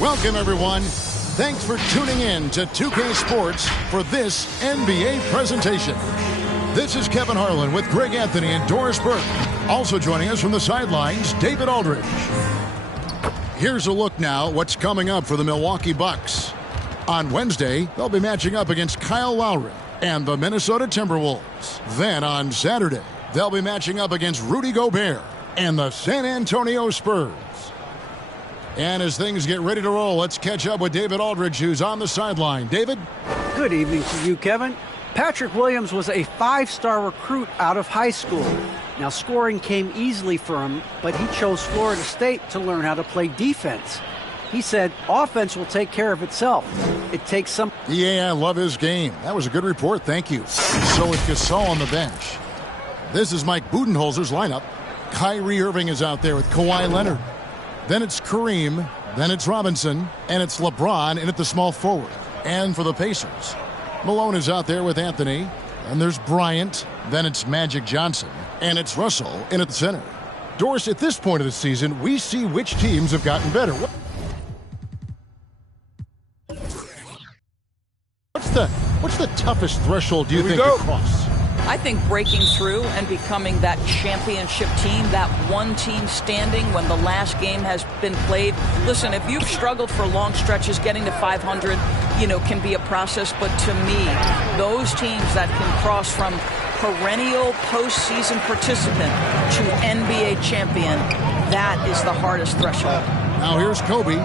Welcome, everyone. Thanks for tuning in to 2K Sports for this NBA presentation. This is Kevin Harlan with Greg Anthony and Doris Burke. Also joining us from the sidelines, David Aldridge. Here's a look now what's coming up for the Milwaukee Bucks. On Wednesday, they'll be matching up against Kyle Lowry and the Minnesota Timberwolves. Then on Saturday, they'll be matching up against Rudy Gobert and the San Antonio Spurs. And as things get ready to roll, let's catch up with David Aldridge, who's on the sideline. David? Good evening to you, Kevin. Patrick Williams was a 5-star recruit out of high school. Now, scoring came easily for him, but he chose Florida State to learn how to play defense. He said, offense will take care of itself. It takes some... Yeah, I love his game. That was a good report, thank you. So with Gasol on the bench. This is Mike Budenholzer's lineup. Kyrie Irving is out there with Kawhi Leonard. Then it's Kareem, then it's Robinson, and it's LeBron in at the small forward. And for the Pacers, Malone is out there with Anthony, and there's Bryant, then it's Magic Johnson, and it's Russell in at the center. Doris, at this point of the season, we see which teams have gotten better. What's the toughest threshold do you think to cross? I think breaking through and becoming that championship team, that one team standing when the last game has been played. Listen, if you've struggled for long stretches, getting to 500, can be a process. But to me, those teams that can cross from perennial postseason participant to NBA champion, that is the hardest threshold. Now here's Kobe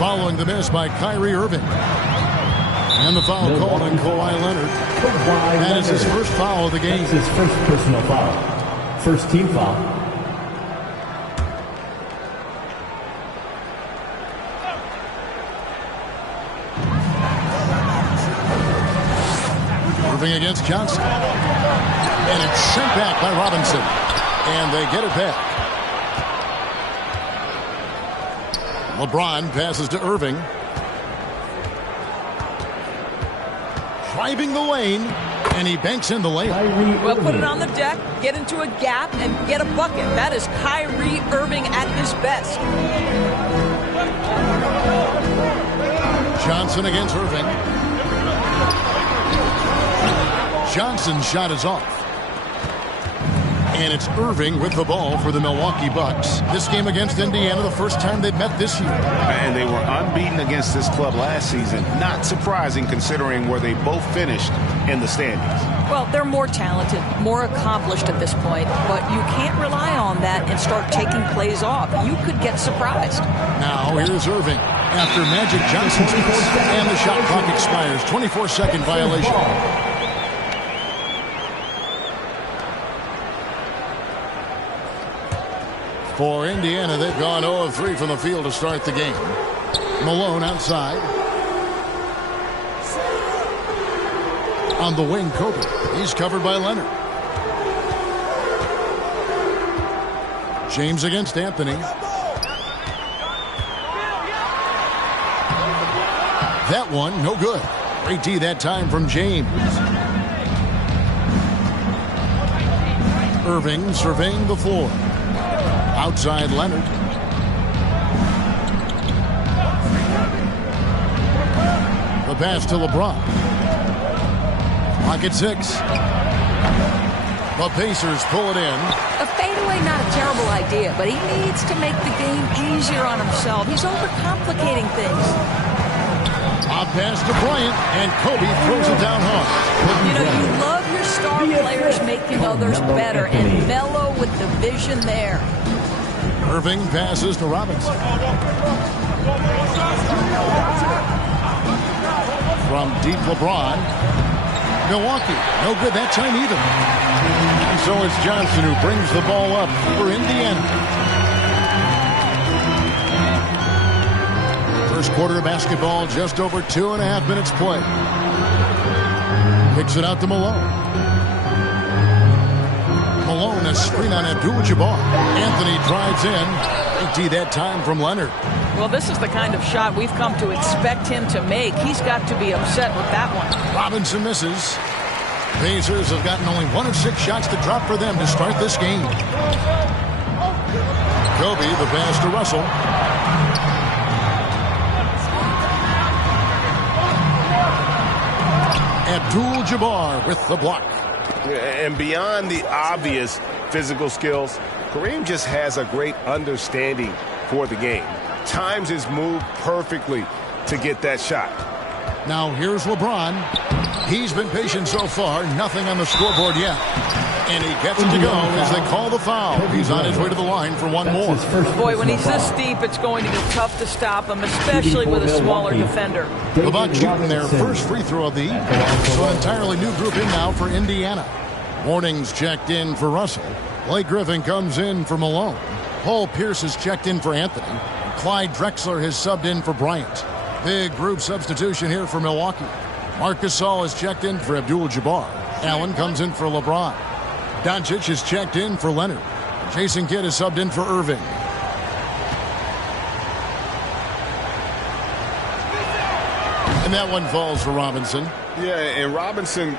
following the miss by Kyrie Irving. And the foul called on Kawhi Leonard. That is his first foul of the game. That's his first personal foul. First team foul. Irving against Johnson. And it's sent back by Robinson. And they get it back. LeBron passes to Irving. Driving the lane, and he banks in the layup. Well, put it on the deck, get into a gap, and get a bucket. That is Kyrie Irving at his best. Johnson against Irving. Johnson's shot is off. And it's Irving with the ball for the Milwaukee Bucks. This game against Indiana, the first time they've met this year. And they were unbeaten against this club last season. Not surprising considering where they both finished in the standings. Well, they're more talented, more accomplished at this point, but you can't rely on that and start taking plays off. You could get surprised. Now here's Irving after Magic Johnson's miss, and the shot clock expires. 24-second violation. For Indiana, they've gone 0 of 3 from the field to start the game. Malone outside. On the wing, Kobe. He's covered by Leonard. James against Anthony. That one, no good. Great D that time from James. Irving surveying the floor. Outside Leonard. The pass to LeBron. Clock at 6. The Pacers pull it in. A fadeaway, not a terrible idea, but he needs to make the game easier on himself. He's overcomplicating things. A pass to Bryant, and Kobe throws it down hard. You love your star players making others better, and Melo with the vision there. Irving passes to Robinson. From deep, LeBron. Milwaukee, no good that time either. And so it's Johnson who brings the ball up for Indiana. First quarter of basketball, just over 2.5 minutes play. Kicks it out to Malone. Malone, a screen on Abdul-Jabbar. Anthony drives in. Big D that time from Leonard. Well, this is the kind of shot we've come to expect him to make. He's got to be upset with that one. Robinson misses. Pacers have gotten only 1 of 6 shots to drop for them to start this game. Kobe, the pass to Russell. Abdul-Jabbar with the block. And beyond the obvious physical skills, Kareem just has a great understanding for the game. Times his move perfectly to get that shot. Now here's LeBron. He's been patient so far. Nothing on the scoreboard yet. And he gets it to go as they call the foul. He's on his way to the line for one more. Boy, when he's this deep, it's going to be tough to stop him, especially with a smaller defender. The Bucks shooting their first free throw of the evening. So an entirely new group in now for Indiana. Morning's checked in for Russell. Blake Griffin comes in for Malone. Paul Pierce has checked in for Anthony. Clyde Drexler has subbed in for Bryant. Big group substitution here for Milwaukee. Marc Gasol has checked in for Abdul-Jabbar. Allen comes in for LeBron. Doncic has checked in for Leonard. Jason Kidd has subbed in for Irving. And that one falls for Robinson. Yeah, and Robinson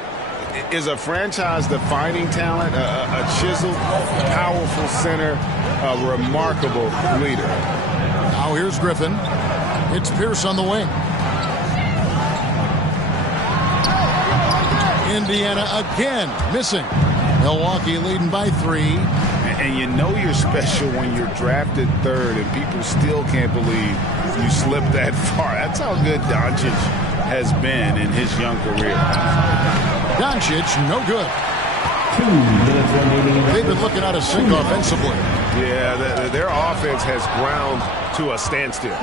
is a franchise-defining talent, a chiseled, powerful center, a remarkable leader. Now here's Griffin. It's Pierce on the wing. Indiana again missing. Milwaukee leading by 3. And you know you're special when you're drafted third and people still can't believe you slipped that far. That's how good Doncic has been in his young career. Doncic, no good. 2 minutes remaining. They've been looking out of sync offensively. Yeah, their offense has ground to a standstill.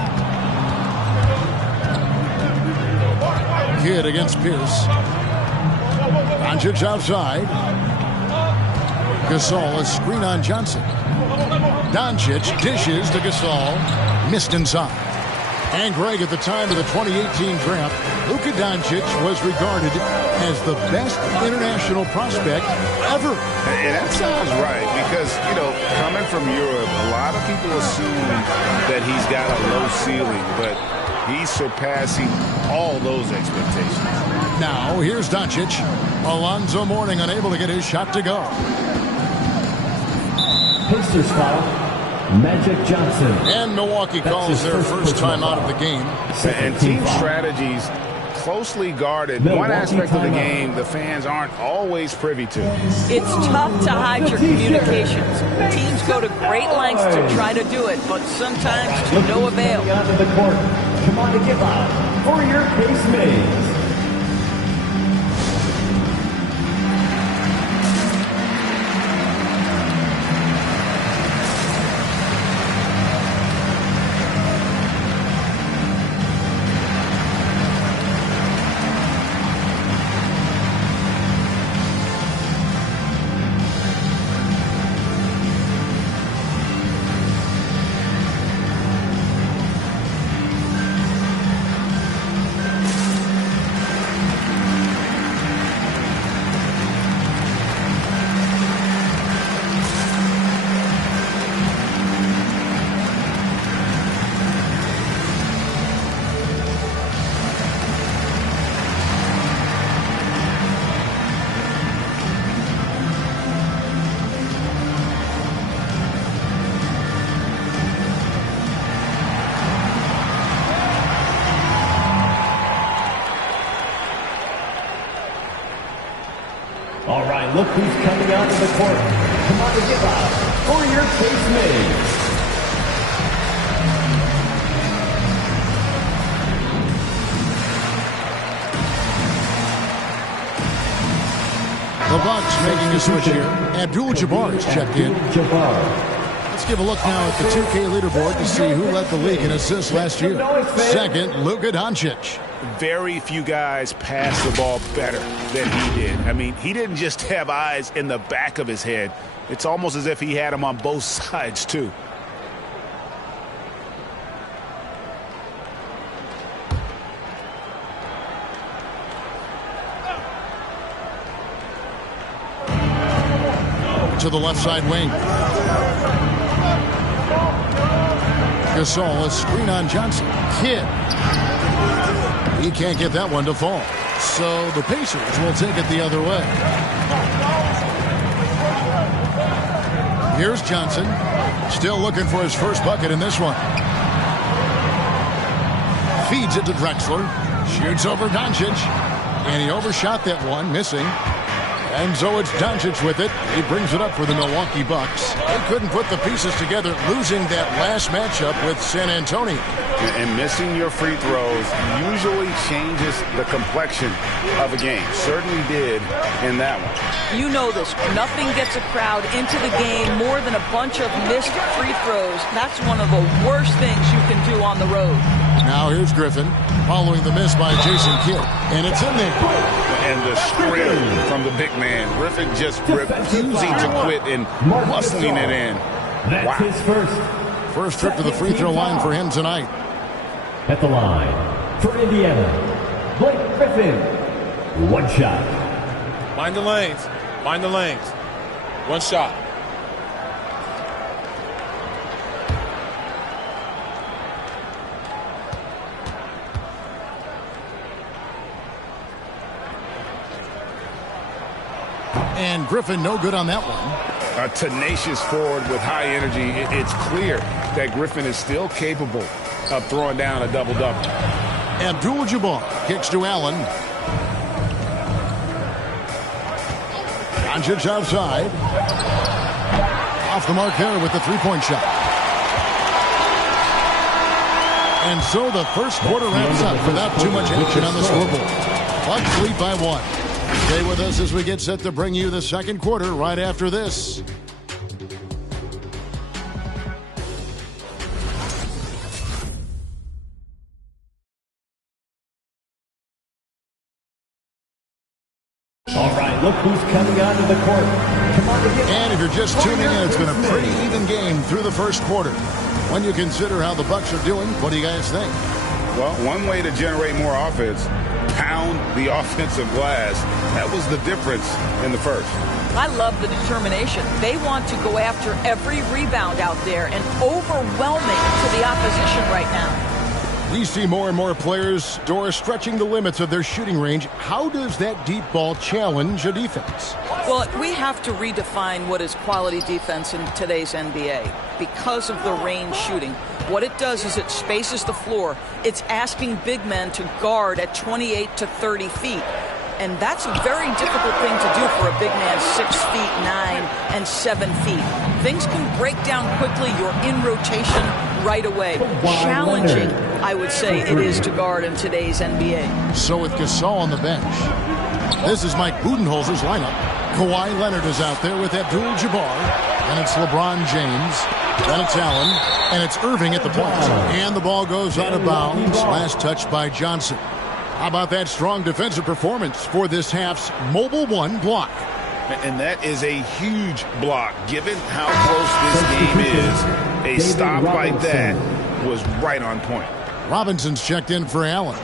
Kidd against Pierce. Doncic outside. Gasol, a screen on Johnson. Doncic dishes to Gasol. Missed inside. And Greg, at the time of the 2018 draft, Luka Doncic was regarded as the best international prospect ever. And that sounds right because, you know, coming from Europe, a lot of people assume that he's got a low ceiling, but he's surpassing all those expectations. Now, here's Doncic. Alonzo Mourning unable to get his shot to go. Pacers foul. Magic Johnson. And Milwaukee calls their first time out of the game. And team strategies closely guarded. One aspect of the game the fans aren't always privy to. It's tough to hide your communications. Teams go to great lengths to try to do it, but sometimes to no avail. Onto the court. Come on to give out for your case mates. All right, look who's coming out of the court. Come on to give out for your case mates. The Bucks making a switch here. Abdul-Jabbar is checked in. Let's give a look now at the 2K leaderboard to see who led the league in assists last year. Second, Luka Doncic. Very few guys pass the ball better than he did. I mean, he didn't just have eyes in the back of his head. It's almost as if he had them on both sides, too. To the left side wing. Gasol, a screen on Johnson. Kidd. He can't get that one to fall. So the Pacers will take it the other way. Here's Johnson. Still looking for his first bucket in this one. Feeds it to Drexler. Shoots over Doncic. And he overshot that one, missing. And so it's Doncic with it. He brings it up for the Milwaukee Bucks. They couldn't put the pieces together, losing that last matchup with San Antonio. And missing your free throws usually changes the complexion of a game. Certainly did in that one. You know this. Nothing gets a crowd into the game more than a bunch of missed free throws. That's one of the worst things you can do on the road. Now here's Griffin following the miss by Jason Kidd. And it's in there. And the scrim from the big man. Griffin just refusing to quit and muscling it in. That's his first trip to the free throw line for him tonight. At the line for Indiana, Blake Griffin. One shot. Mind the lanes. Mind the lanes. One shot. And Griffin no good on that one. A tenacious forward with high energy. It's clear that Griffin is still capable of throwing down a double-double. Abdul-Jabbar kicks to Allen. Doncic outside. Off the mark there with the three-point shot. And so the first quarter wraps up without too much action on the scoreboard. Bucks lead by 1. Stay with us as we get set to bring you the second quarter right after this. All right, look who's coming onto the court. Come on, and if you're just tuning in, it's been a pretty even game through the first quarter. When you consider how the Bucks are doing, what do you guys think? Well, one way to generate more offense, pound the offensive glass. That was the difference in the first. I love the determination. They want to go after every rebound out there and overwhelming to the opposition right now. We see more and more players, Doris, stretching the limits of their shooting range. How does that deep ball challenge a defense? Well, we have to redefine what is quality defense in today's NBA because of the range shooting. What it does is it spaces the floor. It's asking big men to guard at 28 to 30 feet. And that's a very difficult thing to do for a big man 6 feet 9 and 7 feet. Things can break down quickly. You're in rotation right away. Challenging, I would say, it is to guard in today's NBA. So with Gasol on the bench, this is Mike Budenholzer's lineup. Kawhi Leonard is out there with Abdul-Jabbar. And it's LeBron James. Then it's Allen. And it's Irving at the point. And the ball goes out of bounds. Last touch by Johnson. How about that strong defensive performance for this half's Mobile One block? And that is a huge block. Given how close this game is, a stop like that was right on point. Robinson's checked in for Allen.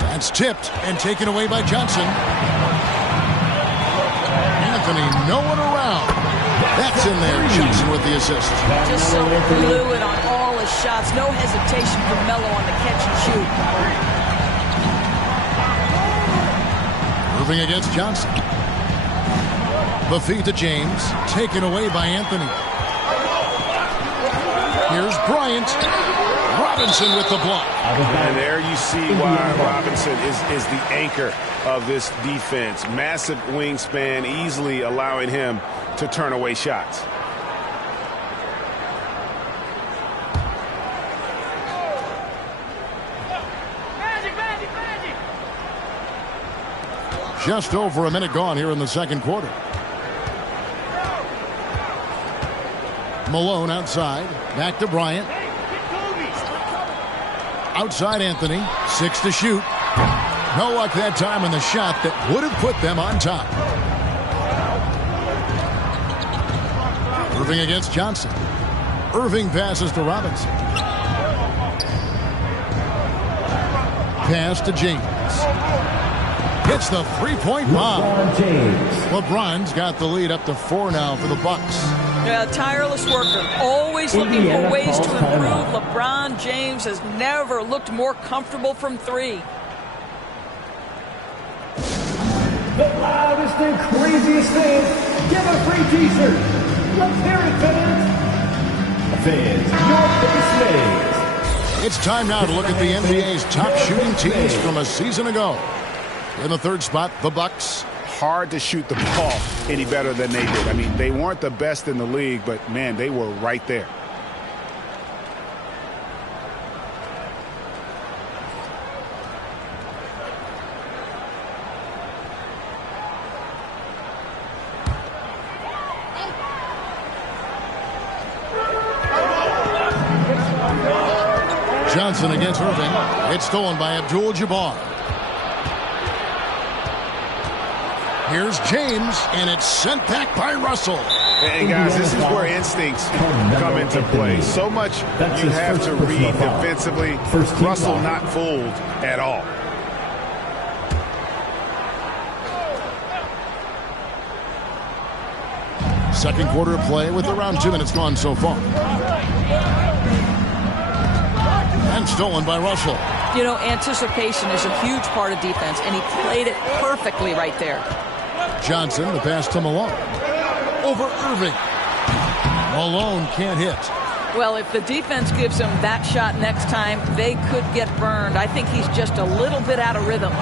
That's tipped and taken away by Johnson. Anthony, no one around. That's in there. Johnson with the assist. Just so fluid on all his shots. No hesitation for Melo on the catch and shoot. Moving against Johnson. The feed to James. Taken away by Anthony. Here's Bryant. Robinson with the block. And there you see why Robinson is the anchor of this defense. Massive wingspan, easily allowing him to turn away shots. Just over a minute gone here in the second quarter. Malone outside. Back to Bryant. Outside Anthony. 6 to shoot. No luck that time in the shot that would have put them on top. Irving against Johnson. Irving passes to Robinson. Pass to James. Hits the three-point bomb. LeBron's got the lead up to 4 now for the Bucks. Yeah, tireless worker. Always looking for ways to improve. LeBron James has never looked more comfortable from 3. The loudest and craziest fans. Get a free t-shirt. Let's hear it, fans. Fans, your face names. It's time now to look at the NBA's top shooting teams from a season ago. In the third spot, the Bucks. Hard to shoot the ball any better than they did. I mean, they weren't the best in the league, but, man, they were right there. Johnson against Irving. It's stolen by Abdul-Jabbar. Here's James, and it's sent back by Russell. And guys, this is where instincts come into play. So much you have to read defensively. Russell not fooled at all. Second quarter of play with around 2 minutes gone so far. And stolen by Russell. You know, anticipation is a huge part of defense, and he played it perfectly right there. Johnson, the pass to Malone. Over Irving. Malone can't hit. Well, if the defense gives him that shot next time, they could get burned. I think he's just a little bit out of rhythm.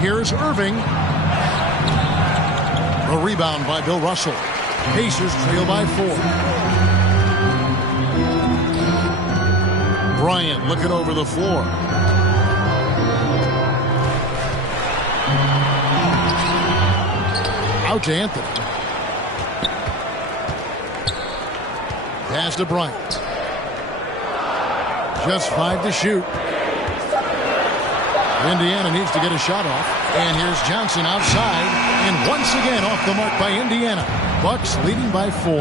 Here's Irving. A rebound by Bill Russell. Pacers trail by 4. Bryant looking over the floor. Out to Anthony. Pass to Bryant. Just 5 to shoot. Indiana needs to get a shot off. And here's Johnson outside. And once again off the mark by Indiana. Bucks leading by 4.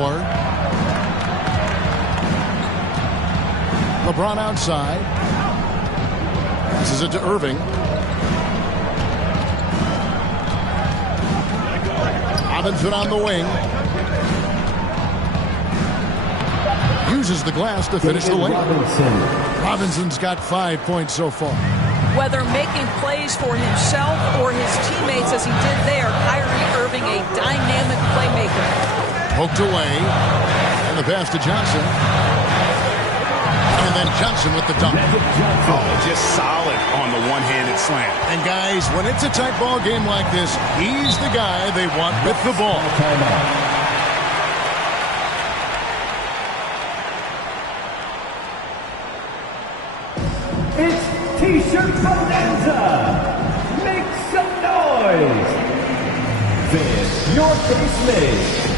LeBron outside. Passes it to Irving. Robinson on the wing. Uses the glass to finish the layup. Robinson's got 5 points so far. Whether making plays for himself or his teammates as he did there, Kyrie Irving, a dynamic playmaker. Poked away. And the pass to Johnson. And then Johnson with the dunk. Oh, just solid on the one-handed slam. And guys, when it's a tight ball game like this, he's the guy they want with the ball. It's T-shirt bonanza. Make some noise. This your case made.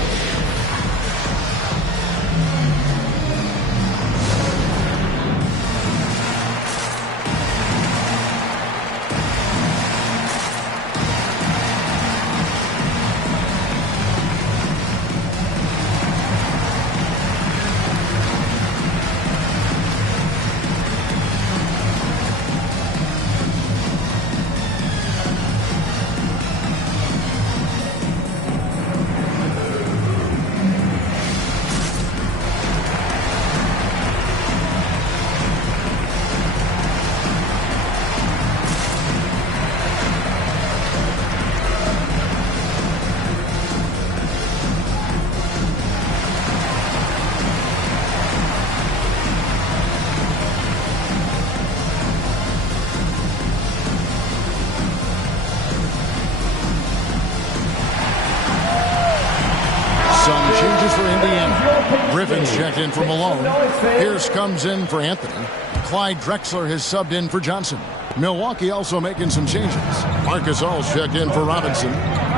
Griffin's checked in for Malone. Pierce comes in for Anthony. Clyde Drexler has subbed in for Johnson. Milwaukee also making some changes. Marcus All's checked in for Robinson.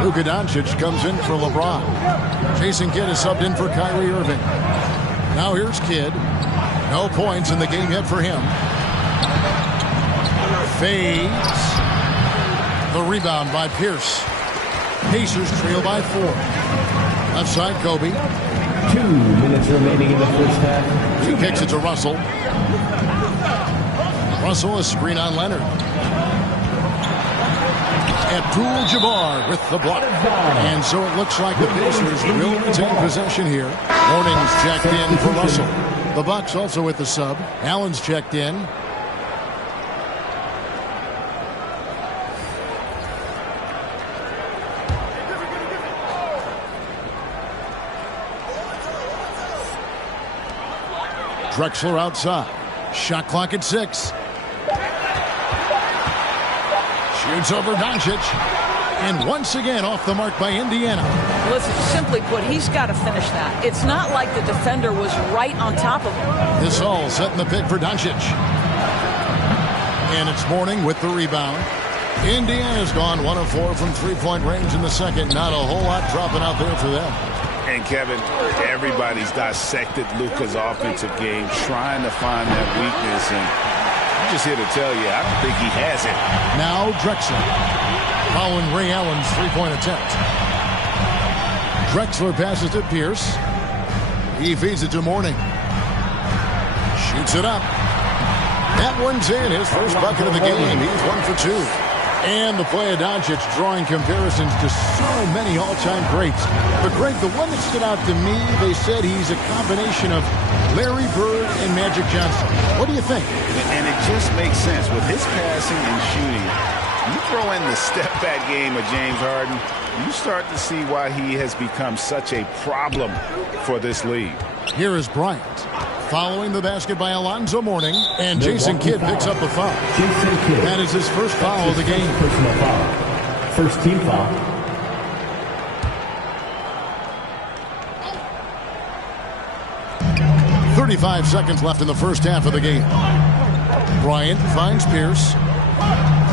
Luka Doncic comes in for LeBron. Jason Kidd is subbed in for Kyrie Irving. Now here's Kidd. No points in the game yet for him. Fades. The rebound by Pierce. Pacers trail by 4. Left side, Kobe. 2 minutes remaining in the first half. He kicks it to Russell. Russell, a screen on Leonard. Abdul-Jabbar with the block. And so it looks like the Pacers will retain possession here. Morning's checked in for Russell. The Bucks also with the sub. Allen's checked in. Drexler outside. Shot clock at 6. Shoots over Doncic. And once again off the mark by Indiana. Listen, simply put, he's got to finish that. It's not like the defender was right on top of him. This all setting the pick for Doncic. And it's Mourning with the rebound. Indiana's gone 1 of 4 from three-point range in the second. Not a whole lot dropping out there for them. And Kevin, everybody's dissected Luka's offensive game, trying to find that weakness. And I'm just here to tell you, I don't think he has it. Now Drexler, following Ray Allen's three-point attempt. Drexler passes to Pierce. He feeds it to Mourning. Shoots it up. That one's in. His first bucket of the game. He's 1 for 2. And the play of Doncic drawing comparisons to so many all-time greats. But Greg, the one that stood out to me, they said he's a combination of Larry Bird and Magic Johnson. What do you think? And it just makes sense. With his passing and shooting, you throw in the step-back game of James Harden, you start to see why he has become such a problem for this league. Here is Bryant. Following the basket by Alonzo Mourning, and Jason Kidd picks up the foul. That is his first foul of the game. Personal foul. First team foul. .35 seconds left in the first half of the game. Bryant finds Pierce.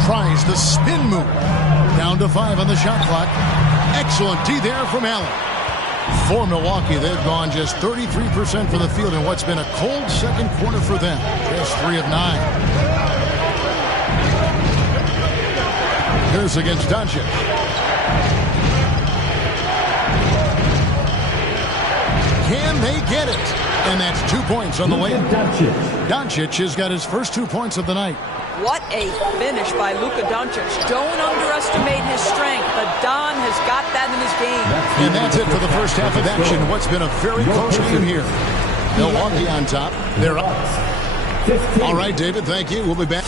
Tries the spin move. Down to 5 on the shot clock. Excellent D there from Allen. For Milwaukee, they've gone just 33% from the field in what's been a cold second quarter for them. Just 3 of 9. Here's against Doncic. Can they get it? And that's 2 points on the way. Doncic has got his first 2 points of the night. What a finish by Luka Doncic. Don't underestimate his strength. The Don has got that in his game. And that's it for the first half of action. What's been a very close game here. Milwaukee on top. They're up. All right, David, thank you. We'll be back.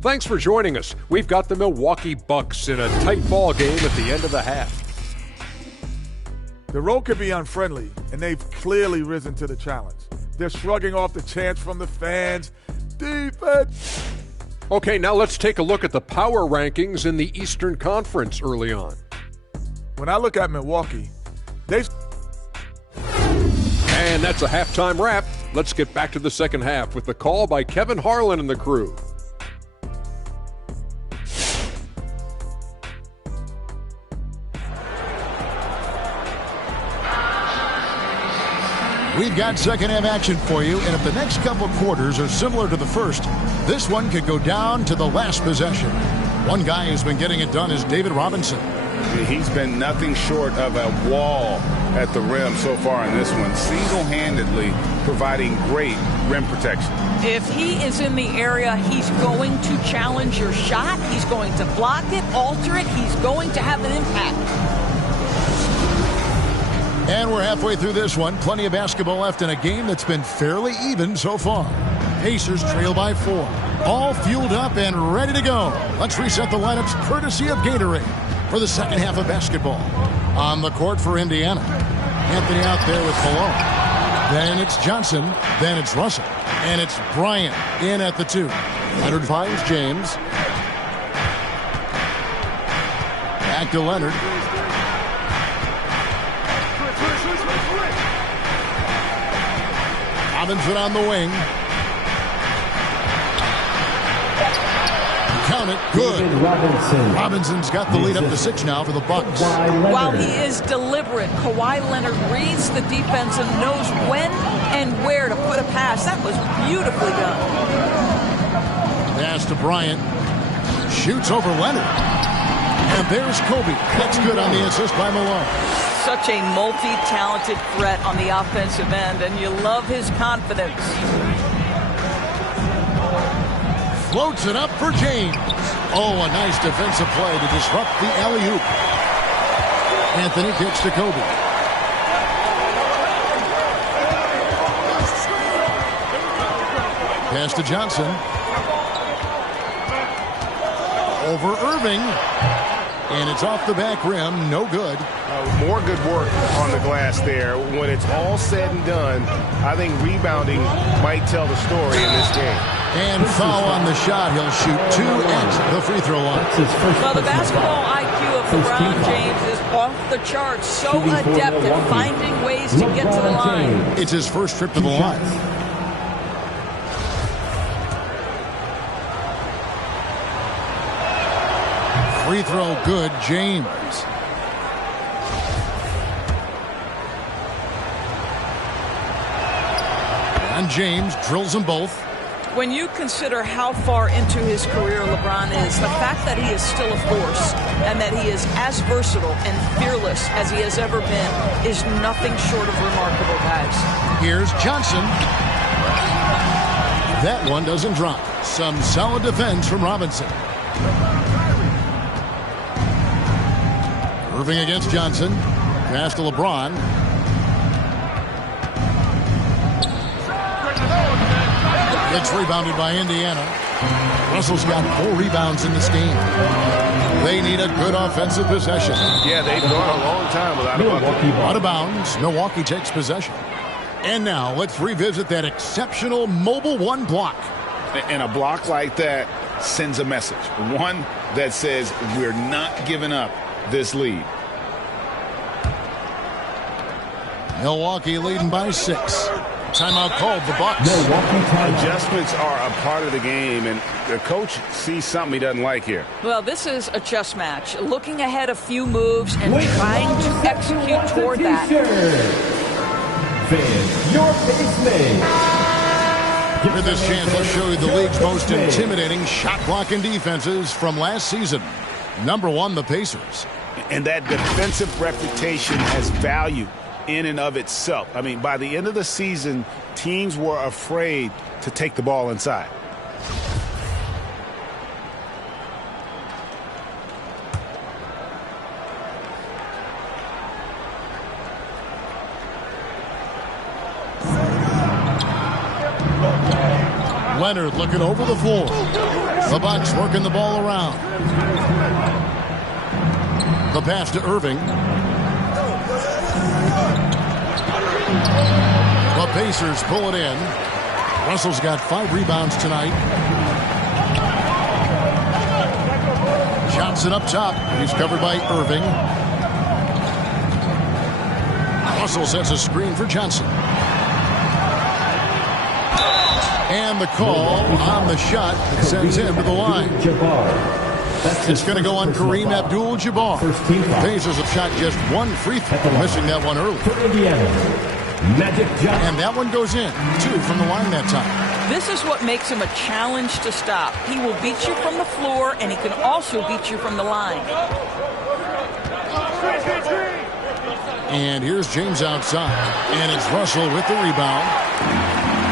Thanks for joining us. We've got the Milwaukee Bucks in a tight ball game at the end of the half. The road can be unfriendly, and they've clearly risen to the challenge. They're shrugging off the chants from the fans. Defense! Okay, now let's take a look at the power rankings in the Eastern Conference early on. When I look at Milwaukee, And that's a halftime wrap. Let's get back to the second half with the call by Kevin Harlan and the crew. We've got second half action for you, and if the next couple quarters are similar to the first, this one could go down to the last possession. One guy who's been getting it done is David Robinson. He's been nothing short of a wall at the rim so far in this one, single-handedly providing great rim protection. If he is in the area, he's going to challenge your shot. He's going to block it, alter it. He's going to have an impact. And we're halfway through this one. Plenty of basketball left in a game that's been fairly even so far. Pacers trail by 4. All fueled up and ready to go. Let's reset the lineups courtesy of Gatorade for the second half of basketball. On the court for Indiana. Anthony out there with Malone. Then it's Johnson. Then it's Russell. And it's Bryant in at the 2. Leonard finds James. Back to Leonard. Robinson on the wing. Count it. Good. Robinson's got the lead up to 6 now for the Bucks. While he is deliberate, Kawhi Leonard reads the defense and knows when and where to put a pass. That was beautifully done. Pass to Bryant. Shoots over Leonard. And there's Kobe. That's good on the assist by Malone. Such a multi-talented threat on the offensive end, and you love his confidence. Floats it up for James. Oh, a nice defensive play to disrupt the alley-oop. Anthony kicks to Kobe. Pass to Johnson. Over Irving. And it's off the back rim. No good. More good work on the glass there. When it's all said and done, I think rebounding might tell the story in this game. And foul on the shot. He'll shoot 2 at the free throw line. Well, the basketball IQ of LeBron James is off the charts. So adept at finding ways to get to the line. It's his first trip to the line. Free throw good, James. And James drills them both. When you consider how far into his career LeBron is, the fact that he is still a force and that he is as versatile and fearless as he has ever been is nothing short of remarkable, guys. Here's Johnson. That one doesn't drop. Some solid defense from Robinson. Irving against Johnson. Pass to LeBron. It's rebounded by Indiana. Russell's got 4 rebounds in this game. They need a good offensive possession. Yeah, they've gone a long time without a bucket. Out of bounds. Milwaukee takes possession. And now let's revisit that exceptional mobile 1 block. And a block like that sends a message. One that says we're not giving up this lead. Milwaukee leading by 6. Timeout called, the Bucks. Adjustments are a part of the game, and the coach sees something he doesn't like here. Well, this is a chess match. Looking ahead a few moves and trying to execute toward that. Your basement. With this chance, let's show you the league's most intimidating shot blocking defenses from last season. Number 1, the Pacers. And that defensive reputation has value in and of itself. I mean, by the end of the season, teams were afraid to take the ball inside. Leonard looking over the floor. The Bucks working the ball around. The pass to Irving. The Pacers pull it in. Russell's got 5 rebounds tonight. Johnson up top. He's covered by Irving. Russell sets a screen for Johnson. And the call on the shot that sends him to the line. It's going to go on Kareem Abdul-Jabbar. Pacers have shot just 1 free throw, missing that one early. And that one goes in. 2 from the line that time. This is what makes him a challenge to stop. He will beat you from the floor, and he can also beat you from the line. And here's James outside. And it's Russell with the rebound.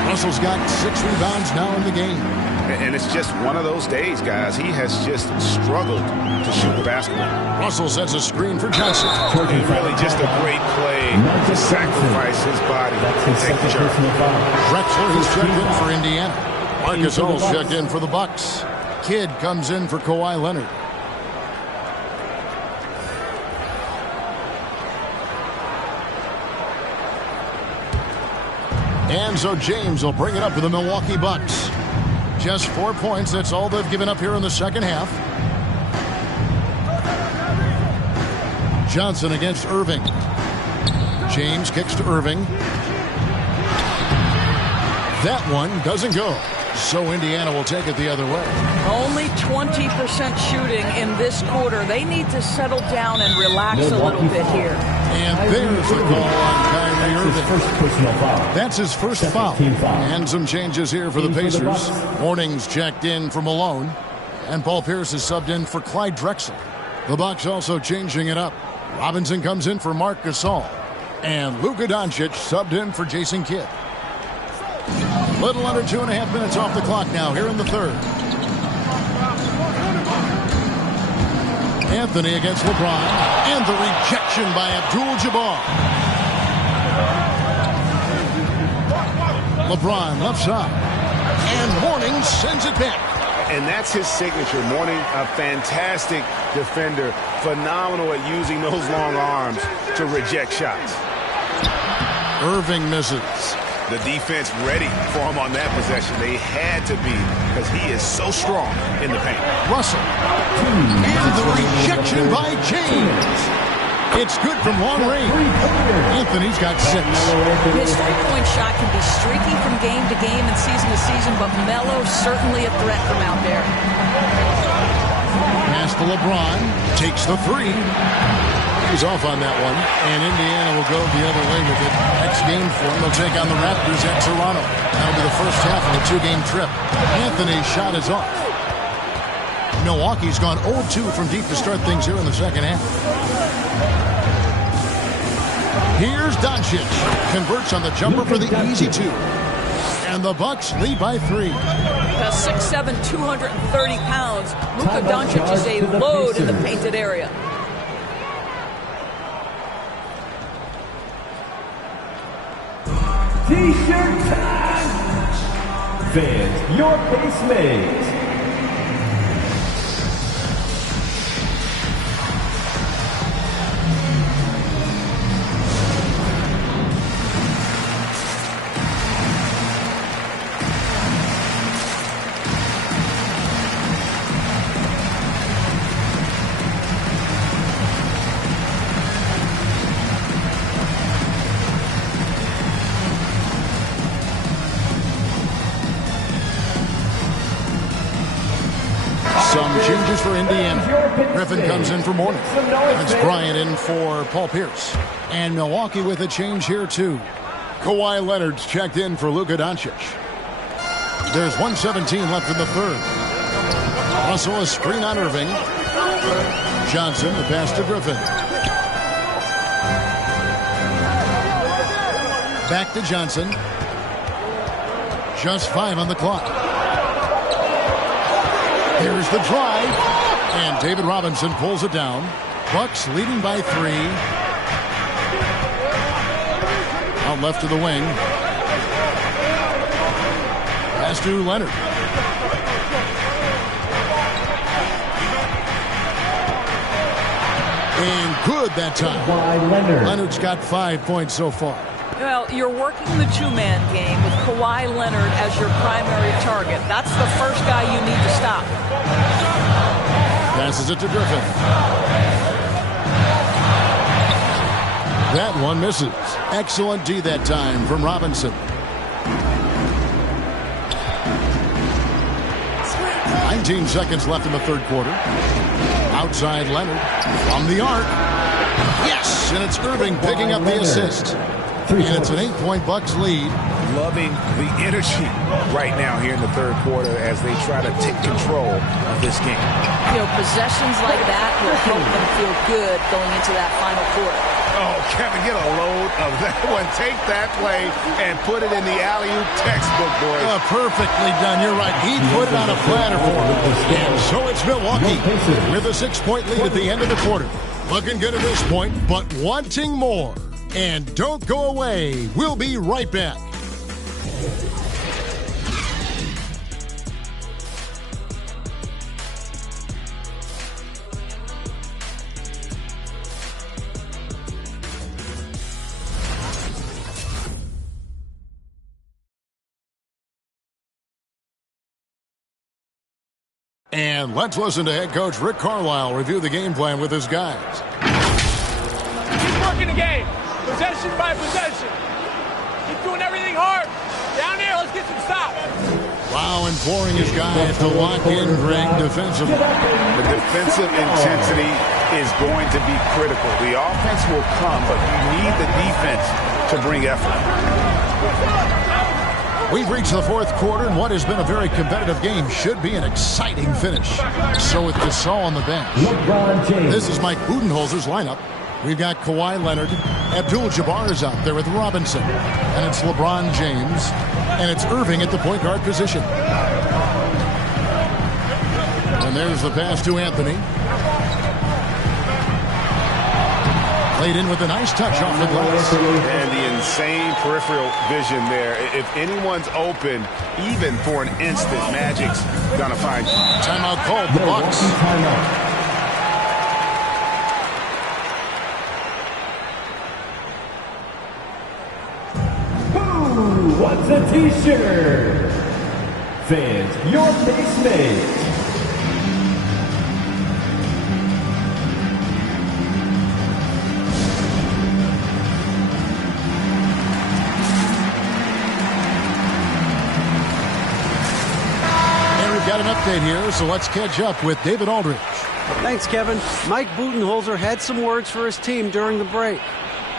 Russell's got 6 rebounds now in the game. And it's just one of those days, guys. He has just struggled to shoot the basketball. Russell sets a screen for Johnson. And really just a great play to sacrifice his body to take the charge. Drexler, he's checked in for Indiana. Marcus Earl's checked in for the Bucks. Kidd comes in for Kawhi Leonard. And so James will bring it up for the Milwaukee Bucks. Just 4 points. That's all they've given up here in the second half. Johnson against Irving. James kicks to Irving. That one doesn't go. So Indiana will take it the other way. Only 20% shooting in this quarter. They need to settle down and relax a little bit here. And there's the call on Kyrie Irving. That's his first foul. And some changes here for the Pacers. Morning's checked in for Malone. And Paul Pierce is subbed in for Clyde Drexler. The Bucks also changing it up. Robinson comes in for Marc Gasol. And Luka Doncic subbed in for Jason Kidd. Little under 2.5 minutes off the clock now here in the third. Anthony against LeBron. And the rejection by Abdul-Jabbar. LeBron left side. And Mourning sends it back. And that's his signature. Mourning, a fantastic defender, phenomenal at using those long arms to reject shots. Irving misses. The defense ready for him on that possession. They had to be, because he is so strong in the paint. Russell. And the rejection by James. It's good from long range. Anthony's got 6. His three-point shot can be streaky from game to game and season to season, but Melo's certainly a threat from out there. Pass to LeBron. Takes the 3. He's off on that one, and Indiana will go the other way with it. Next game for them, they'll take on the Raptors at Toronto. That'll be the first half of a 2-game trip. Anthony's shot is off. Milwaukee's gone 0-2 from deep to start things here in the second half. Here's Doncic. Converts on the jumper for the easy 2. And the Bucks lead by 3. 6'7", 230 pounds. Luka Doncic is a load in the painted area. T-shirt time! Fans, your case made. Some changes for Indiana. Griffin comes in for Mourning. It's Bryant in for Paul Pierce. And Milwaukee with a change here, too. Kawhi Leonard's checked in for Luka Doncic. There's 1:17 left in the third. Russell a screen on Irving. Johnson the pass to Griffin. Back to Johnson. Just 5 on the clock. Here's the drive, and David Robinson pulls it down. Bucks leading by 3. Out left to the wing. Pass to Leonard. And good that time. Leonard's got 5 points so far. Well, you're working the two-man game with Kawhi Leonard as your primary target. That's the first guy you need to stop. Passes it to Griffin. That one misses. Excellent D that time from Robinson. 19 seconds left in the third quarter. Outside Leonard from the arc. Yes, and it's Irving picking up the assist. And it's an 8-point Bucks lead. Loving the energy right now here in the third quarter as they try to take control of this game. You know, possessions like that will help them feel good going into that final quarter. Oh, Kevin, get a load of that one. Take that play and put it in the alley-oop textbook, boys. Perfectly done. You're right. He put it on a platter for him. And so it's Milwaukee with a 6-point lead at the end of the quarter. Looking good at this point, but wanting more. And don't go away. We'll be right back. And let's listen to head coach Rick Carlisle review the game plan with his guys. Keep working the game. Possession by possession. Keep doing everything hard. Down there, let's get some stops. Wow, imploring his guys to lock in Greg defensively. The defensive intensity is going to be critical. The offense will come, but you need the defense to bring effort. We've reached the fourth quarter, and what has been a very competitive game should be an exciting finish. So with Gasol on the bench, this is Mike Budenholzer's lineup. We've got Kawhi Leonard. Abdul-Jabbar is out there with Robinson. And it's LeBron James. And it's Irving at the point guard position. And there's the pass to Anthony. Played in with a nice touch off the glass. And the insane peripheral vision there. If anyone's open, even for an instant, Magic's going to find you. Timeout called, the Bucks. Timeout. Who wants a t-shirt? Fans, your base mate. Got an update here, so let's catch up with David Aldridge. Thanks, Kevin. Mike Budenholzer had some words for his team during the break.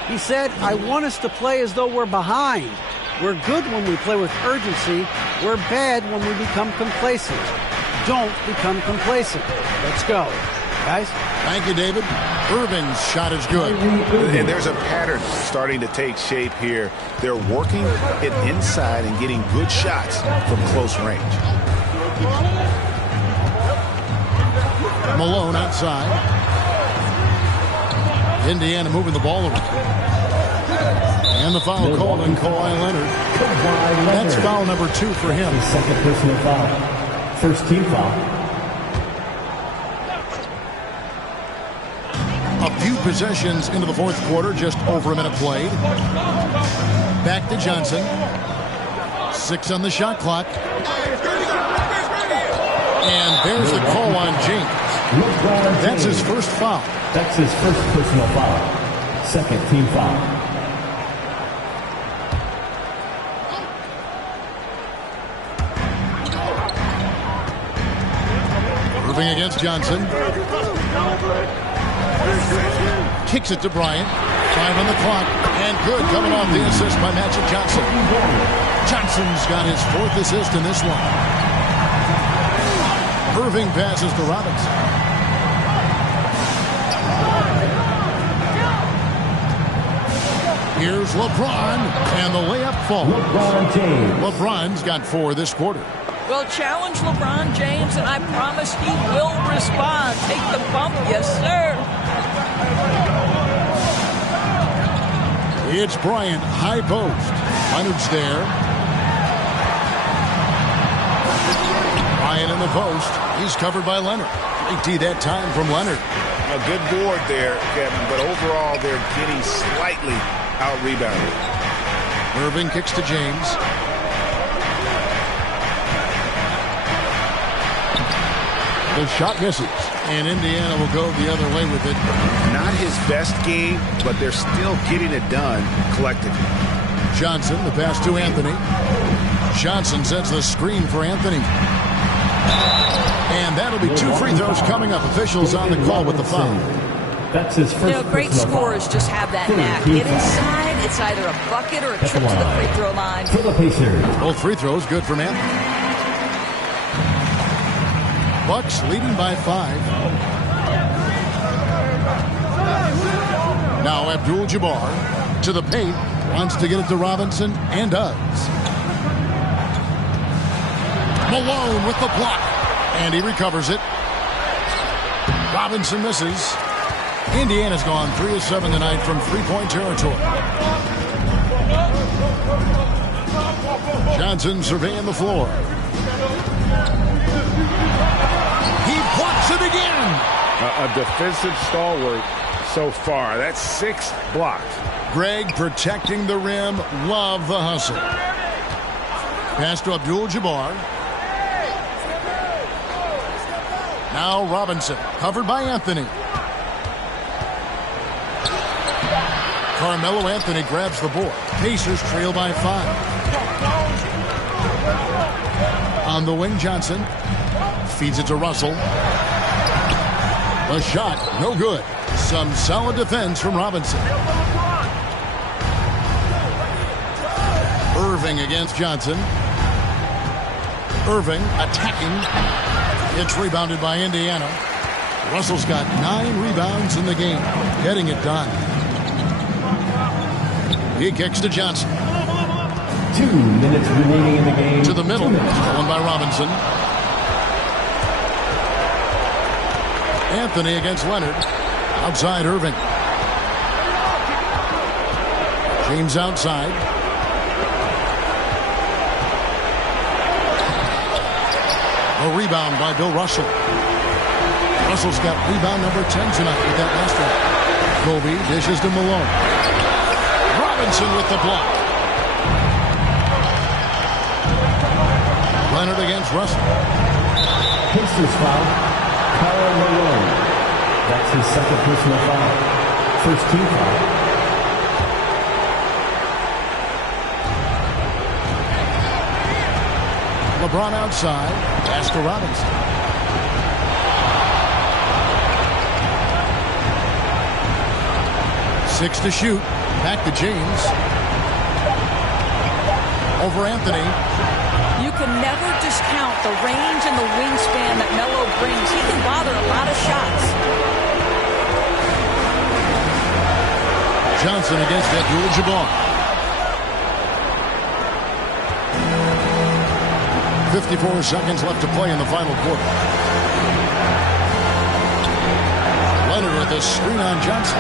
He said, I want us to play as though we're behind. We're good when we play with urgency. We're bad when we become complacent. Don't become complacent. Let's go. Guys? Thank you, David. Irving's shot is good. And there's a pattern starting to take shape here. They're working it inside and getting good shots from close range. Malone outside. Indiana moving the ball around. And the foul called on Kawhi Leonard. That's foul number 2 for him. His second personal foul. First team foul. A few possessions into the fourth quarter, just over a minute played. Back to Johnson. 6 on the shot clock. And there's the call on James. That's his first foul. That's his first personal foul. Second team foul. Irving against Johnson. Kicks it to Bryant. 5 on the clock. And good coming off the assist by Magic Johnson. Johnson's got his 4th assist in this one. Irving passes to Robinson. Here's LeBron, and the layup falls. LeBron James. LeBron's got 4 this quarter. Well, challenge LeBron James, and I promise he will respond. Take the bump, yes, sir. It's Bryant, high post. Leonard's there. Bryant in the post. He's covered by Leonard. Great D that time from Leonard. A good board there, Kevin, but overall they're getting slightly out-rebounded. Irving kicks to James. The shot misses, and Indiana will go the other way with it. Not his best game, but they're still getting it done collectively. Johnson, the pass to Anthony. Johnson sets the screen for Anthony. And that'll be 2 free throws coming up. Officials on the call with the foul. That's his first. Great scorers just have that knack. Get inside. It's either a bucket or a trip to the free throw line. For the Pacers. Both free throws good from Anthony. Bucks leading by 5. Now Abdul-Jabbar to the paint. Wants to get it to Robinson and does. Malone with the block. And he recovers it. Robinson misses. Indiana's gone 3 of 7 tonight from three-point territory. Johnson surveying the floor. He blocks it again. A defensive stalwart so far. That's 6 blocks. Greg protecting the rim. Love the hustle. Pass to Abdul-Jabbar. Now Robinson, covered by Anthony. Carmelo Anthony grabs the board. Pacers trail by 5. On the wing, Johnson feeds it to Russell. The shot, no good. Some solid defense from Robinson. Irving against Johnson. Irving attacking. It's rebounded by Indiana. Russell's got 9 rebounds in the game, getting it done. He kicks to Johnson. 2 minutes remaining in the game. To the middle, stolen by Robinson. Anthony against Leonard. Outside Irving. James outside. A rebound by Bill Russell. Russell's got rebound number 10 tonight with that last one. Kobe dishes to Malone. Robinson with the block. Leonard against Russell. Pacers foul. Karl Malone. That's his second personal foul. First team foul. LeBron outside. Pass to Robinson. Six to shoot. Back to James. Over Anthony. You can never discount the range and the wingspan that Melo brings. He can bother a lot of shots. Johnson against Abdul-Jabbar. 54 seconds left to play in the final quarter. Leonard with a screen on Johnson.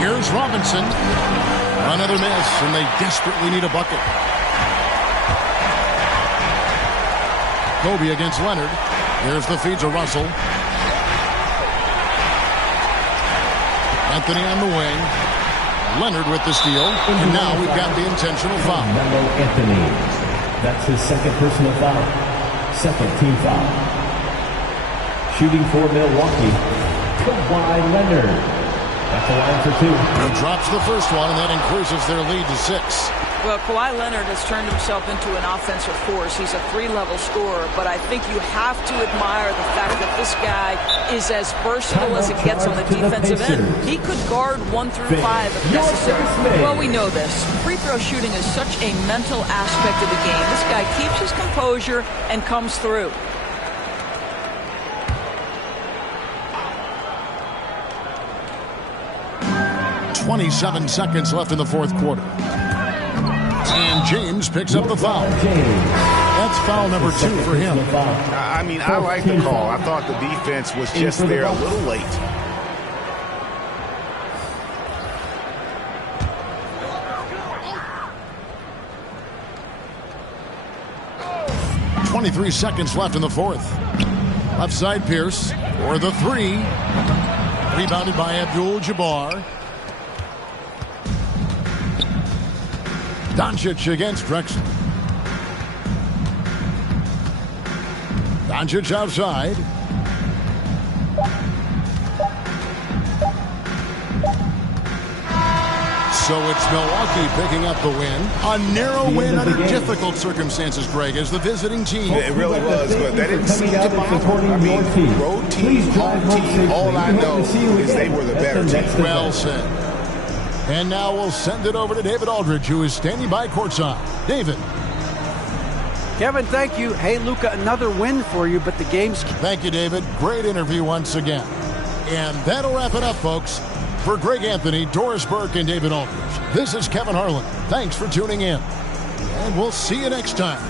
Here's Robinson. Another miss, and they desperately need a bucket. Kobe against Leonard. Here's the feed to Russell. Anthony on the wing. Leonard with the steal. And now we've got the intentional foul. Melo Anthony. That's his second personal foul. Second team foul. Shooting for Milwaukee. Kawhi Leonard. At the line for two. He drops the first one, and that increases their lead to 6. Well, Kawhi Leonard has turned himself into an offensive force. He's a 3-level scorer, but I think you have to admire the fact that this guy is as versatile as it gets on the defensive end. He could guard 1 through 5 if necessary. Well, we know this. Free throw shooting is such a mental aspect of the game. This guy keeps his composure and comes through. 27 seconds left in the fourth quarter. And James picks up the foul. That's foul number 2 for him. I mean, I like the call. I thought the defense was just there a little late. .23 seconds left in the fourth. Left side Pierce for the 3. Rebounded by Abdul-Jabbar. Doncic against Drexler. Doncic outside. So it's Milwaukee picking up the win. A narrow win under difficult circumstances, Greg, as the visiting team. It really was, but that didn't seem to bother. I mean, road team, home team, all I know is they were the better team. Well said. And now we'll send it over to David Aldridge, who is standing by courtside. David. Kevin, thank you. Hey, Luka, another win for you, but the game's... Thank you, David. Great interview once again. And that'll wrap it up, folks. For Greg Anthony, Doris Burke, and David Aldridge, this is Kevin Harlan. Thanks for tuning in. And we'll see you next time.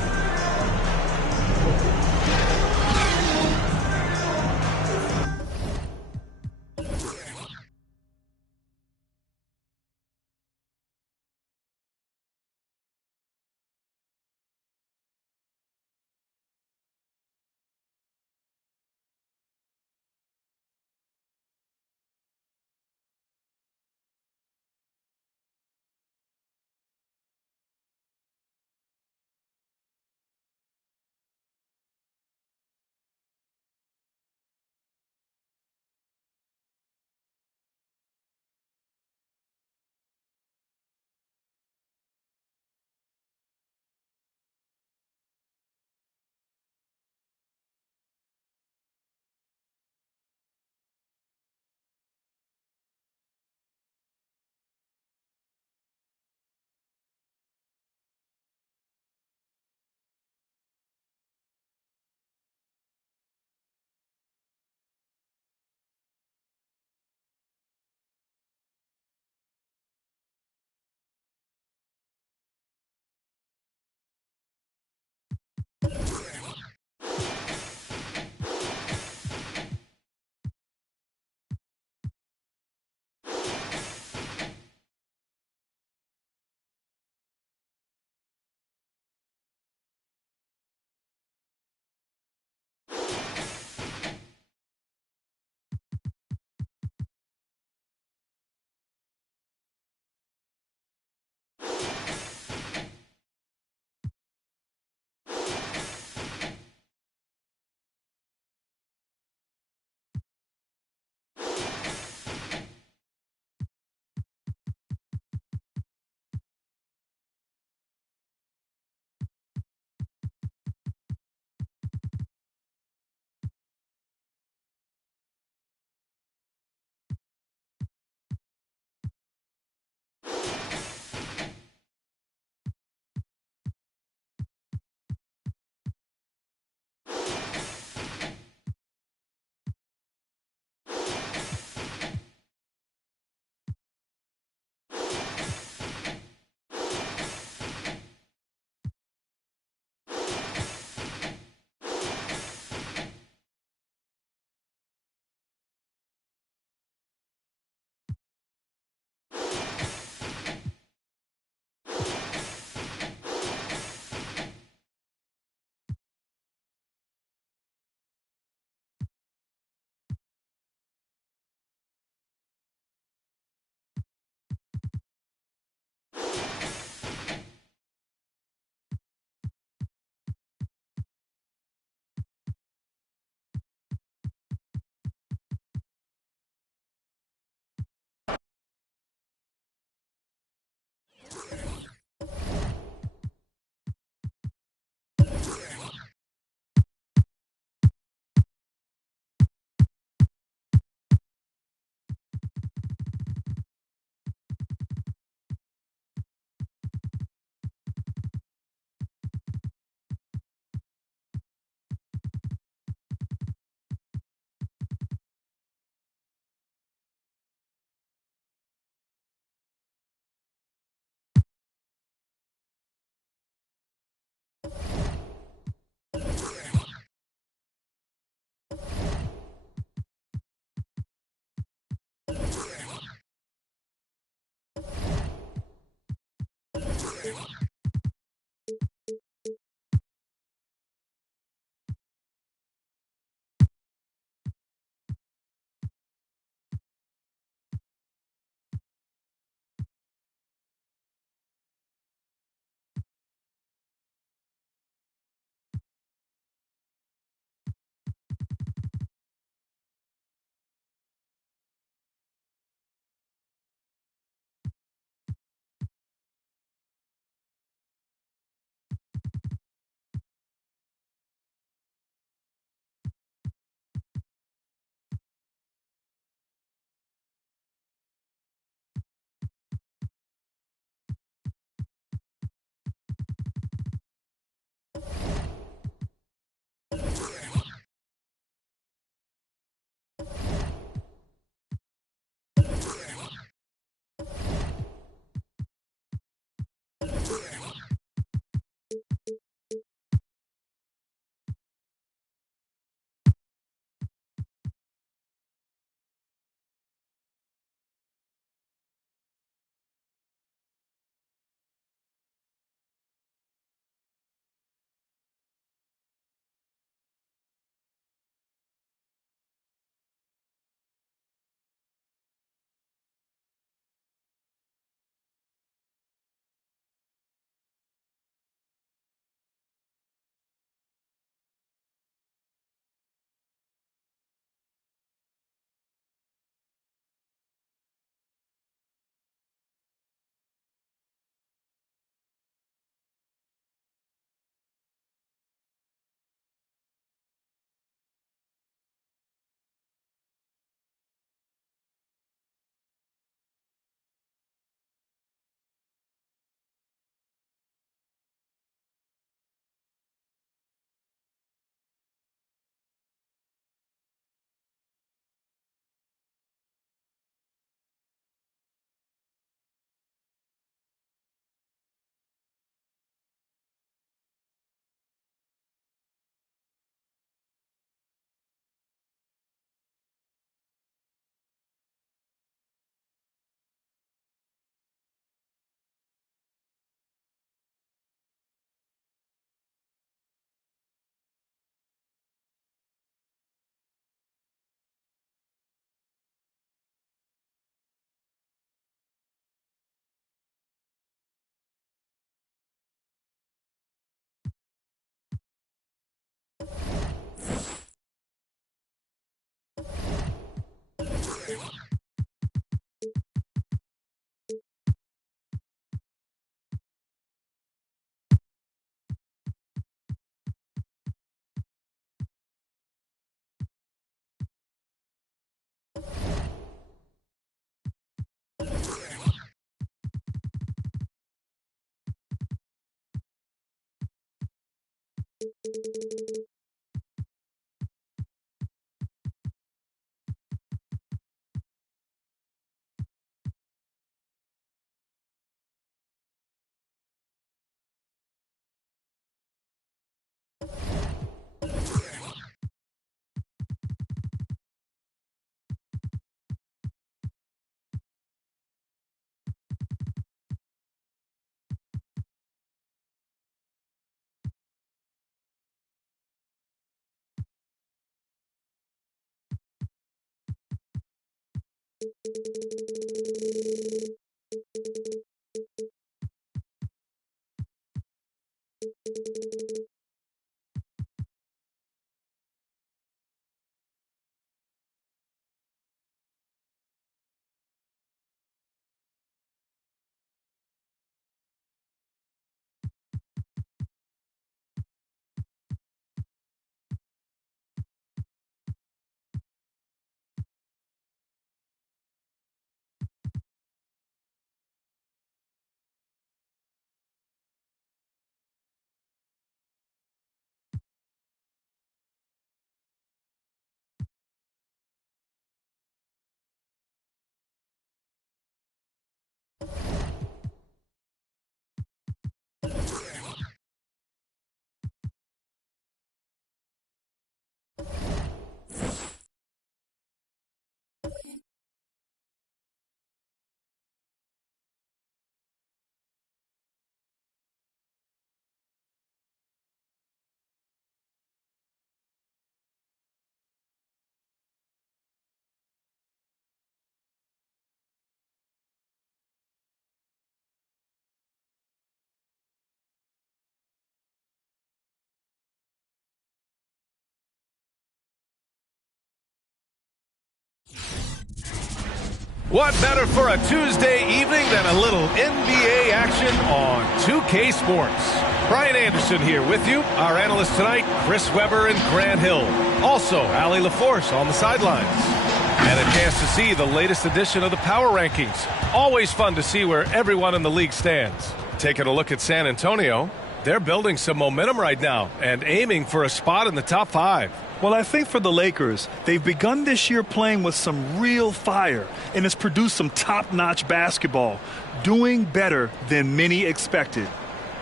What better for a Tuesday evening than a little NBA action on 2K Sports? Brian Anderson here with you. Our analysts tonight, Chris Webber and Grant Hill. Also, Allie LaForce on the sidelines. And a chance to see the latest edition of the Power Rankings. Always fun to see where everyone in the league stands. Taking a look at San Antonio, they're building some momentum right now and aiming for a spot in the top 5. Well, I think for the Lakers, they've begun this year playing with some real fire, and it's produced some top-notch basketball, doing better than many expected.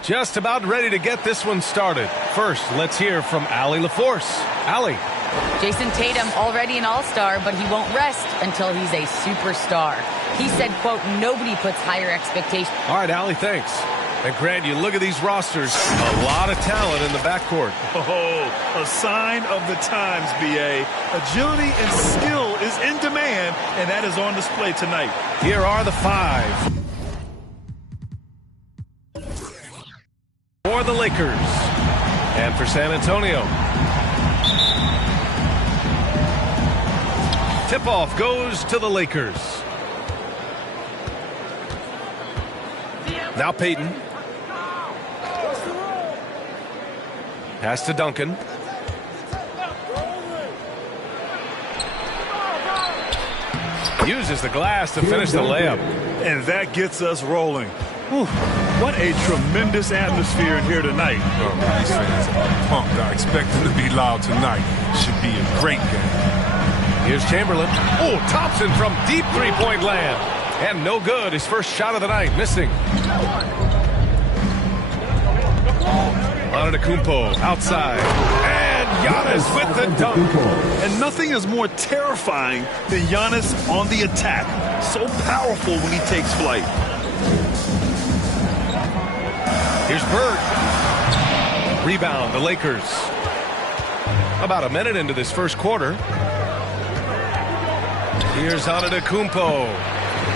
Just about ready to get this one started. First, let's hear from Allie LaForce. Allie. Jason Tatum already an all-star, but he won't rest until he's a superstar. He said, quote, nobody puts higher expectations. All right, Allie, thanks. And Grant, you look at these rosters, a lot of talent in the backcourt. Oh, a sign of the times, B.A. Agility and skill is in demand, and that is on display tonight. Here are the 5. For the Lakers. And for San Antonio. Tip-off goes to the Lakers. Now Peyton. Pass to Duncan. Uses the glass to finish the layup. And that gets us rolling. Whew, what a tremendous atmosphere in here tonight. Oh, these fans are pumped. I expect them to be loud tonight. Should be a great game. Here's Chamberlain. Oh, Thompson from deep three-point land. And no good. His first shot of the night, missing. Antetokounmpo outside. And Giannis with the dunk. And nothing is more terrifying than Giannis on the attack. So powerful when he takes flight. Here's Bird. Rebound, the Lakers. About a minute into this first quarter. Here's Antetokounmpo.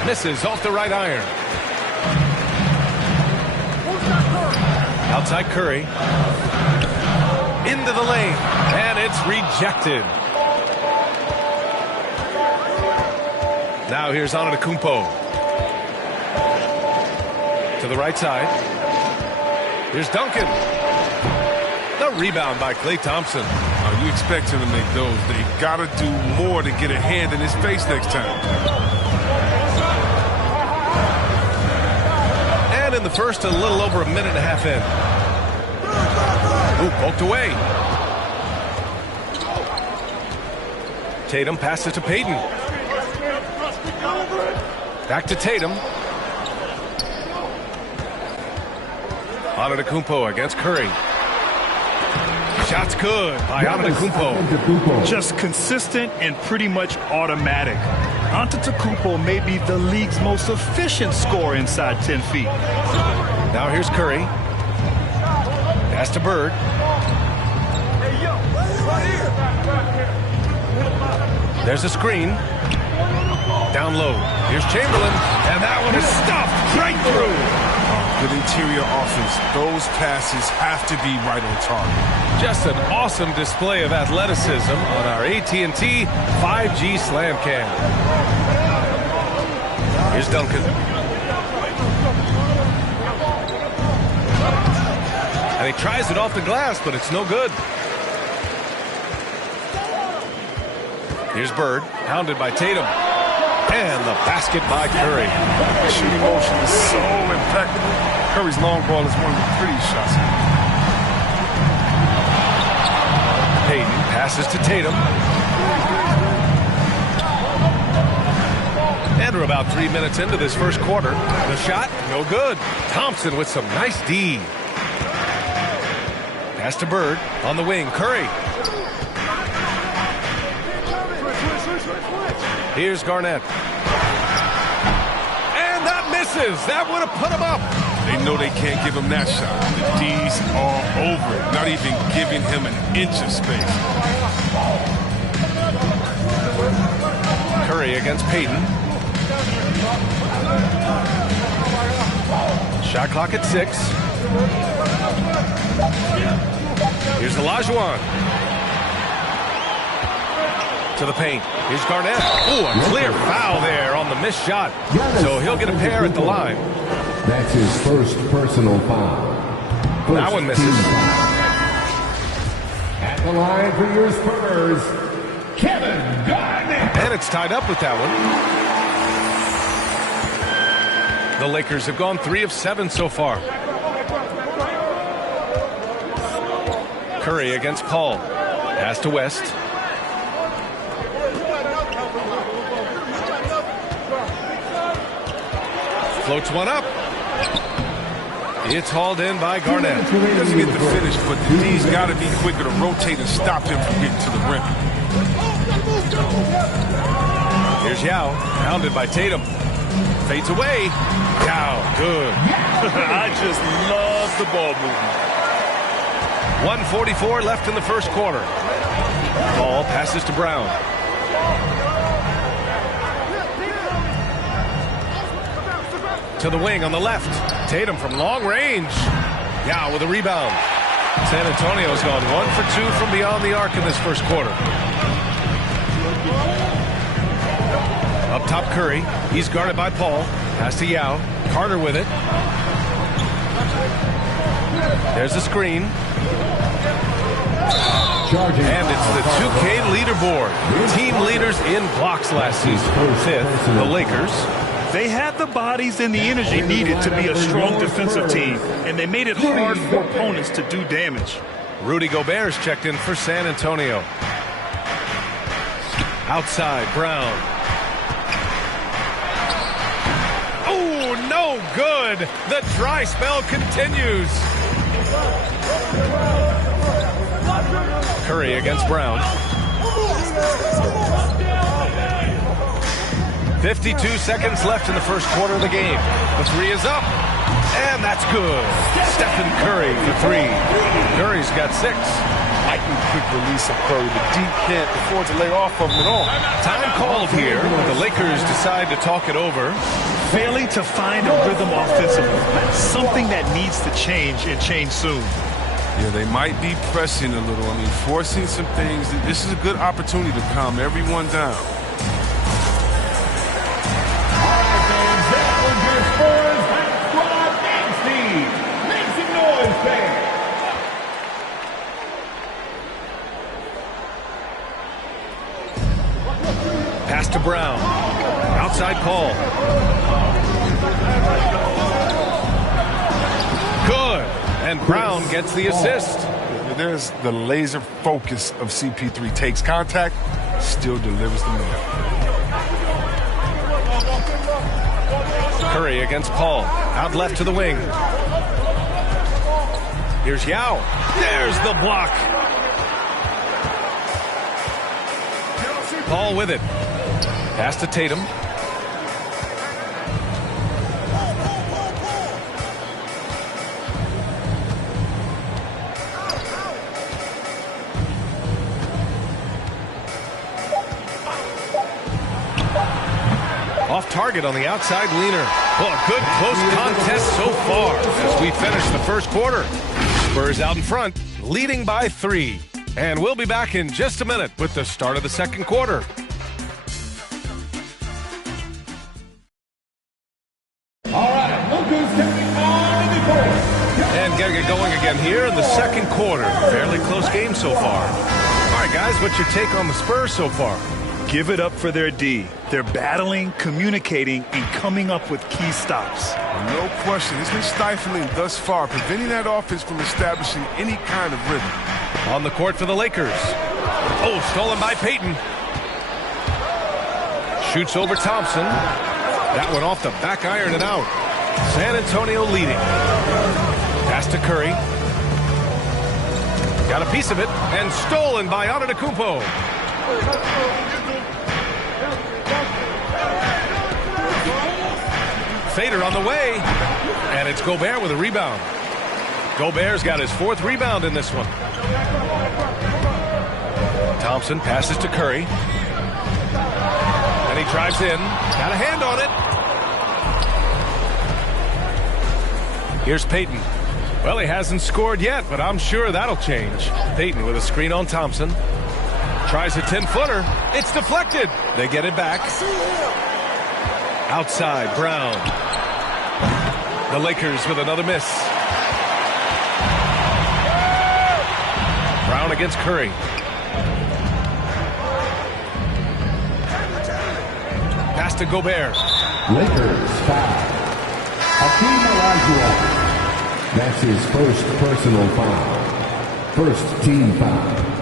Misses off the right iron. Outside Curry. Into the lane. And it's rejected. Now here's Antetokounmpo. To the right side. Here's Duncan. The rebound by Klay Thompson. You expect him to make those. They got to do more to get a hand in his face next time. And in the first, a little over a minute and a half in. Ooh, poked away. Tatum passes to Payton. Back to Tatum. Antetokounmpo against Curry. Shot's good by Antetokounmpo. Just consistent and pretty much automatic. Antetokounmpo may be the league's most efficient scorer inside 10 feet. Now here's Curry. Pass to Bird. There's a screen. Down low. Here's Chamberlain. And that one is stuffed right through. Good interior offense. Those passes have to be right on target. Just an awesome display of athleticism on our AT&T 5G Slam Cam. Here's Duncan. And he tries it off the glass, but it's no good. Here's Bird, hounded by Tatum. And the basket by Curry. The shooting motion is so impeccable. Curry's long ball is one of the prettiest shots. Payton passes to Tatum. And we're about 3 minutes into this first quarter. The shot, no good. Thompson with some nice D. Pass to Bird on the wing. Curry. Here's Garnett. And that misses. That would have put him up. They know they can't give him that shot. The D's are over it. Not even giving him an inch of space. Curry against Payton. Shot clock at 6. Here's Olajuwon. To the paint. Here's Garnett. Ooh, a clear foul there on the missed shot. So he'll get a pair at the line. That's his first personal foul. That one misses. At the line for your Spurs, Kevin Garnett. And it's tied up with that one. The Lakers have gone 3 of 7 so far. Curry against Paul. Pass to West. Floats one up. It's hauled in by Garnett. He doesn't get the finish, but the D's got to be quicker to rotate and stop him from getting to the rim. Here's Yao, hounded by Tatum. Fades away. Yao, good. I just love the ball movement. 1:44 left in the first quarter. Ball passes to Brown. To the wing on the left. Tatum from long range. Yao with a rebound. San Antonio's gone 1 for 2 from beyond the arc in this first quarter. Up top, Curry. He's guarded by Paul. Pass to Yao. Carter with it. There's the screen. And it's the 2K leaderboard. Team leaders in blocks last season. 5th, the Lakers. They had the bodies and the energy needed to be a strong defensive team, and they made it hard for opponents to do damage. Rudy Gobert's checked in for San Antonio. Outside, Brown. Oh, no good. The dry spell continues. Curry against Brown. 52 seconds left in the first quarter of the game. The 3 is up. And that's good. Stephen Curry for 3. Curry's got 6. Lightning quick release of Curry. The D can't afford to lay off of him at all. Time called here. The Lakers decide to talk it over. Failing to find a rhythm offensively. Something that needs to change and change soon. Yeah, they might be pressing a little. I mean, forcing some things. This is a good opportunity to calm everyone down. Pass to Brown. Outside Paul. Good. And Brown gets the assist. there's the laser focus of CP3. Takes contact, still delivers the man. Curry against Paul. Out left to the wing. Here's Yao. There's the block. Paul with it. Pass to Tatum. Off target on the outside leaner. Well, a good close contest so far as we finish the first quarter. Spurs out in front, leading by 3. And we'll be back in just a minute with the start of the second quarter. All right, Lucas stepping on the court. And getting it going again here in the second quarter. Fairly close game so far. All right, guys, what's your take on the Spurs so far? Give it up for their D. They're battling, communicating, and coming up with key stops. No question. It's been stifling thus far, preventing that offense from establishing any kind of rhythm. On the court for the Lakers. Oh, stolen by Payton. Shoots over Thompson. That one off the back iron and out. San Antonio leading. Pass to Curry. Got a piece of it and stolen by Antetokounmpo. Fader on the way, and it's Gobert with a rebound. Gobert's got his 4th rebound in this one. Thompson passes to Curry, and he drives in. Got a hand on it. Here's Payton. Well, he hasn't scored yet, but I'm sure that'll change. Payton with a screen on Thompson. Tries a 10-footer. It's deflected. They get it back. Outside, Brown. The Lakers with another miss. Brown against Curry. Pass to Gobert. Lakers foul. Hakeem Olajuwon. That's his first personal foul. First team foul.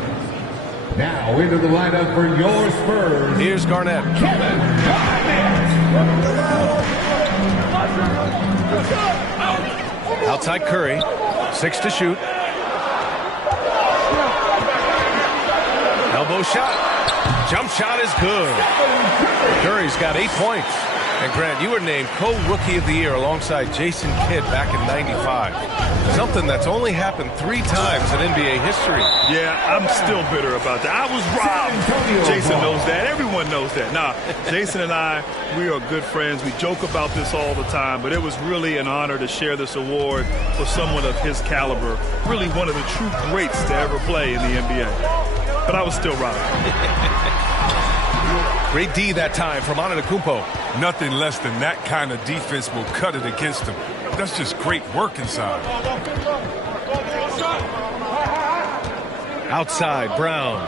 Now into the lineup for your Spurs. Here's Garnett. Kevin Garnett. Outside Curry. 6 to shoot. Elbow shot. Jump shot is good. Curry's got 8 points. And Grant, you were named co-rookie of the year alongside Jason Kidd back in '95. Something that's only happened 3 times in NBA history. Yeah, I'm still bitter about that. I was robbed. Jason knows that. Everyone knows that. Nah, Jason and I, we are good friends. We joke about this all the time, but it was really an honor to share this award with someone of his caliber. Really one of the true greats to ever play in the NBA. But I was still robbed. Great D that time from Antetokounmpo. Nothing less than that kind of defense will cut it against him. That's just great work inside. Outside, Brown.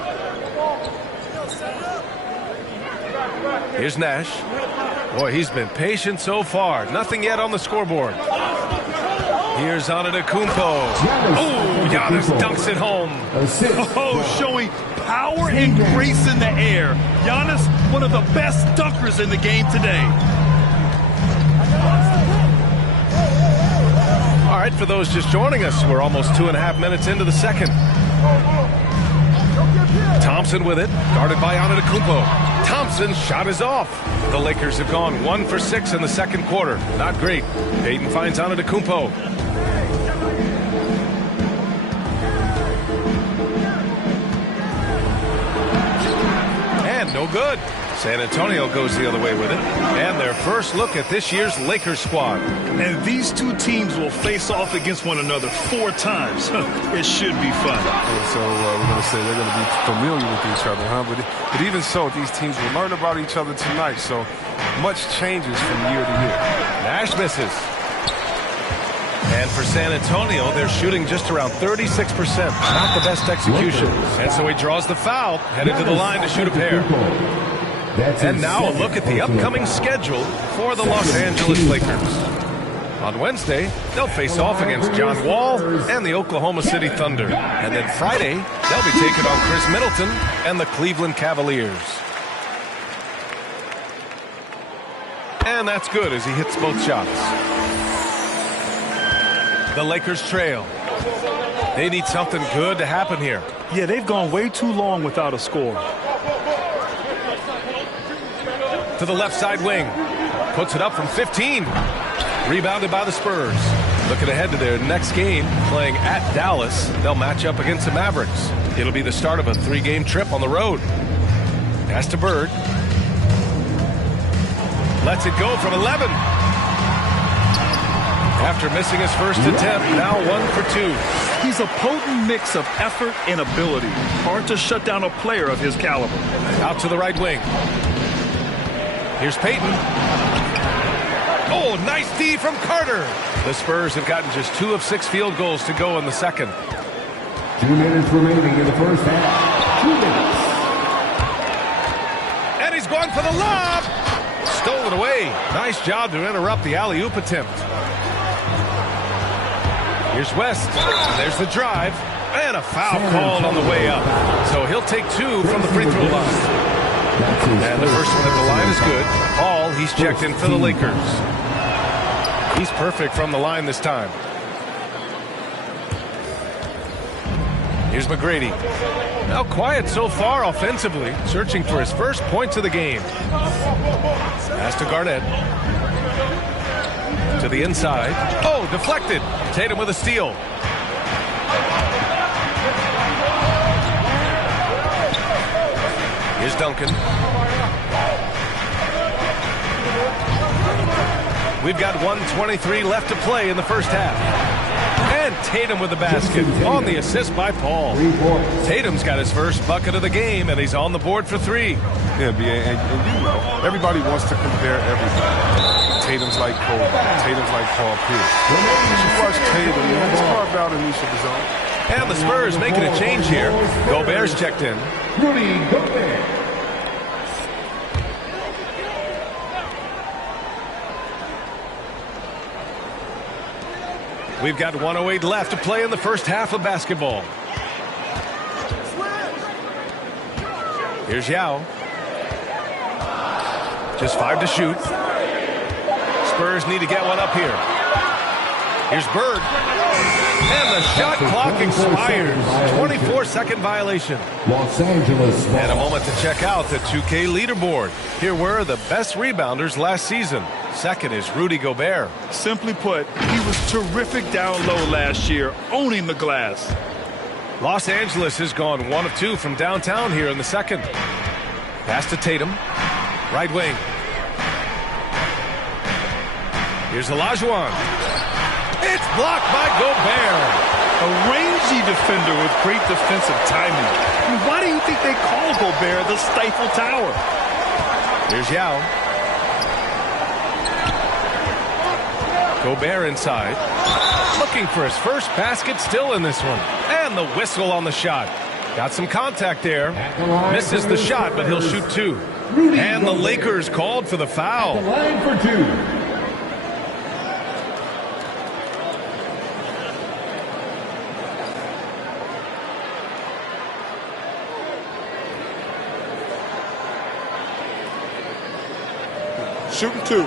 Here's Nash. Boy, he's been patient so far. Nothing yet on the scoreboard. Here's Antetokounmpo. Oh, Giannis dunks it home. Oh, showing power and grace in the air. Giannis, one of the best dunkers in the game today. All right, for those just joining us, we're almost 2.5 minutes into the second. Thompson with it, guarded by Antetokounmpo. Thompson's shot is off. The Lakers have gone 1 for 6 in the second quarter. Not great. Payton finds Antetokounmpo. And no good. San Antonio goes the other way with it. And their first look at this year's Lakers squad. And these two teams will face off against one another 4 times. It should be fun. So we're going to say they're going to be familiar with each other, huh? But even so, these teams will learn about each other tonight. So much changes from year to year. Nash misses. And for San Antonio, they're shooting just around 36%. Not the best execution. And so he draws the foul, headed to the line to shoot a pair. And now a look at the upcoming schedule for the Los Angeles Lakers. On Wednesday, they'll face off against John Wall and the Oklahoma City Thunder. And then Friday, they'll be taking on Chris Middleton and the Cleveland Cavaliers. And that's good as he hits both shots. The Lakers trail. They need something good to happen here. Yeah, they've gone way too long without a score. To the left side wing. Puts it up from 15. Rebounded by the Spurs. Looking ahead to their next game, playing at Dallas. They'll match up against the Mavericks. It'll be the start of a 3-game trip on the road. Pass to Bird. Lets it go from 11. After missing his first attempt, now 1 for 2. He's a potent mix of effort and ability. Hard to shut down a player of his caliber. Out to the right wing. Here's Payton. Oh, nice D from Carter. The Spurs have gotten just 2 of 6 field goals to go in the second. 2 minutes remaining in the first half. 2 minutes. And he's going for the lob. Stolen away. Nice job to interrupt the alley-oop attempt. Here's West. There's the drive. And a foul called on the way up. So he'll take 2 from the free throw line. And the first one at the line is good. Paul, he's checked in for the Lakers. He's perfect from the line this time. Here's McGrady. Now quiet so far offensively, searching for his first points of the game. Pass to Garnett. To the inside. Oh, deflected. Tatum with a steal. Here's Duncan. We've got 1:23 left to play in the first half. And Tatum with the basket on the assist by Paul. Tatum's got his first bucket of the game, and he's on the board for 3. Yeah, and you know, everybody wants to compare everybody. Tatum's like Kobe. Tatum's like Paul Pierce. You watch Tatum, he's carved out in each of his own. And the Spurs making a change here. Gobert's checked in. Rudy Gobert. We've got 1:08 left to play in the first half of basketball. Here's Yao. Just 5 to shoot. Spurs need to get one up here. Here's Bird. And the shot clock expires. 24-second violation. Los Angeles. And a moment to check out the 2K leaderboard. Here were the best rebounders last season. Second is Rudy Gobert. Simply put, he was terrific down low last year, owning the glass. Los Angeles has gone 1 of 2 from downtown here in the second. Pass to Tatum. Right wing. Here's Olajuwon. It's blocked by Gobert. A rangy defender with great defensive timing. I mean, why do you think they call Gobert the Stifle Tower? Here's Yao. Gobert inside. Looking for his first basket still in this one. And the whistle on the shot. Got some contact there. Misses the shot, but he'll shoot 2. And the Lakers called for the foul. The line for 2. Shooting 2.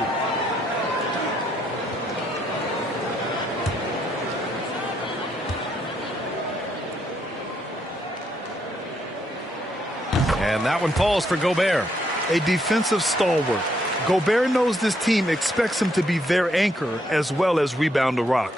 And that one falls for Gobert. A defensive stalwart. Gobert knows this team expects him to be their anchor as well as rebound the rock.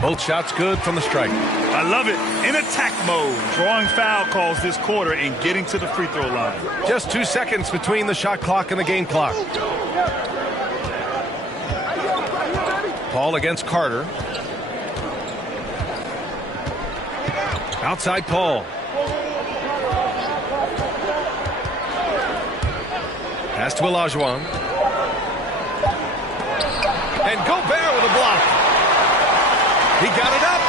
Both shots good from the strike. I love it. In attack mode. Drawing foul calls this quarter and getting to the free throw line. Just 2 seconds between the shot clock and the game clock. Paul against Carter. Outside Paul. Pass to Olajuwon. And Gobert with a block. He got it up.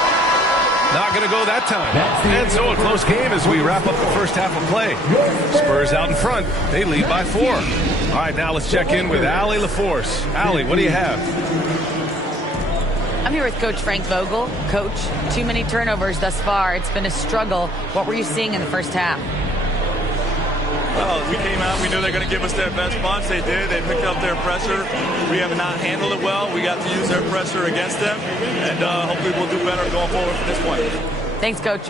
Not going to go that time. And so a close game as we wrap up the first half of play. Spurs out in front. They lead by 4. All right, now let's check in with Allie LaForce. Allie, what do you have? I'm here with Coach Frank Vogel. Coach, too many turnovers thus far. It's been a struggle. What were you seeing in the first half? Well, we came out. We knew they were going to give us their best punch. They did. They picked up their pressure. We have not handled it well. We got to use their pressure against them. And hopefully we'll do better going forward from this point. Thanks, Coach.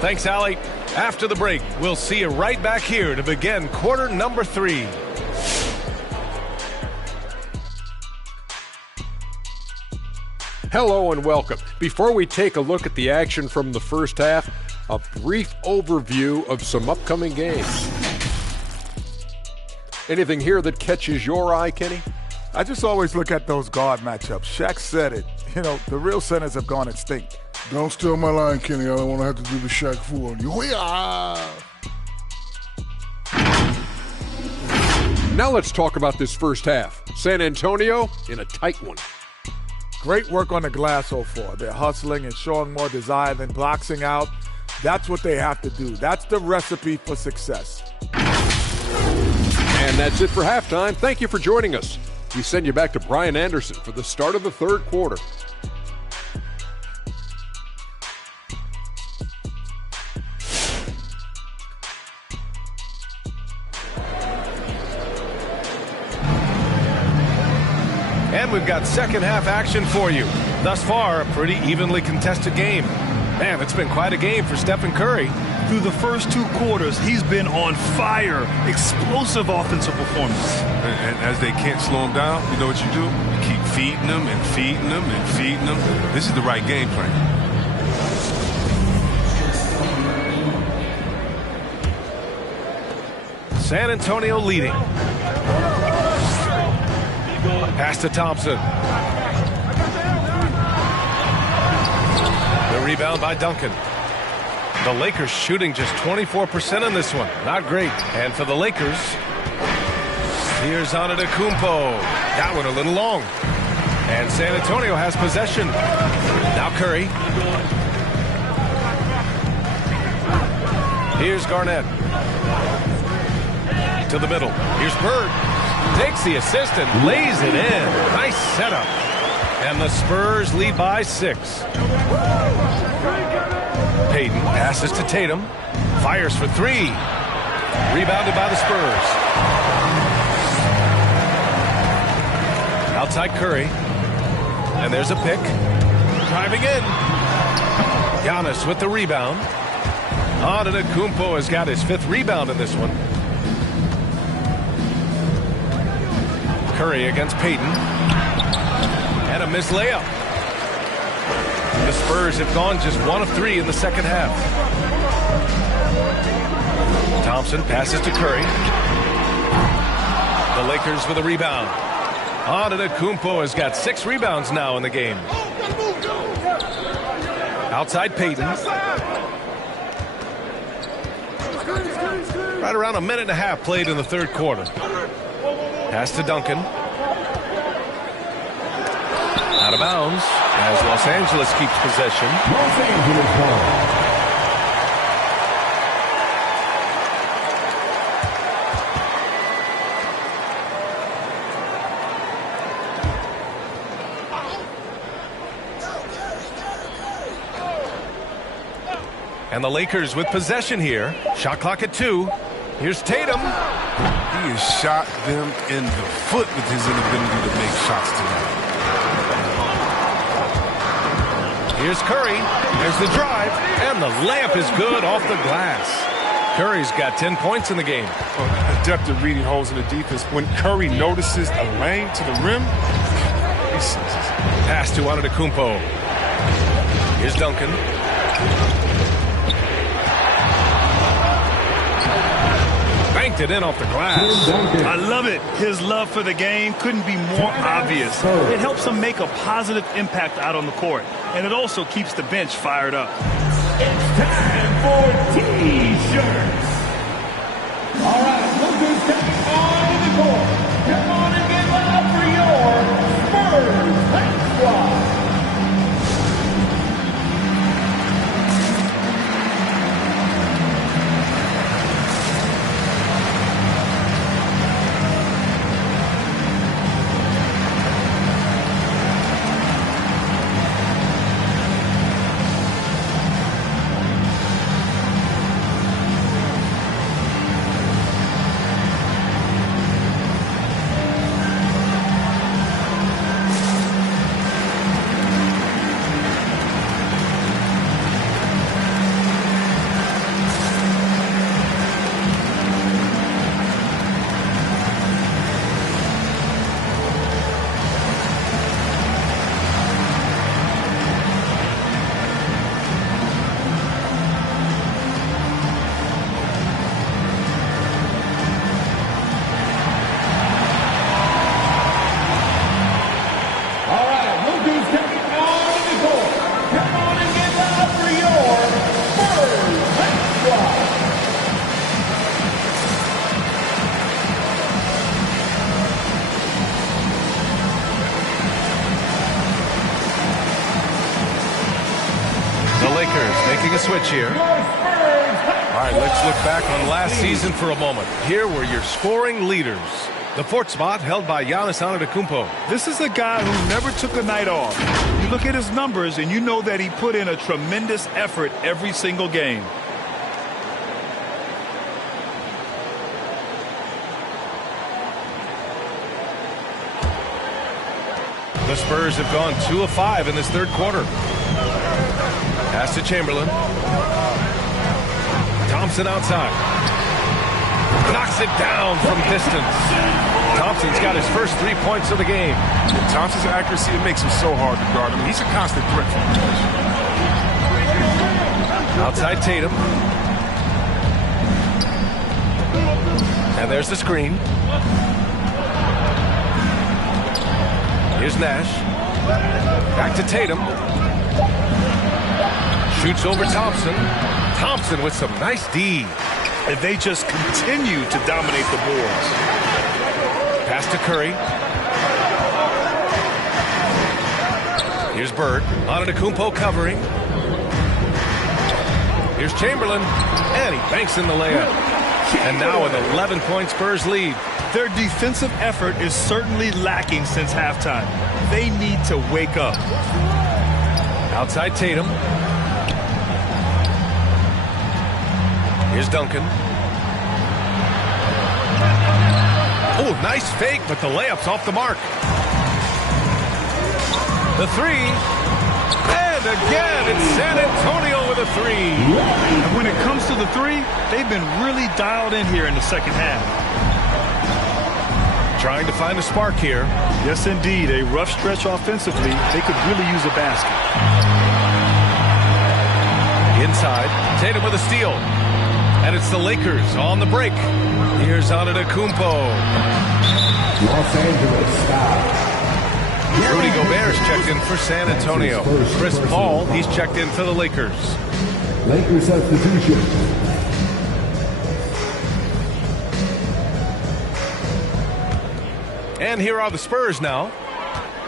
Thanks, Allie. After the break, we'll see you right back here to begin quarter number 3. Hello and welcome. Before we take a look at the action from the first half, a brief overview of some upcoming games. Anything here that catches your eye, Kenny? I just always look at those guard matchups. Shaq said it. You know, the real centers have gone extinct. Don't steal my line, Kenny. I don't want to have to do the Shaq Fu on you. Now let's talk about this first half. San Antonio in a tight one. Great work on the glass so far. They're hustling and showing more desire than boxing out. That's what they have to do. That's the recipe for success. And that's it for halftime. Thank you for joining us. We send you back to Brian Anderson for the start of the third quarter. And we've got second half action for you. Thus far, a pretty evenly contested game. Man, it's been quite a game for Stephen Curry. Through the first 2 quarters, he's been on fire. Explosive offensive performance. And as they can't slow him down, you know what you do? You keep feeding them and feeding them and feeding them. This is the right game plan. San Antonio leading. Pass to Thompson. The rebound by Duncan. The Lakers shooting just 24% in this one. Not great. And for the Lakers, here's Antetokounmpo. That one a little long. And San Antonio has possession. Now Curry. Here's Garnett. To the middle. Here's Bird. Takes the assist and lays it in. Nice setup. And the Spurs lead by 6. Payton passes to Tatum. Fires for 3. Rebounded by the Spurs. Outside Curry. And there's a pick. Driving in. Giannis with the rebound. Antetokounmpo has got his 5th rebound in this one. Curry against Payton. And a missed layup. The Spurs have gone just 1 of 3 in the second half. Thompson passes to Curry. The Lakers with a rebound. Antetokounmpo has got 6 rebounds now in the game. Outside Payton. Right around a minute and a half played in the third quarter. Pass to Duncan. Out of bounds as Los Angeles keeps possession. Los Angeles ball. And the Lakers with possession here. Shot clock at 2. Here's Tatum. He has shot them in the foot with his inability to make shots tonight. Here's Curry. There's the drive. And the layup is good off the glass. Curry's got 10 points in the game. The depth of reading holes in the defense. When Curry notices a lane to the rim, he sees it. Pass to Antetokounmpo. Here's Duncan. Banked it in off the glass. I love it. His love for the game couldn't be more obvious. It helps him make a positive impact out on the court. And it also keeps the bench fired up. It's time for T-shirts. All right, look who's coming on the court. Come on and get loud for your Spurs switch here. All right, let's look back on last season for a moment. Here were your scoring leaders. The fourth spot held by Giannis Antetokounmpo. This is a guy who never took a night off. You look at his numbers and you know that he put in a tremendous effort every single game. The Spurs have gone 2 of 5 in this third quarter. Pass to Chamberlain. Thompson outside. Knocks it down from distance. Thompson's got his first 3 points of the game. Thompson's accuracy, it makes him so hard to guard. I mean, he's a constant threat for him. Outside Tatum. And there's the screen. Here's Nash. Back to Tatum. Shoots over Thompson. Thompson with some nice D. And they just continue to dominate the boards. Pass to Curry. Here's Bird. Antetokounmpo covering. Here's Chamberlain. And he banks in the layup. And now an 11-point Spurs lead. Their defensive effort is certainly lacking since halftime. They need to wake up. Outside Tatum. Here's Duncan. Oh, nice fake, but the layup's off the mark. The three. And again, it's San Antonio with a three. And when it comes to the three, they've been really dialed in here in the second half. Trying to find a spark here. Yes, indeed. A rough stretch offensively. They could really use a basket. Inside. Tatum with a steal. And it's the Lakers on the break. Here's Antetokounmpo. Los Angeles foul. Rudy Gobert's checked in for San Antonio. Chris Paul, he's checked in for the Lakers. Lakers substitution. And here are the Spurs now.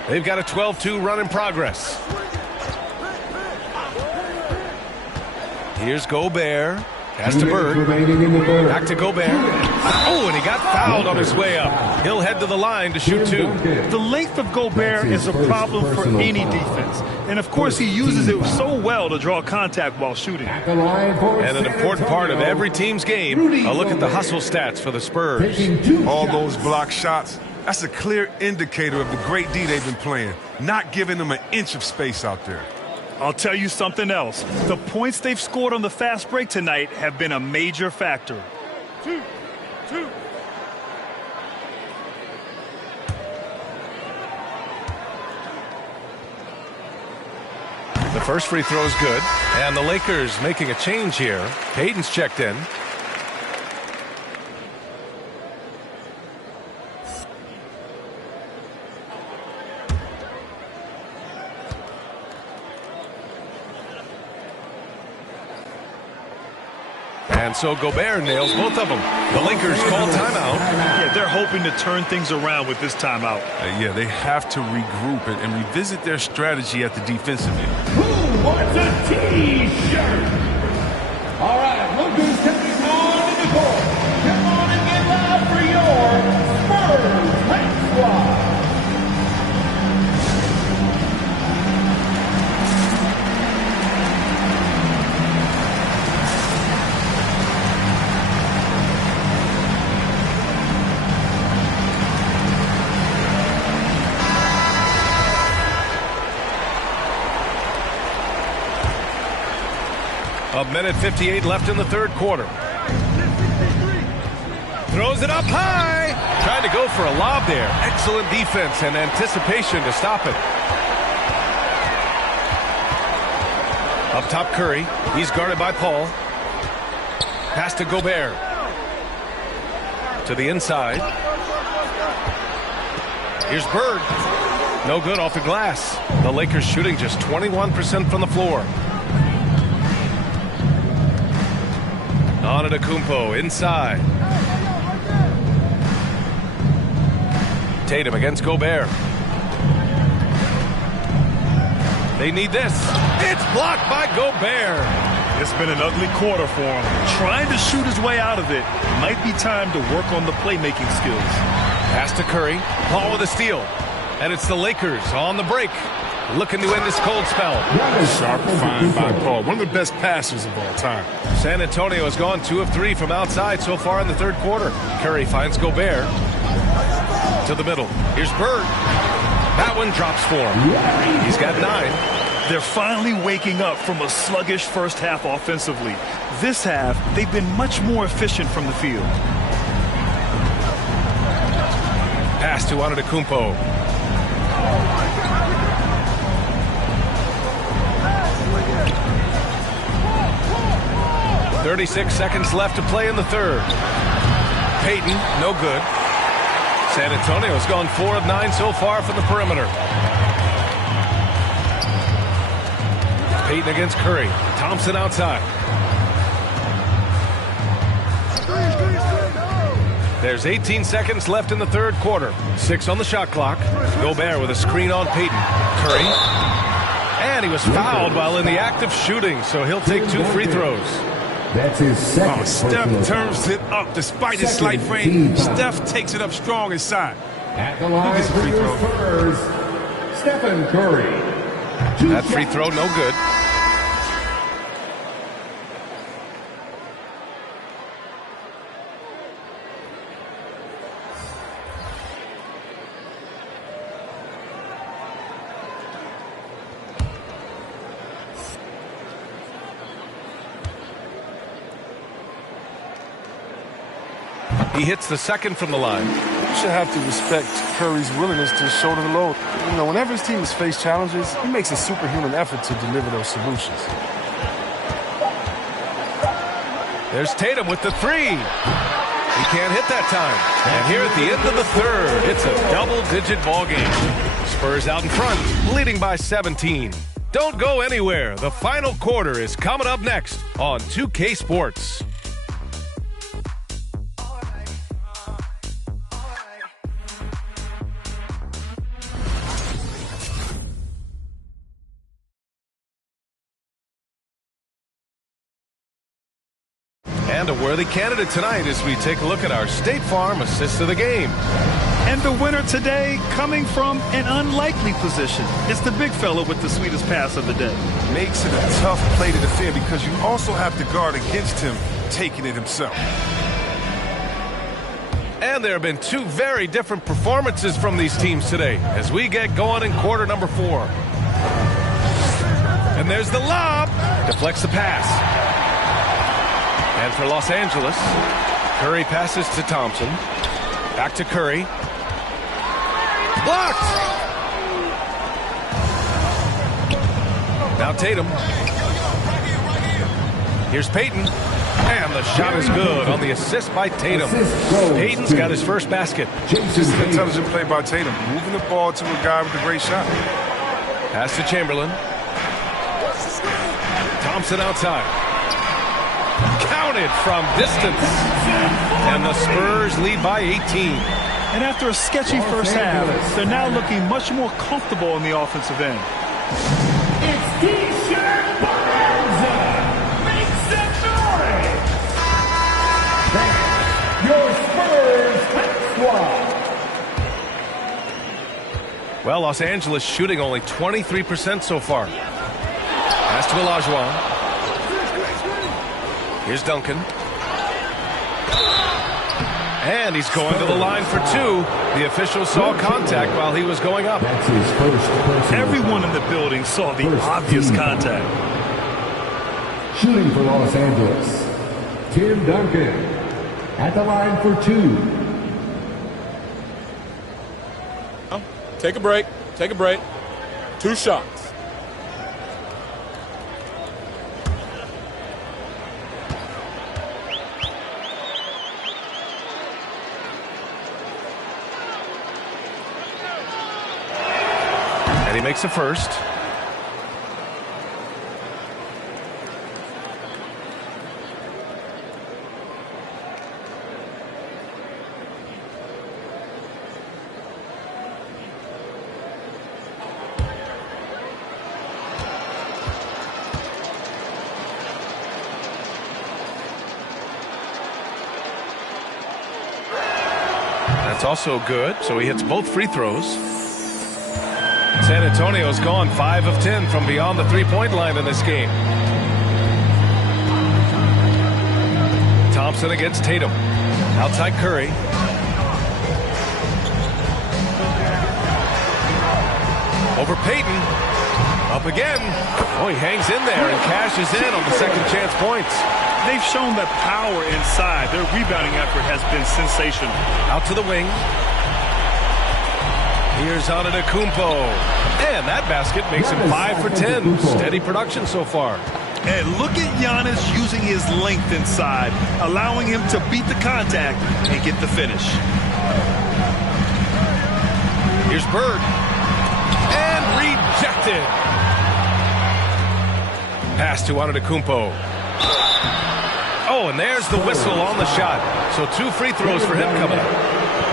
They've got a 12-2 run in progress. Here's Gobert. Pass to Bird. Back to Gobert. Oh, and he got fouled on his way up. He'll head to the line to shoot two. The length of Gobert is a problem for any defense. And, of course, he uses it so well to draw contact while shooting. And an important part of every team's game, a look at the hustle stats for the Spurs. All those block shots, that's a clear indicator of the great D they've been playing, not giving them an inch of space out there. I'll tell you something else. The points they've scored on the fast break tonight have been a major factor. 2. The first free throw is good. And the Lakers making a change here. Payton's checked in. And so Gobert nails both of them. The Lakers call timeout. Yeah, they're hoping to turn things around with this timeout. Yeah, they have to regroup and revisit their strategy at the defensive end. Who wants a T-shirt? All right, look who's coming on in the court. Come on and get loud for your Spurs Hype Squad. A minute 58 left in the third quarter. Throws it up high. Trying to go for a lob there. Excellent defense and anticipation to stop it. Up top, Curry. He's guarded by Paul. Pass to Gobert. To the inside. Here's Bird. No good off the glass. The Lakers shooting just 21% from the floor. Antetokounmpo inside. Tatum against Gobert. They need this. It's blocked by Gobert. It's been an ugly quarter for him. Trying to shoot his way out of it. Might be time to work on the playmaking skills. Pass to Curry. Paul with a steal. And it's the Lakers on the break, looking to end this cold spell. Sharp find by Paul. One of the best passers of all time. San Antonio has gone 2 of 3 from outside so far in the third quarter. Curry finds Gobert. To the middle. Here's Bird. That one drops for him. He's got 9. They're finally waking up from a sluggish first half offensively. This half, they've been much more efficient from the field. Pass to Antetokounmpo. "36 seconds left to play in the third. Payton, no good. San Antonio's gone 4 of 9 so far from the perimeter. Payton against Curry. Thompson outside. There's 18 seconds left in the third quarter. 6 on the shot clock. Gobert with a screen on Payton. Curry. And he was fouled while in the act of shooting, so he'll take 2 free throws. That's his second. Steph turns it up despite his slight frame. Steph takes it up strong inside. At the line for your Spurs, Stephen Curry. That free throw, no good. He hits the second from the line. You should have to respect Curry's willingness to shoulder the load. You know, whenever his team has faced challenges, he makes a superhuman effort to deliver those solutions. There's Tatum with the 3. He can't hit that time. And here at the end of the third, it's a double-digit ball game. Spurs out in front, leading by 17. Don't go anywhere. The final quarter is coming up next on 2K Sports. And a worthy candidate tonight as we take a look at our State Farm assist of the game. And the winner today coming from an unlikely position. It's the big fella with the sweetest pass of the day. Makes it a tough play to defend because you also have to guard against him taking it himself. And there have been 2 very different performances from these teams today as we get going in quarter number 4. And there's the lob. Deflects the pass. And for Los Angeles, Curry passes to Thompson. Back to Curry. Blocked! Now Tatum. Here's Payton. And the shot is good on the assist by Tatum. Payton's got his first basket. Just an intelligent play by Tatum. Moving the ball to a guy with a great shot. Pass to Chamberlain. Thompson outside. Counted from distance. And the Spurs lead by 18. And after a sketchy first half, they're now looking much more comfortable on the offensive end. It's T-shirt Bonanza. Make some noise. That's your Spurs squad. Well, Los Angeles shooting only 23% so far. Pass to Olajuwon. Here's Duncan. And he's going to the line for 2. The official saw contact while he was going up. That's his first. Everyone in the building saw the obvious contact. Shooting for Los Angeles, Tim Duncan. At the line for 2. Take a break. Take a break. 2 shots. He makes a first. That's also good, so he hits both free throws. San Antonio's gone 5 of 10 from beyond the three-point line in this game. Thompson against Tatum. Outside Curry. Over Payton. Up again. Oh, he hangs in there and cashes in on the second chance points. They've shown that power inside. Their rebounding effort has been sensational. Out to the wing. Here's Antetokounmpo. And that basket makes him 5 for 10. Steady production so far. And look at Giannis using his length inside, allowing him to beat the contact and get the finish. Here's Bird. And rejected. Pass to Antetokounmpo. Oh, and there's the whistle on the shot. So 2 free throws for him coming up.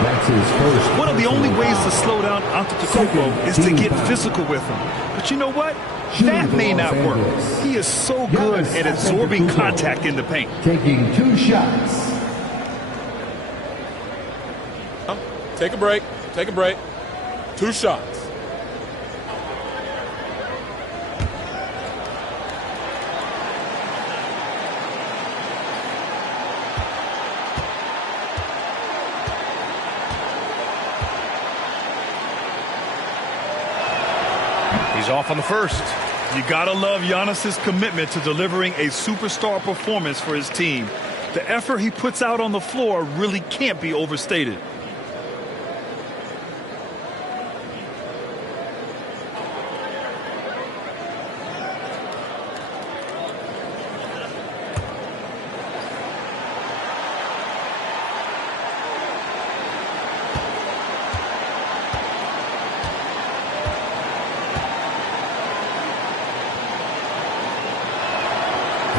That's his first. One of the only ways to slow down Antetokounmpo is to get physical with him. But you know what? That may not work. He is so good at absorbing contact in the paint. Taking 2 shots. Take a break. Take a break. 2 shots. He's off on the first. You gotta love Giannis's commitment to delivering a superstar performance for his team. The effort he puts out on the floor really can't be overstated.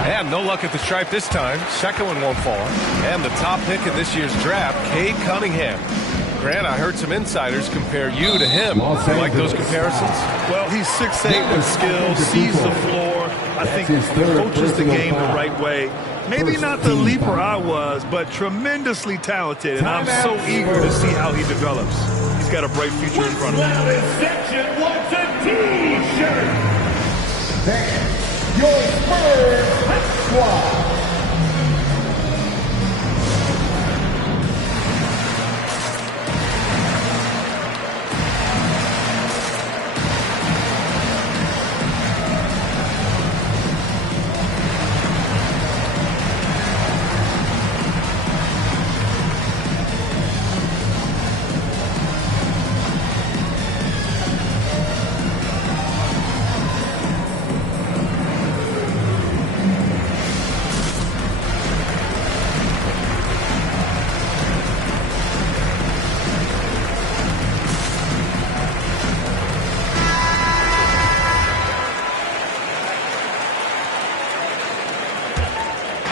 And no luck at the stripe this time. Second one won't fall. And the top pick in this year's draft, Cade Cunningham. Grant, I heard some insiders compare you to him. You like those comparisons? Well, he's 6'8" with skill, sees the floor. I think coaches the game the right way. Maybe not the leaper I was, but tremendously talented. And I'm so eager to see how he develops. He's got a bright future in front of him. Section wants a T-shirt. Your Spurs Hot Squad.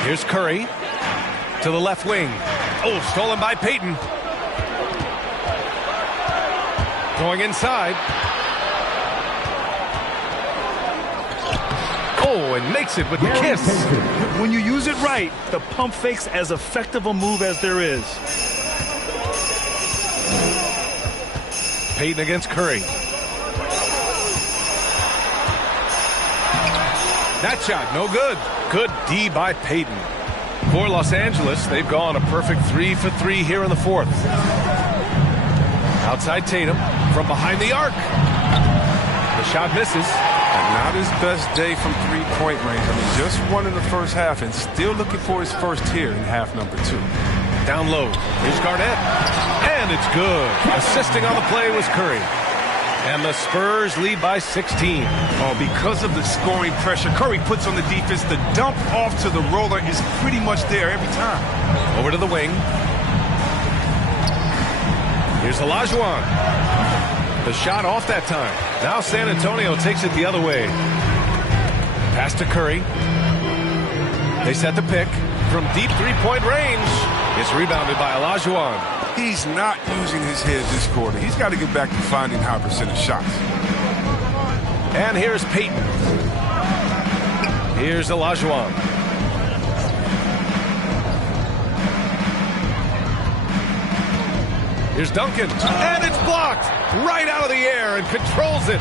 Here's Curry to the left wing. Oh, stolen by Payton. Going inside. Oh, and makes it with the kiss. When you use it right, the pump fake's as effective a move as there is. Payton against Curry. That shot, no good. Good D by Payton. For Los Angeles, they've gone a perfect 3 for 3 here in the fourth. Outside Tatum from behind the arc. The shot misses. And not his best day from three-point range. I mean, just won in the first half and still looking for his first here in half number 2. Down low. Here's Garnett. And it's good. Assisting on the play was Curry. And the Spurs lead by 16. Oh, because of the scoring pressure Curry puts on the defense, the dump off to the roller is pretty much there every time. Over to the wing. Here's Olajuwon. The shot off that time. Now San Antonio takes it the other way. Pass to Curry. They set the pick from deep three-point range. It's rebounded by Olajuwon. He's not using his head this quarter. He's got to get back to finding high percentage shots. And here's Payton. Here's Olajuwon. Here's Duncan, and it's blocked right out of the air and controls it.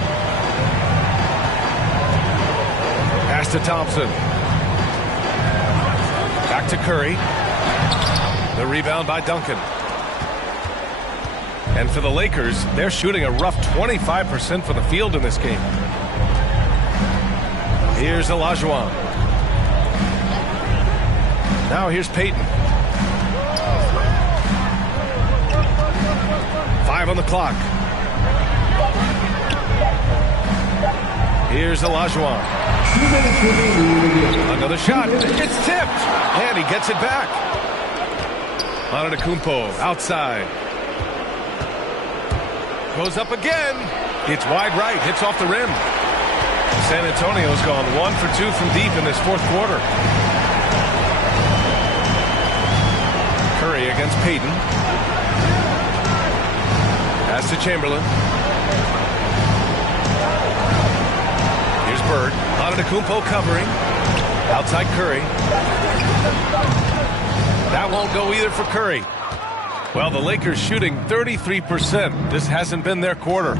Pass to Thompson. Back to Curry. The rebound by Duncan. And for the Lakers, they're shooting a rough 25% for the field in this game. Here's Olajuwon. Now here's Payton. 5 on the clock. Here's Olajuwon. Another shot. It's tipped. And he gets it back. Antetokounmpo outside. Goes up again. It's wide right. Hits off the rim. San Antonio's gone 1 for 2 from deep in this fourth quarter. Curry against Payton. Pass to Chamberlain. Here's Bird. Antetokounmpo covering. Outside Curry. That won't go either for Curry. Well, the Lakers shooting 33%. This hasn't been their quarter.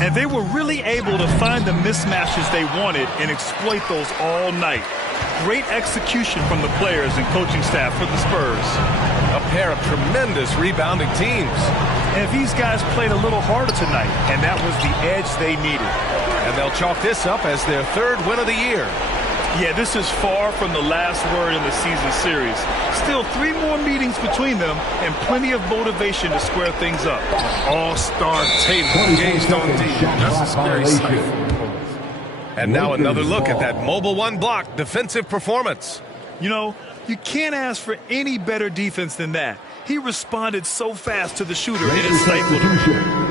And they were really able to find the mismatches they wanted and exploit those all night. Great execution from the players and coaching staff for the Spurs. A pair of tremendous rebounding teams. And these guys played a little harder tonight, and that was the edge they needed. And they'll chalk this up as their 3rd win of the year. Yeah, this is far from the last word in the season series. Still 3 more meetings between them and plenty of motivation to square things up. All-star Tatum engaged on D. That's a scary sight. And now another look at that mobile 1 block defensive performance. You know, you can't ask for any better defense than that. He responded so fast to the shooter, it stifled him.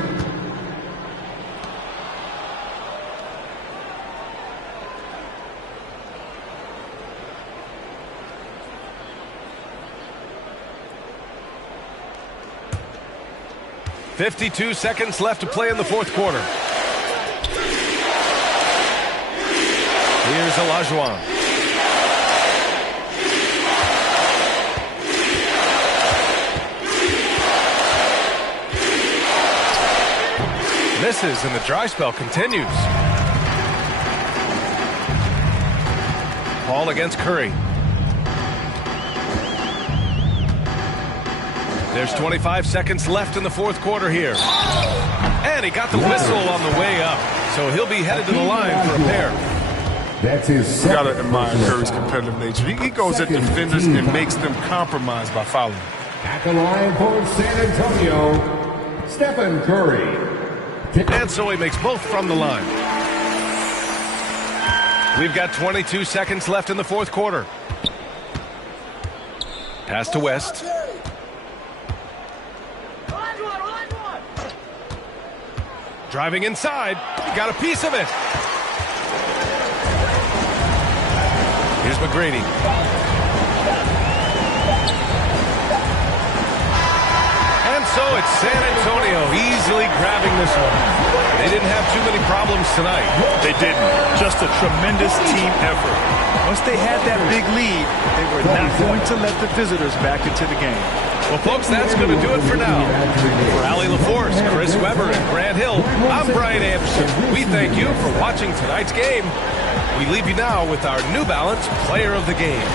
.52 seconds left to play in the fourth quarter. Here's Olajuwon. Misses and the dry spell continues. Paul against Curry. There's 25 seconds left in the fourth quarter here. And he got the whistle on the way up. So he'll be headed to the line for a pair. That's his. You gotta admire Curry's competitive nature. He goes at defenders and makes them compromise by fouling. At the line for San Antonio, Stephen Curry. And so he makes both from the line. We've got 22 seconds left in the fourth quarter. Pass to West. Driving inside. Got a piece of it. Here's McGrady. And so it's San Antonio easily grabbing this one. They didn't have too many problems tonight. They didn't. Just a tremendous team effort. Once they had that big lead, they were not going to let the visitors back into the game. Well, folks, that's going to do it for now. For Allie LaForce, Chris Webber, and Grant Hill, I'm Brian Anderson. We thank you for watching tonight's game. We leave you now with our New Balance Player of the Game.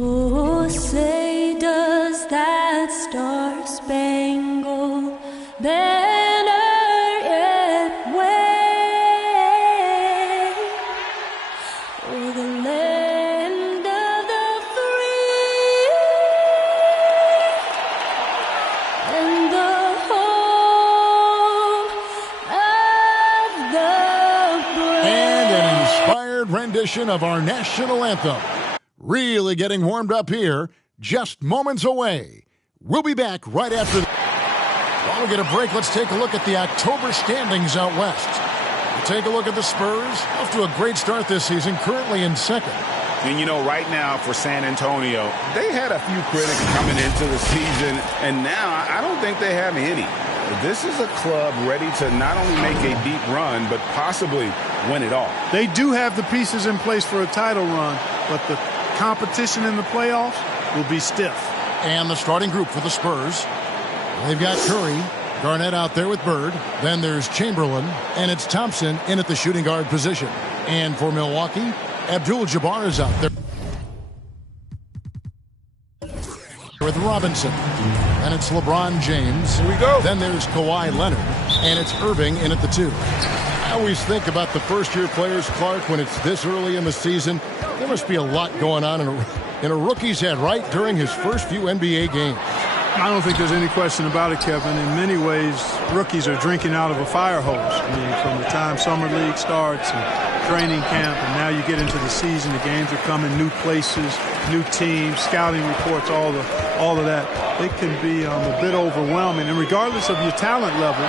Oh, say does that star-spangled banner yet wave o'er the land of the free and the home of the brave. And an inspired rendition of our national anthem. Really getting warmed up here, just moments away. We'll be back right after. While we get a break, let's take a look at the October standings out west. We'll take a look at the Spurs, off to a great start this season, currently in second. And, you know, right now for San Antonio, they had a few critics coming into the season, and now I don't think they have any. This is a club ready to not only make a deep run, but possibly win it all. They do have the pieces in place for a title run, but the competition in the playoffs will be stiff. And the starting group for the Spurs, they've got Curry, Garnett out there with Bird. Then there's Chamberlain, and it's Thompson in at the shooting guard position. And for Milwaukee, Abdul-Jabbar is out there with Robinson. And it's LeBron James. Here we go. Then there's Kawhi Leonard, and it's Irving in at the 2. I always think about the first-year players, Clark, when it's this early in the season. There must be a lot going on in a rookie's head, right, during his first few NBA games. I don't think there's any question about it, Kevin. In many ways, rookies are drinking out of a fire hose. I mean, from the time Summer League starts and training camp, and now you get into the season, the games are coming, new places, new teams, scouting reports, all of that. It can be a bit overwhelming. And regardless of your talent level,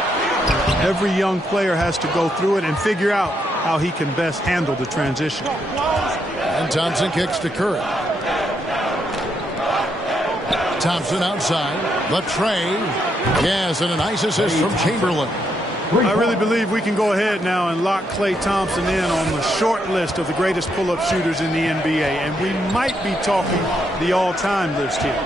every young player has to go through it and figure out how he can best handle the transition. And Thompson kicks to Curry. Thompson outside. Latrey. Yes, and a nice assist from Chamberlain. I really believe we can go ahead now and lock Klay Thompson in on the short list of the greatest pull-up shooters in the NBA. And we might be talking the all-time list here.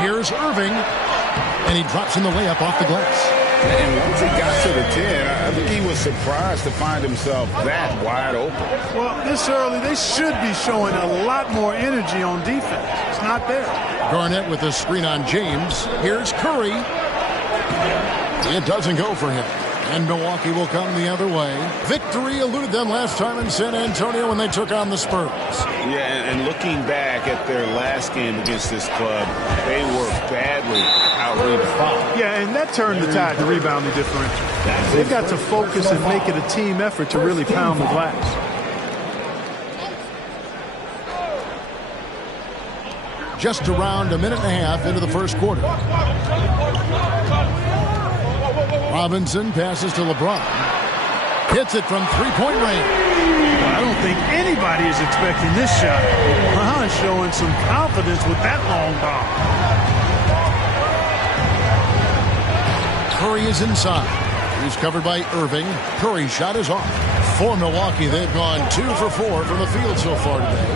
Here's Irving. And he drops in the layup off the glass. And once he got to the 10, I think he was surprised to find himself that wide open. Well, this early, they should be showing a lot more energy on defense. It's not there. Garnett with a screen on James. Here's Curry. It doesn't go for him. And Milwaukee will come the other way. Victory eluded them last time in San Antonio when they took on the Spurs. Yeah, and looking back at their last game against this club, they were badly out-rebounded. Yeah, and that turned the tide, the rebounding differential. They've got to focus and make it a team effort to really pound the glass. Just around a minute and a half into the first quarter. Robinson passes to LeBron. Hits it from three-point range. I don't think anybody is expecting this shot. LeBron showing some confidence with that long ball. Curry is inside. He's covered by Irving. Curry's shot is off. For Milwaukee, they've gone 2 for 4 from the field so far today.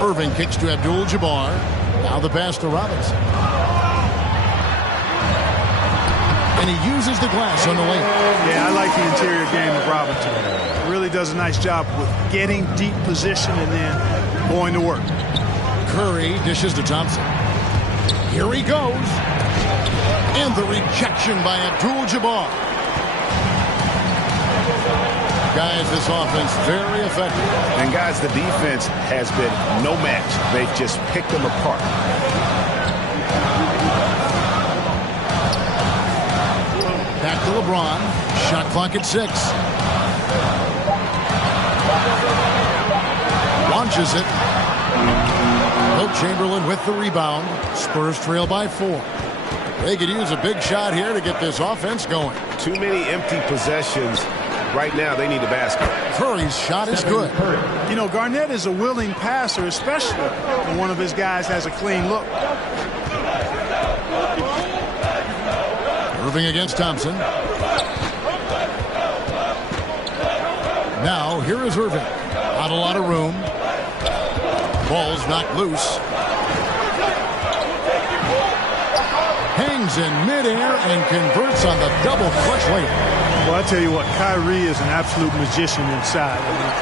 Irving kicks to Abdul-Jabbar. Now the pass to Robinson. And he uses the glass on the lane. Yeah, I like the interior game of Robinson. Really does a nice job with getting deep position and then going to work. Curry dishes to Thompson. Here he goes. And the rejection by Abdul-Jabbar. Guys, this offense very effective. And guys, the defense has been no match. They've just picked them apart. Back to LeBron. Shot clock at 6. Launches it. Wilt Chamberlain with the rebound. Spurs trail by 4. They could use a big shot here to get this offense going. Too many empty possessions. Right now, they need a basket. Curry's shot is good. You know, Garnett is a willing passer, especially when one of his guys has a clean look. Irving against Thompson. Now, here is Irving. Not a lot of room. Ball's knocked loose. Hangs in midair and converts on the double clutch layup. Well, I tell you what, Kyrie is an absolute magician inside. I mean,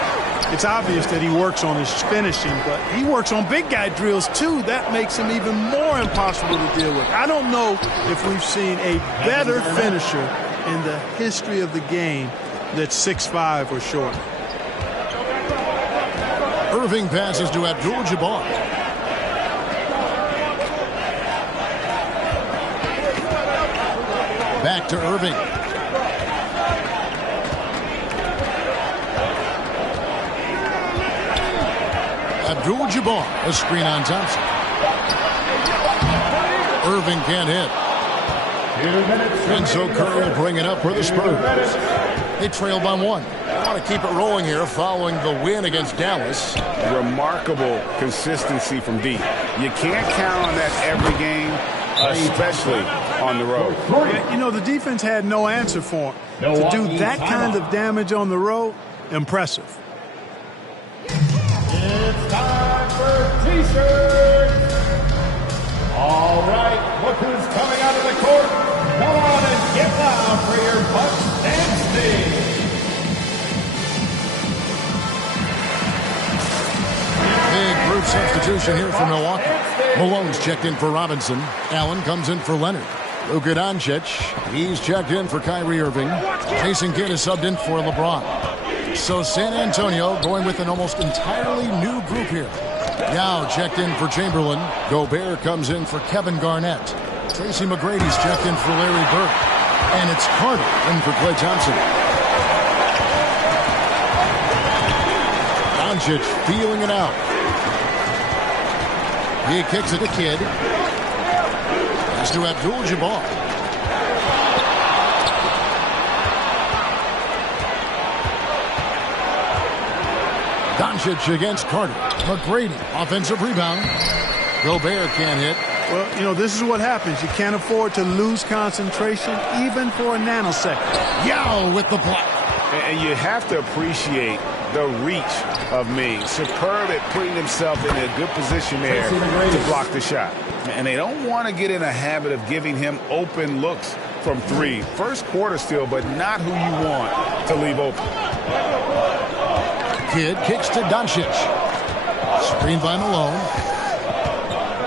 It's obvious that he works on his finishing, but he works on big guy drills too. That makes him even more impossible to deal with. I don't know if we've seen a better finisher in the history of the game that's 6'5" or shorter. Irving passes to Abdul-Jabbar. Back to Irving. Abdul-Jabbar, a screen on Thompson. Irving can't hit. And so Curry will bring it up for the Spurs. They trail by 1. They want to keep it rolling here following the win against Dallas. Remarkable consistency from deep. You can't count on that every game, especially on the road. Yeah, you know, the defense had no answer for him. To do that kind of damage on the road, impressive. It's time for T-shirts. All right, look who's coming out of the court. Come on and get loud for your Bucks and Steve. Big group substitution here for Milwaukee. Malone's checked in for Robinson. Allen comes in for Leonard. Luka Doncic, he's checked in for Kyrie Irving. Jason Kidd is subbed in for LeBron. So San Antonio going with an almost entirely new group here. Yao checked in for Chamberlain. Gobert comes in for Kevin Garnett. Tracy McGrady's checked in for Larry Bird. And it's Carter in for Klay Thompson. Doncic feeling it out. He kicks it to Kidd. Pass to Abdul-Jabbar. Doncic against Carter. McGrady, offensive rebound. Gobert can't hit. Well, you know, this is what happens. You can't afford to lose concentration, even for a nanosecond. Yao with the block. And you have to appreciate the reach of Ming. Superb at putting himself in a good position there to block the shot. And they don't want to get in a habit of giving him open looks from 3. First quarter still, but not who you want to leave open. Kidd kicks to Doncic. Screen by Malone.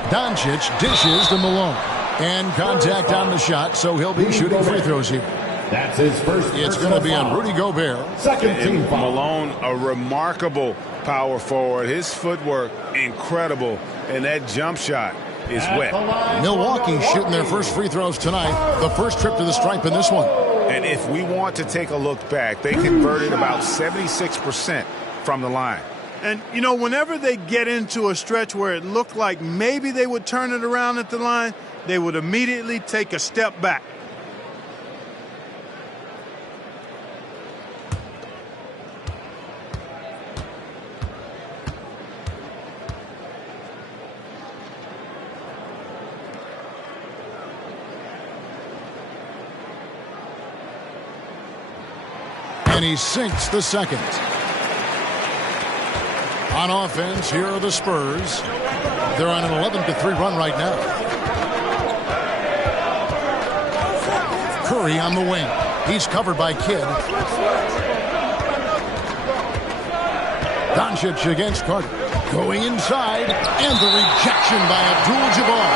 Doncic dishes to Malone. And contact on the shot, so he'll be shooting free throws here. That's his first. It's going to be on Rudy Gobert. Second team foul. Malone, a remarkable power forward. His footwork, incredible. And that jump shot is wet. Milwaukee shooting their first free throws tonight. The first trip to the stripe in this one. And if we want to take a look back, they converted about 76% from the line. And, you know, whenever they get into a stretch where it looked like maybe they would turn it around at the line, they would immediately take a step back. And he sinks the second. On offense, here are the Spurs. They're on an 11-3 run right now. Curry on the wing. He's covered by Kidd. Doncic against Carter. Going inside. And the rejection by Abdul-Jabbar.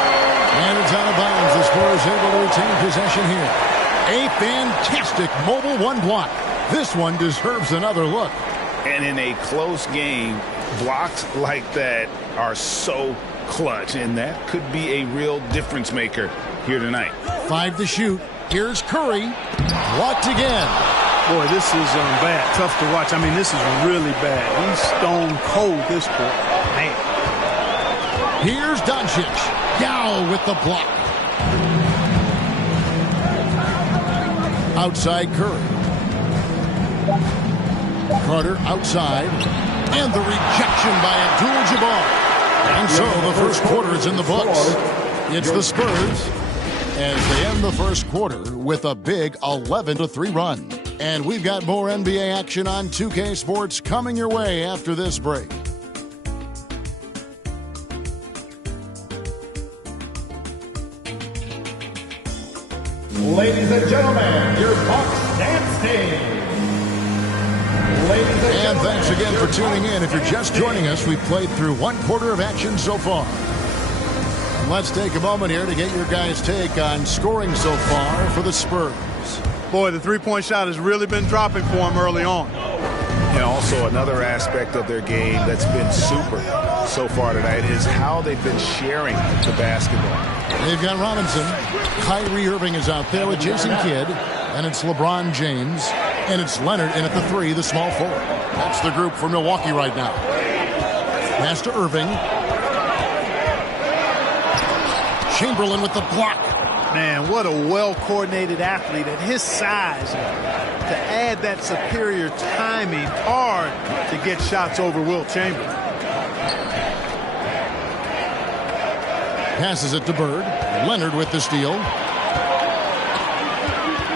And it's out of bounds. The Spurs able to retain possession here. A fantastic mobile one block. This one deserves another look. And in a close game, blocks like that are so clutch, and that could be a real difference maker here tonight. 5 to shoot. Here's Curry. Blocked again. Boy, this is bad. Tough to watch. I mean, this is really bad. He's stone cold this point. Man. Here's Doncic. Yao with the block. Outside Curry. Carter outside. And the rejection by Abdul-Jabbar. And so the first quarter is in the books. It's the Spurs as they end the first quarter with a big 11-3 run. And we've got more NBA action on 2K Sports coming your way after this break. Ladies and gentlemen, your Bucks dance team. And thanks again for tuning in. If you're just joining us, we've played through one quarter of action so far. And let's take a moment here to get your guys' take on scoring so far for the Spurs. Boy, the three-point shot has really been dropping for them early on. And also another aspect of their game that's been super so far tonight is how they've been sharing the basketball. They've got Robinson. Kyrie Irving is out there with Jason Kidd. And it's LeBron James. And it's Leonard in at the 3, the small forward. That's the group for Milwaukee right now. Pass to Irving. Chamberlain with the block. Man, what a well-coordinated athlete at his size. To add that superior timing, hard to get shots over Wilt Chamberlain. Passes it to Bird. Leonard with the steal.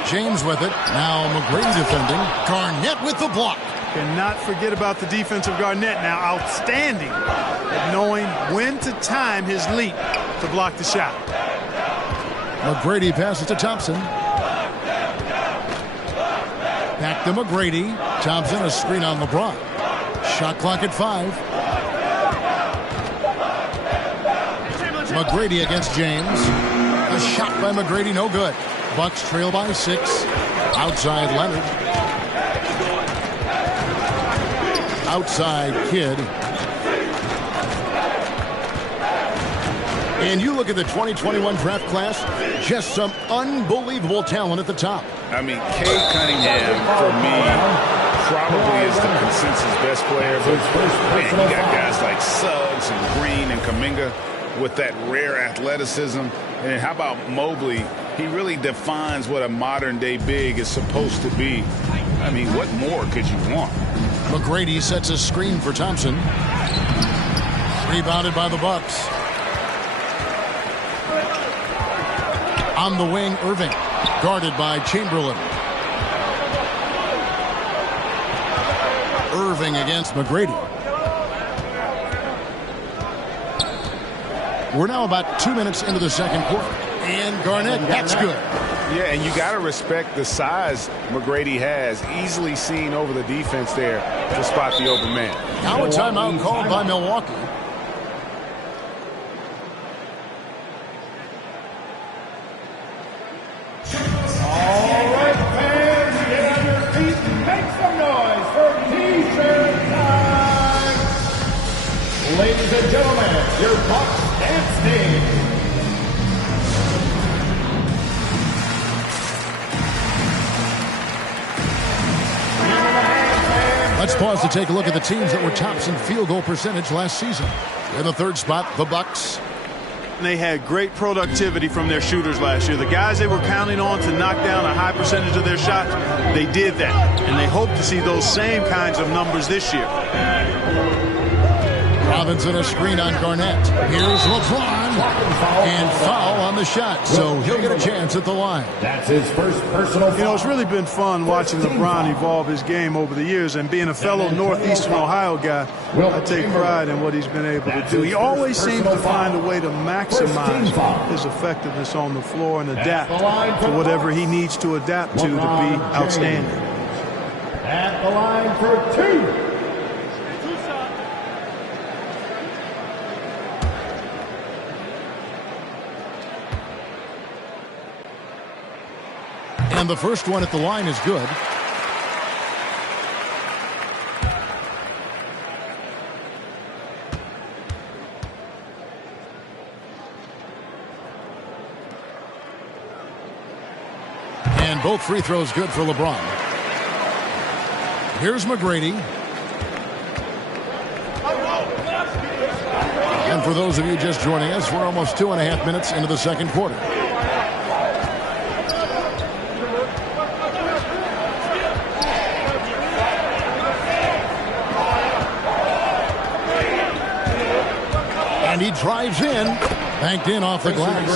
James with it. Now McGrady defending. Garnett with the block. Cannot forget about the defense of Garnett now. Outstanding at knowing when to time his leap to block the shot. McGrady passes to Thompson. Back to McGrady. Thompson, a screen on LeBron. Shot clock at 5. McGrady against James. A shot by McGrady, no good. Bucks trail by 6. Outside Leonard. Outside Kidd. And you look at the 2021 draft class, just some unbelievable talent at the top. I mean, Cade Cunningham, for me, probably is the consensus best player. But man, you got guys like Suggs and Green and Kuminga with that rare athleticism. And how about Mobley? He really defines what a modern-day big is supposed to be. I mean, what more could you want? McGrady sets a screen for Thompson. Rebounded by the Bucks. On the wing, Irving. Guarded by Chamberlain. Irving against McGrady. We're now about 2 minutes into the second quarter. And Garnett, that's good. Yeah, and you got to respect the size McGrady has. Easily seen over the defense there to spot the open man. Now a timeout called by Milwaukee. All right, fans, get on your feet and make some noise for T-shirt time. Ladies and gentlemen, your Bucks dance team. Let's pause to take a look at the teams that were tops in field goal percentage last season. In the third spot, the Bucks. They had great productivity from their shooters last year. The guys they were counting on to knock down a high percentage of their shots, they did that. And they hope to see those same kinds of numbers this year. Robinson a screen on Garnett. Here's LeBron. And foul on the shot. So he'll get a chance at the line. That's his first personal foul. You know, it's really been fun watching LeBron evolve his game over the years. And being a fellow Northeastern Ohio guy, I take pride in what he's been able to do. He always seems to find a way to maximize his effectiveness on the floor and adapt to whatever he needs to adapt to be outstanding. At the line for 2. And the first one at the line is good. And both free throws good for LeBron. Here's McGrady. And for those of you just joining us, we're almost 2.5 minutes into the second quarter. And he drives in, banked in off the glass.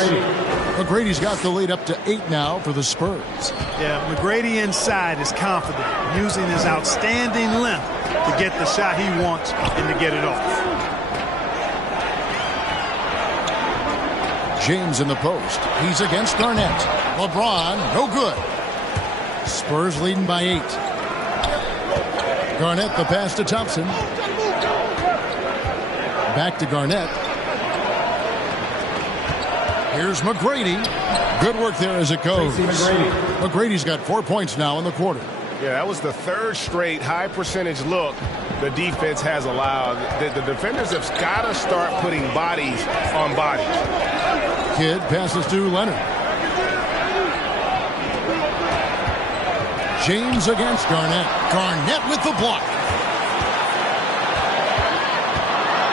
McGrady's got the lead up to 8 now for the Spurs. Yeah, McGrady inside is confident, using his outstanding length to get the shot he wants and to get it off. James in the post. He's against Garnett. LeBron, no good. Spurs leading by 8. Garnett the pass to Thompson. Back to Garnett. Here's McGrady. Good work there as it goes. McGrady's got 4 points now in the quarter. Yeah, that was the third straight high percentage look the defense has allowed. The defenders have got to start putting bodies on bodies. Kidd passes to Leonard. James against Garnett. Garnett with the block.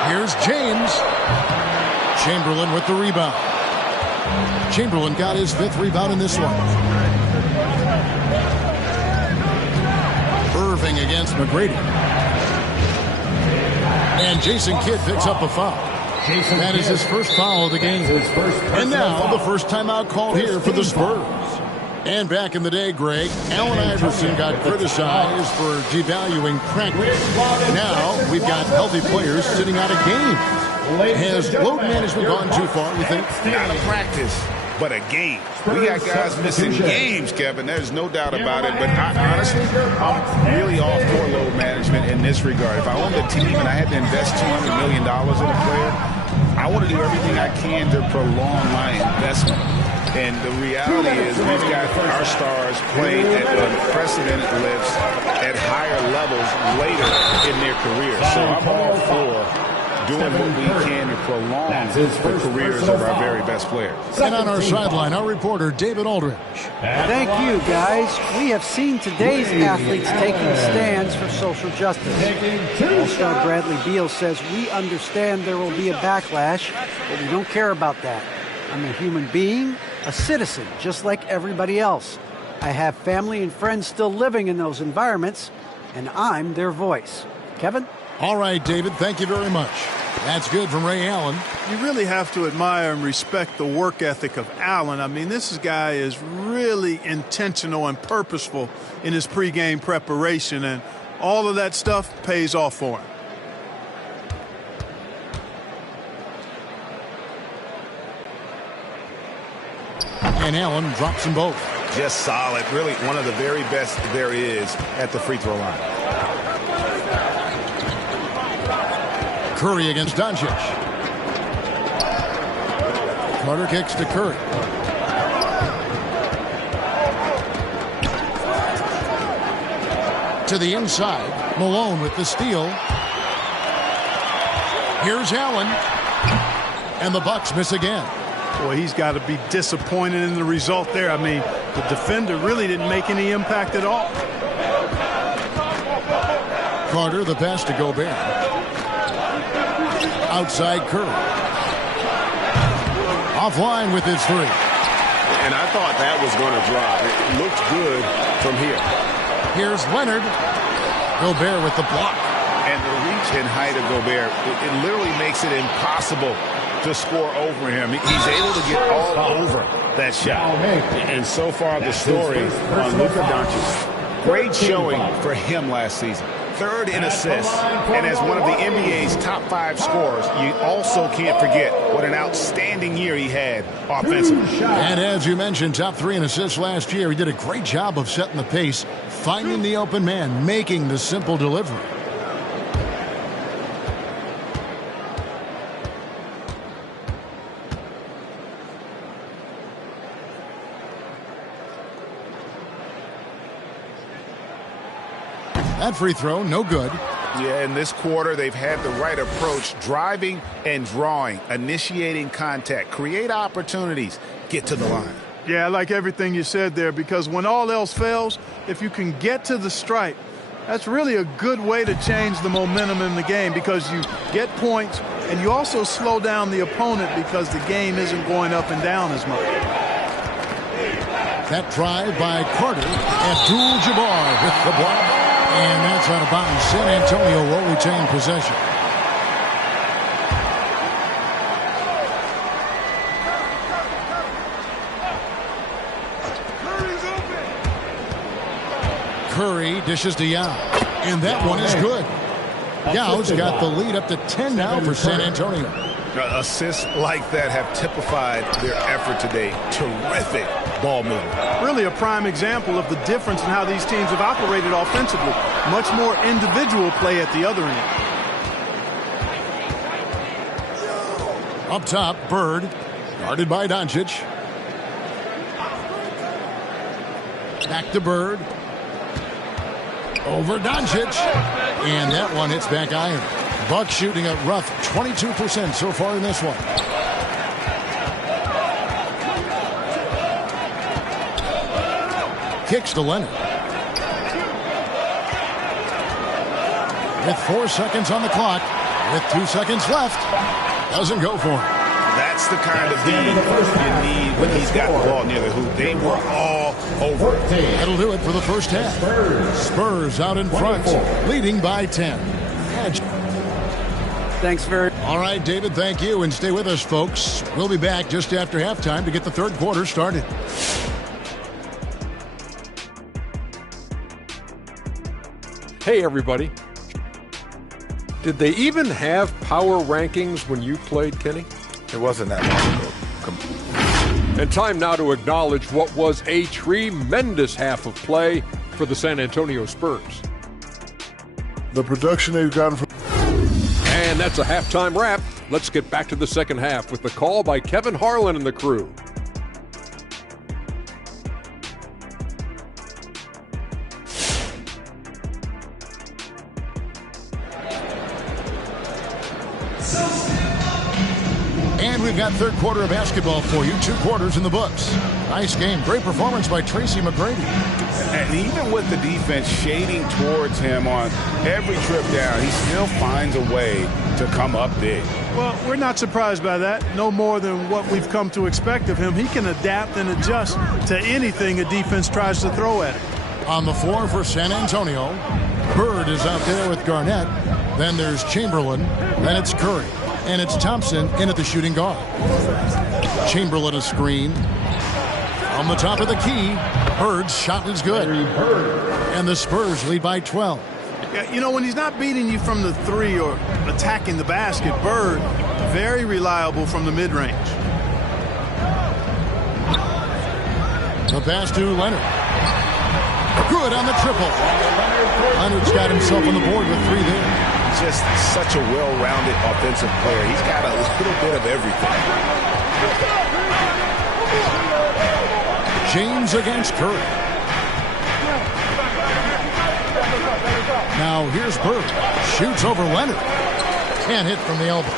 Here's James. Chamberlain with the rebound. Chamberlain got his 5th rebound in this one. Irving against McGrady. And Jason Kidd picks up a foul. That is his first foul of the game. And now the first timeout called here for the Spurs. And back in the day, Greg, Allen Iverson got criticized for devaluing practice. Now we've got healthy players sitting out of games. Has load management gone too far, we think? Not a practice, but a game. We got guys missing games, Kevin. There's no doubt about it. But honestly, I'm really all for load management in this regard. If I owned a team and I had to invest $200 million in a player, I want to do everything I can to prolong my investment. And the reality is we've got our stars playing at unprecedented lifts at higher levels later in their career. So I'm all for doing what we can to prolong the careers of our very best players. And on our sideline, our reporter, David Aldridge. Thank you, guys. We have seen today's athletes taking stands for social justice. All-star Bradley Beal says, we understand there will be a backlash, but we don't care about that. I'm a human being, a citizen, just like everybody else. I have family and friends still living in those environments, and I'm their voice. Kevin? All right, David, thank you very much. That's good from Ray Allen. You really have to admire and respect the work ethic of Allen. I mean, this guy is really intentional and purposeful in his pregame preparation, and all of that stuff pays off for him. And Allen drops them both. Just solid. Really one of the very best there is at the free throw line. Curry against Doncic. Carter kicks to Curry. To the inside. Malone with the steal. Here's Allen. And the Bucks miss again. Boy, he's got to be disappointed in the result there. I mean, the defender really didn't make any impact at all. Carter, the pass to Gobert. Outside Curry. Offline with his 3. And I thought that was going to drop. It looked good from here. Here's Leonard. Gobert with the block. And the reach and height of Gobert, it literally makes it impossible to score over him. He's able to get all over that shot. And so far the story on Luka Doncic. Great showing for him last season. 3rd in assists, and as one of the NBA's top 5 scorers, you also can't forget what an outstanding year he had offensively. And as you mentioned, top 3 in assists last year. He did a great job of setting the pace, finding the open man, making the simple delivery. That free throw, no good. Yeah, in this quarter, they've had the right approach, driving and drawing, initiating contact, create opportunities, get to the line. Yeah, I like everything you said there, because when all else fails, if you can get to the stripe, that's really a good way to change the momentum in the game, because you get points and you also slow down the opponent because the game isn't going up and down as much. That drive by Carter. Abdul-Jabbar with the block. And that's out of bounds. San Antonio will retain possession. Curry dishes to Yao. And that one is good. Yao's got the lead up to 10 now for San Antonio. Assists like that have typified their effort today. Terrific ball movement. Really a prime example of the difference in how these teams have operated offensively. Much more individual play at the other end. Up top, Bird, guarded by Doncic. Back to Bird. Over Doncic. And that one hits back iron. Bucks shooting a rough 22% so far in this one. Kicks to Leonard. With 4 seconds on the clock, with 2 seconds left, doesn't go for him. That's the kind of lead you need when he's got the ball near the hoop. They were all over. That'll do it for the first half. Spurs out in front, leading by 10. Thanks very much. All right, David, thank you. And stay with us, folks. We'll be back just after halftime to get the third quarter started. Hey, everybody. Did they even have power rankings when you played, Kenny? It wasn't that long ago. And time now to acknowledge what was a tremendous half of play for the San Antonio Spurs. The production they've gotten from... And that's a halftime wrap. Let's get back to the second half with the call by Kevin Harlan and the crew. And we've got third quarter of basketball for you. 2 quarters in the books. Nice game. Great performance by Tracy McGrady. And even with the defense shading towards him on every trip down, he still finds a way to come up big. Well, we're not surprised by that. No more than what we've come to expect of him. He can adapt and adjust to anything a defense tries to throw at him. On the floor for San Antonio, Bird is out there with Garnett. Then there's Chamberlain. Then it's Curry. And it's Thompson in at the shooting guard. Chamberlain a screen. On the top of the key, Bird's shot is good. And the Spurs lead by 12. Yeah, you know, when he's not beating you from the 3 or attacking the basket, Bird, very reliable from the mid-range. The pass to Leonard. Good on the triple. Leonard's got himself on the board with 3 there. Just such a well-rounded offensive player. He's got a little bit of everything. James against Curry. Now here's Bird. Shoots over Leonard. Can't hit from the elbow.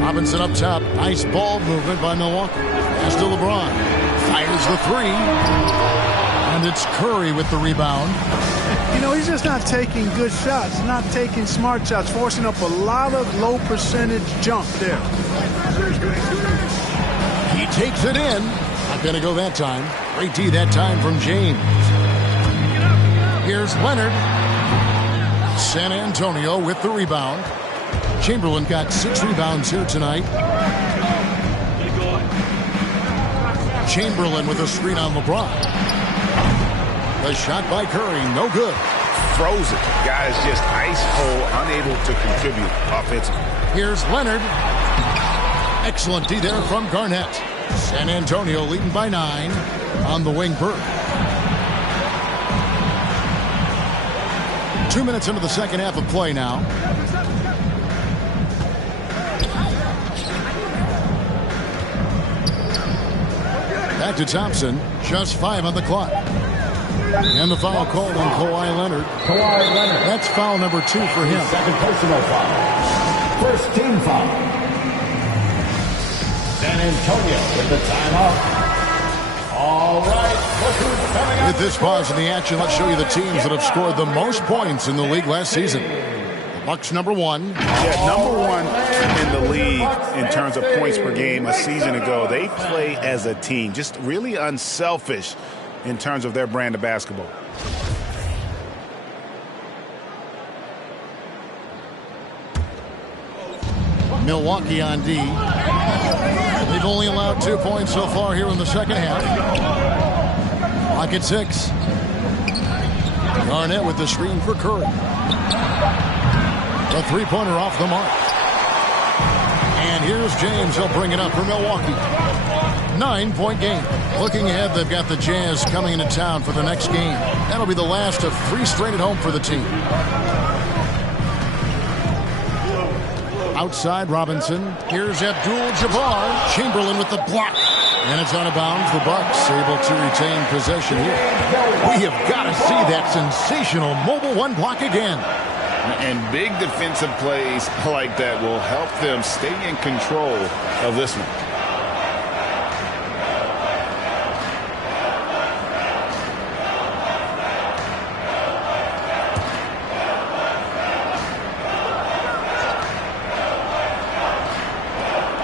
Robinson up top. Nice ball movement by Milwaukee. Pass to LeBron. Fires the 3. And it's Curry with the rebound. You know, he's just not taking good shots, not taking smart shots, forcing up a lot of low percentage jump there. He takes it in. Not going to go that time. Great D that time from James. Here's Leonard. San Antonio with the rebound. Chamberlain got 6 rebounds here tonight. Chamberlain with a screen on LeBron. The shot by Curry, no good. Frozen. Guys just ice cold, unable to contribute offensively. Here's Leonard. Excellent D there from Garnett. San Antonio leading by 9 on the wing. Bird. 2 minutes into the second half of play now. Back to Thompson. Just 5 on the clock. And the foul called on Kawhi Leonard. Kawhi Leonard. That's foul number 2 for him. Second personal foul. First team foul. San Antonio with the timeout. All right. Look who's coming up. With this pause in the action, let's show you the teams that have scored the most points in the league last season. The Bucks number 1. Yeah, number 1 in the league in terms of points per game a season ago. They play as a team, just really unselfish in terms of their brand of basketball. Milwaukee on D. They've only allowed 2 points so far here in the second half. Clock at 6. Garnett with the screen for Curry. The 3-pointer off the mark. And here's James. He'll bring it up for Milwaukee. 9-point game. Looking ahead, they've got the Jazz coming into town for the next game. That'll be the last of 3 straight at home for the team. Outside Robinson. Here's Abdul-Jabbar. Chamberlain with the block. And it's out of bounds. The Bucks able to retain possession here. We have got to see that sensational mobile 1 block again. And big defensive plays like that will help them stay in control of this one.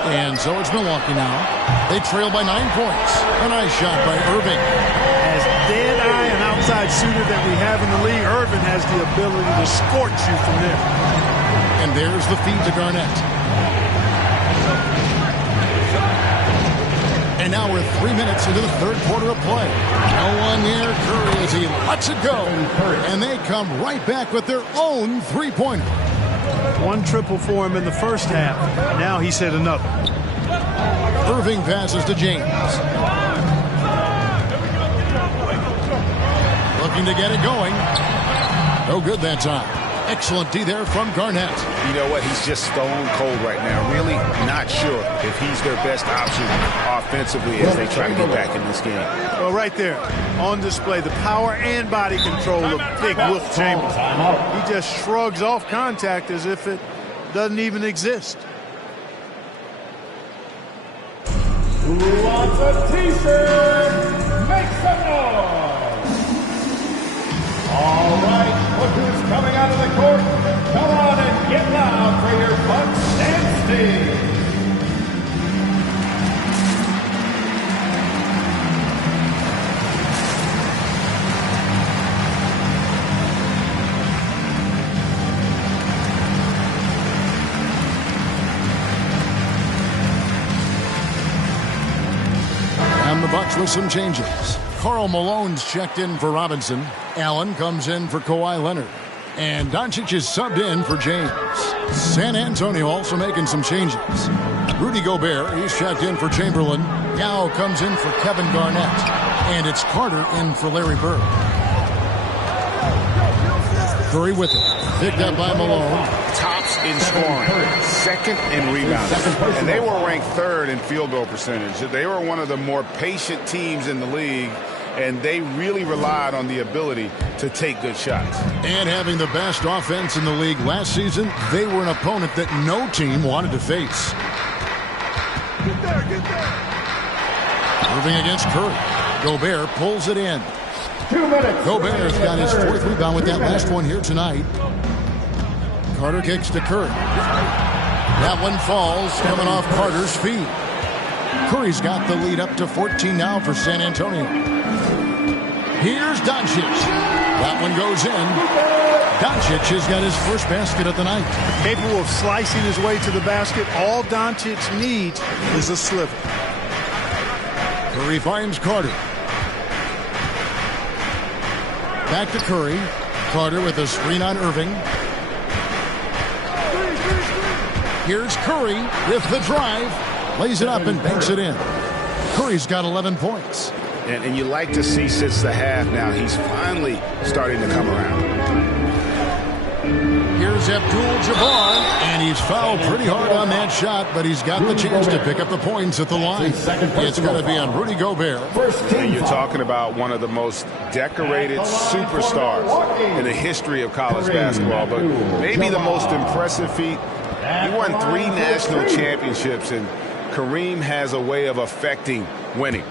And so it's Milwaukee now. They trail by 9 points. A nice shot by Irving. As dead-eye and outside shooter that we have in the league, Irving has the ability to scorch you from there. And there's the feed to Garnett. And now we're 3 minutes into the third quarter of play. No one near Curry as he lets it go. And they come right back with their own three-pointer. 1 triple for him in the first half. Now he's hit another. Irving passes to James. Looking to get it going. No good that time. Excellent D there from Garnett. You know what? He's just stone cold right now. Really not sure if he's their best option offensively as they try to get back in this game. Well, right there on display, the power and body control of big Wilt Chamberlain. He just shrugs off contact as if it doesn't even exist. Who wants a t-shirt? Make some noise! All right, look who's coming out of the court. Come on and get loud for your Bucks and Steve. And the Bucks with some changes. Karl Malone's checked in for Robinson. Allen comes in for Kawhi Leonard. And Doncic is subbed in for James. San Antonio also making some changes. Rudy Gobert, he's checked in for Chamberlain. Yao comes in for Kevin Garnett. And it's Carter in for Larry Bird. Curry with it. Picked up by Malone. Tops in scoring, second in rebounding. And they were ranked 3rd in field goal percentage. They were one of the more patient teams in the league, and they really relied on the ability to take good shots. And having the best offense in the league last season, they were an opponent that no team wanted to face. Get there. Moving against Curry. Gobert pulls it in. 2 minutes. Gobert's got his 4th rebound with that last one here tonight. Carter kicks to Curry. That one falls, coming off Carter's feet. Curry's got the lead up to 14 now for San Antonio. Here's Doncic. That one goes in. Doncic has got his first basket of the night. Capable of slicing his way to the basket. All Doncic needs is a sliver. Curry finds Carter. Back to Curry. Carter with a screen on Irving. Here's Curry with the drive. Lays it up and banks it in. Curry's got 11 points. And you like to see since the half now, he's finally starting to come around. Here's Abdul-Jabbar, and he's fouled pretty hard on that shot, but he's got the chance to pick up the points at the line. It's going to be on Rudy Gobert. And you're talking about one of the most decorated superstars in the history of college basketball, but maybe the most impressive feat. He won 3 national championships, and Kareem has a way of affecting winning.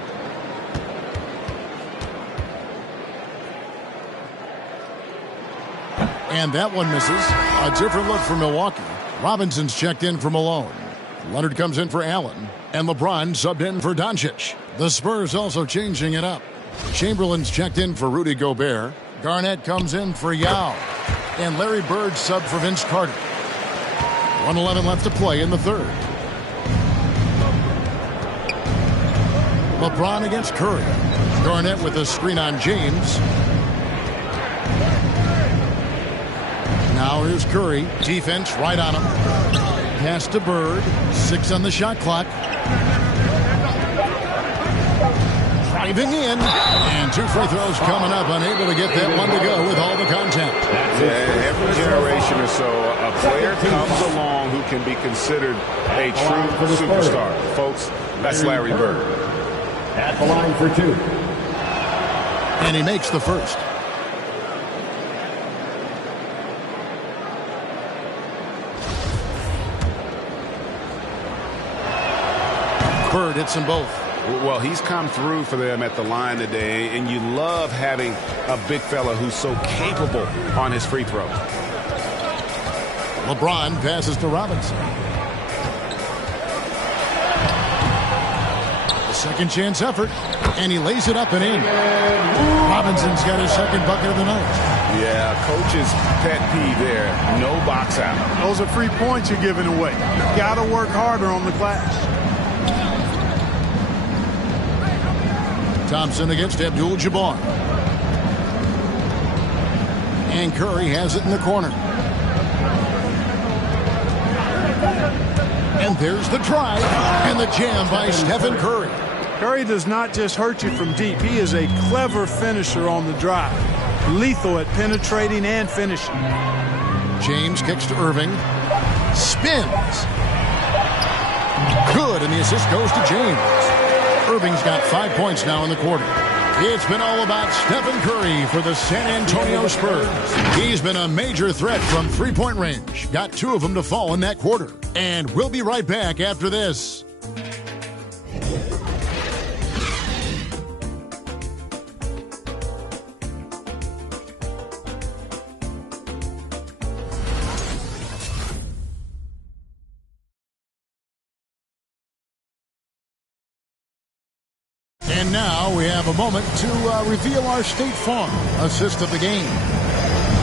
And that one misses. A different look for Milwaukee. Robinson's checked in for Malone. Leonard comes in for Allen. And LeBron subbed in for Doncic. The Spurs also changing it up. Chamberlain's checked in for Rudy Gobert. Garnett comes in for Yao. And Larry Bird subbed for Vince Carter. 1:11 left to play in the third. LeBron against Curry. Garnett with a screen on James. Now here's Curry. Defense right on him. pass to Bird. 6 on the shot clock. Driving in. And 2 free throws coming up. Unable to get that one to go with all the contact. Yeah, every generation or so, a player comes along who can be considered a true superstar. Folks, that's Larry Bird. At the line for 2. And he makes the first. Bird hits them both. Well, he's come through for them at the line today, and you love having a big fella who's so capable on his free throws. LeBron passes to Robinson. A second chance effort, and he lays it up and in. Robinson's got his second bucket of the night. Yeah, coach's pet peeve there. No box out. Those are free points you're giving away. You got to work harder on the glass. Thompson against Abdul-Jabbar. And Curry has it in the corner. And there's the drive and the jam by Stephen Curry. Curry does not just hurt you from deep. He is a clever finisher on the drive. Lethal at penetrating and finishing. James kicks to Irving. Spins. Good, and the assist goes to James. Irving's got 5 points now in the quarter. It's been all about Stephen Curry for the San Antonio Spurs. He's been a major threat from three-point range. Got 2 of them to fall in that quarter. And we'll be right back after this. And now we have a moment to reveal our State Farm assist of the game.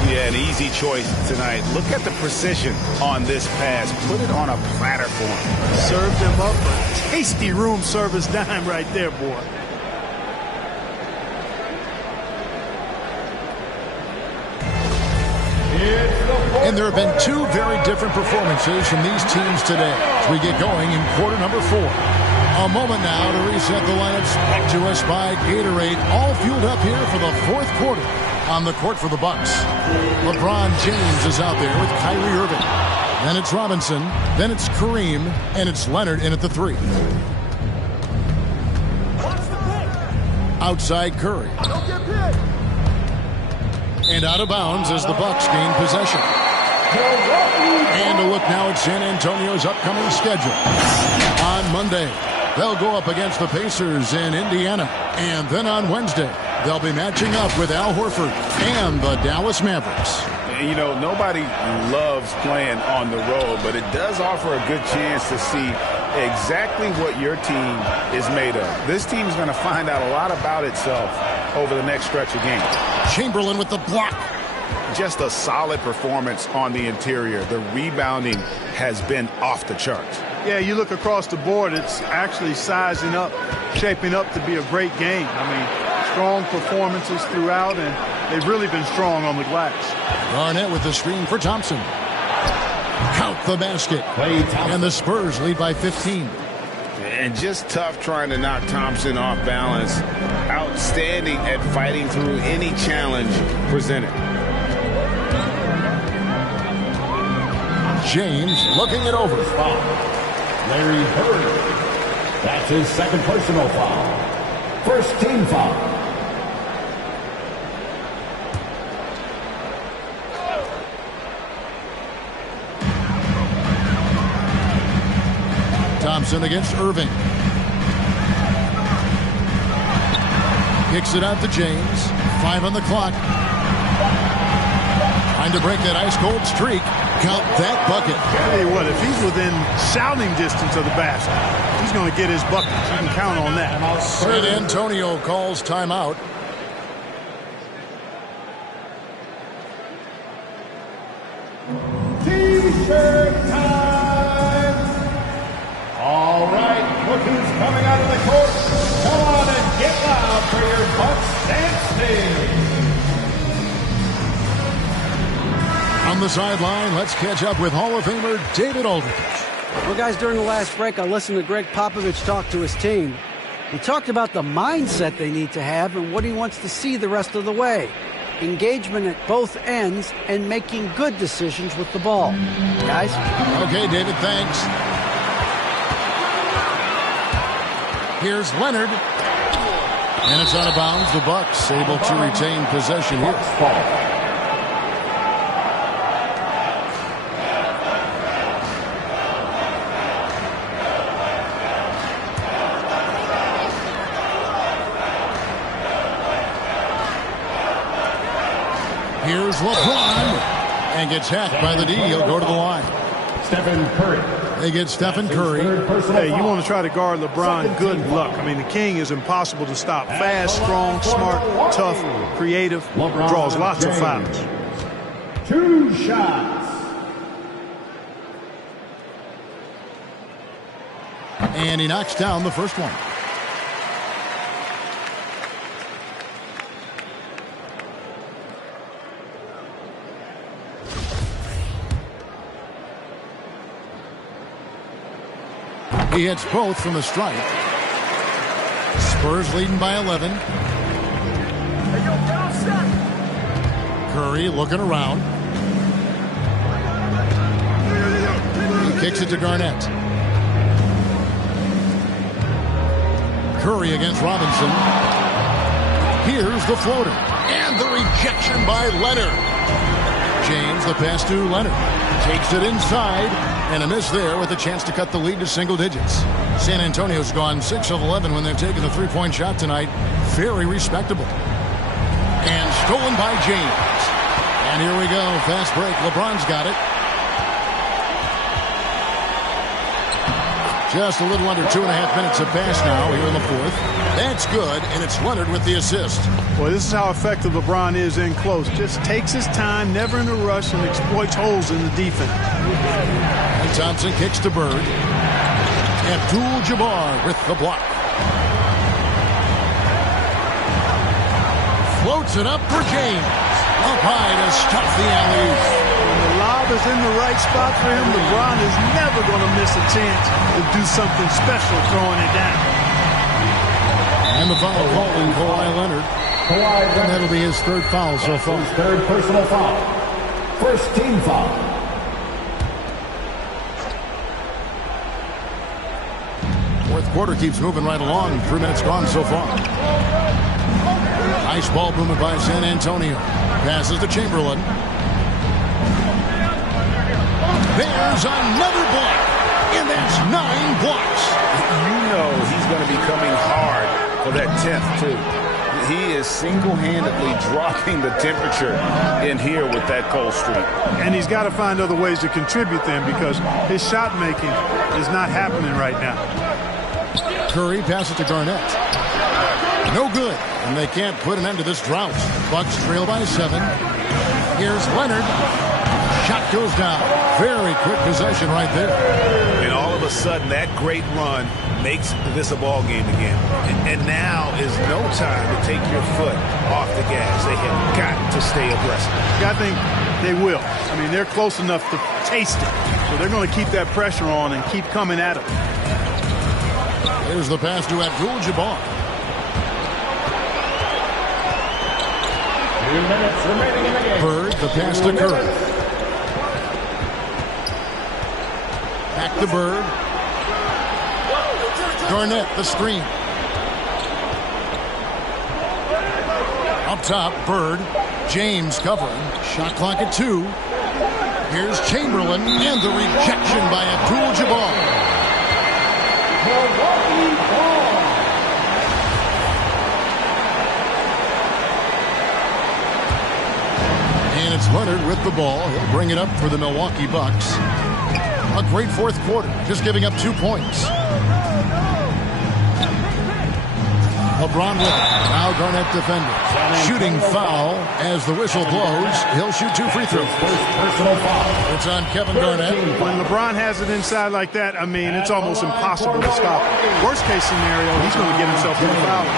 Yeah, an easy choice tonight. Look at the precision on this pass. Put it on a platter for him. Served him up a tasty room service dime right there, boy. And there have been 2 very different performances from these teams today as we get going in quarter number 4. A moment now to reset the lineups brought to us by Gatorade, all fueled up here for the 4th quarter. On the court for the Bucks, LeBron James is out there with Kyrie Irving. Then it's Robinson, then it's Kareem, and it's Leonard in at the 3. Outside Curry. And out of bounds as the Bucks gain possession. And a look now at San Antonio's upcoming schedule. On Monday, they'll go up against the Pacers in Indiana. And then on Wednesday, they'll be matching up with Al Horford and the Dallas Mavericks. You know, nobody loves playing on the road, but it does offer a good chance to see exactly what your team is made of. This team is going to find out a lot about itself over the next stretch of games. Chamberlain with the block. Just a solid performance on the interior. The rebounding has been off the charts. Yeah, you look across the board, it's actually sizing up, shaping up to be a great game. I mean, strong performances throughout, and they've really been strong on the glass. Garnett with the screen for Thompson. Count the basket. And the Spurs lead by 15. And just tough trying to knock Thompson off balance. Outstanding at fighting through any challenge presented. James looking it over. Larry Bird. That's his second personal foul. First team foul. Thompson against Irving. Kicks it out to James. 5 on the clock. Trying to break that ice-cold streak. Count that bucket. I tell you what, if he's within shouting distance of the basket, he's going to get his buckets. You can count on that. San Antonio calls timeout. T-shirt time! All right, look who's coming out of the court. Come on and get loud for your Bucks dance. On the sideline, let's catch up with Hall of Famer David Aldridge. Well, guys, during the last break, I listened to Greg Popovich talk to his team. He talked about the mindset they need to have and what he wants to see the rest of the way. Engagement at both ends and making good decisions with the ball. Guys? Okay, David, thanks. Here's Leonard. And it's out of bounds. The Bucks able to retain possession here. Here's LeBron. And gets hacked by the D. He'll go to the line. Stephen Curry. They get Stephen Curry. Hey, you want to try to guard LeBron, good luck. I mean, the king is impossible to stop. Fast, strong, smart, tough, creative, draws lots of fouls. 2 shots. And he knocks down the first one. He hits both from the stripe. Spurs leading by 11. Curry looking around. He kicks it to Garnett. Curry against Robinson. Here's the floater. And the rejection by Leonard. James, the pass to Leonard. Takes it inside. And a miss there with a chance to cut the lead to single digits. San Antonio's gone 6 of 11 when they've taken the three-point shot tonight. Very respectable. And stolen by James. And here we go. Fast break. LeBron's got it. Just a little under 2.5 minutes have passed now here in the fourth. That's good, and it's Leonard with the assist. Well, this is how effective LeBron is in close. Just takes his time, never in a rush, and exploits holes in the defense. And Thompson kicks to Bird. Abdul-Jabbar with the block. Floats it up for James. Up high to stop the alley. When the lob is in the right spot for him, LeBron is never going to miss a chance to do something special throwing it down. And the foul called on Kawhi Leonard. And that'll be his third foul so far. His third personal foul. First team foul. Fourth quarter keeps moving right along. 3 minutes gone so far. Nice ball movement by San Antonio. Passes to Chamberlain. There's another block. And that's 9 blocks. You know he's going to be coming hard for that 10th, too. He is single-handedly dropping the temperature in here with that cold streak. And he's got to find other ways to contribute then because his shot making is not happening right now. Curry passes to Garnett. No good. And they can't put an end to this drought. Bucks trail by 7. Here's Leonard. Shot goes down. Very quick possession right there. And all of a sudden, that great run makes this a ball game again. And now is no time to take your foot off the gas. They have got to stay aggressive. I think they will. I mean, they're close enough to taste it. So they're going to keep that pressure on and keep coming at it. Here's the pass to Abdul-Jabbar. 2 minutes remaining in the game. Bird, the pass to Curry. Back to Bird. Garnett, the screen. Up top, Bird. James covering. Shot clock at 2. Here's Chamberlain and the rejection by Abdul-Jabbar. And it's Leonard with the ball. He'll bring it up for the Milwaukee Bucks. A great fourth quarter, just giving up 2 points. LeBron with it. Now Garnett defending. Shooting foul as the whistle blows. He'll shoot 2 free throws. Personal foul. It's on Kevin Garnett. When LeBron has it inside like that, I mean, it's almost impossible to stop him. Worst case scenario, he's going to get himself in the foul.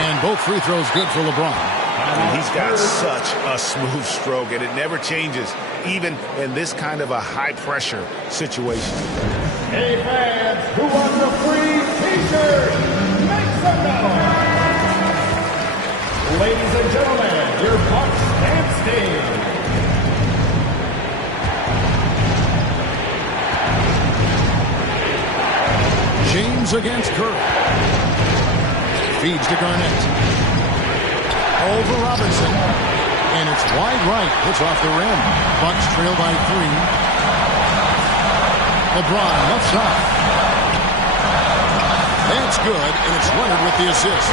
And both free throws good for LeBron. I mean, he's got such a smooth stroke, and it never changes, even in this kind of a high-pressure situation. Hey, fans, who won the free T-shirt? Make some noise! Ladies and gentlemen, your Bucks and Sting. James against Curry. Feeds to Garnett. Over Robinson. And it's wide right. It's off the rim. Bucks trail by 3. LeBron left side. That's good, and it's Leonard with the assist.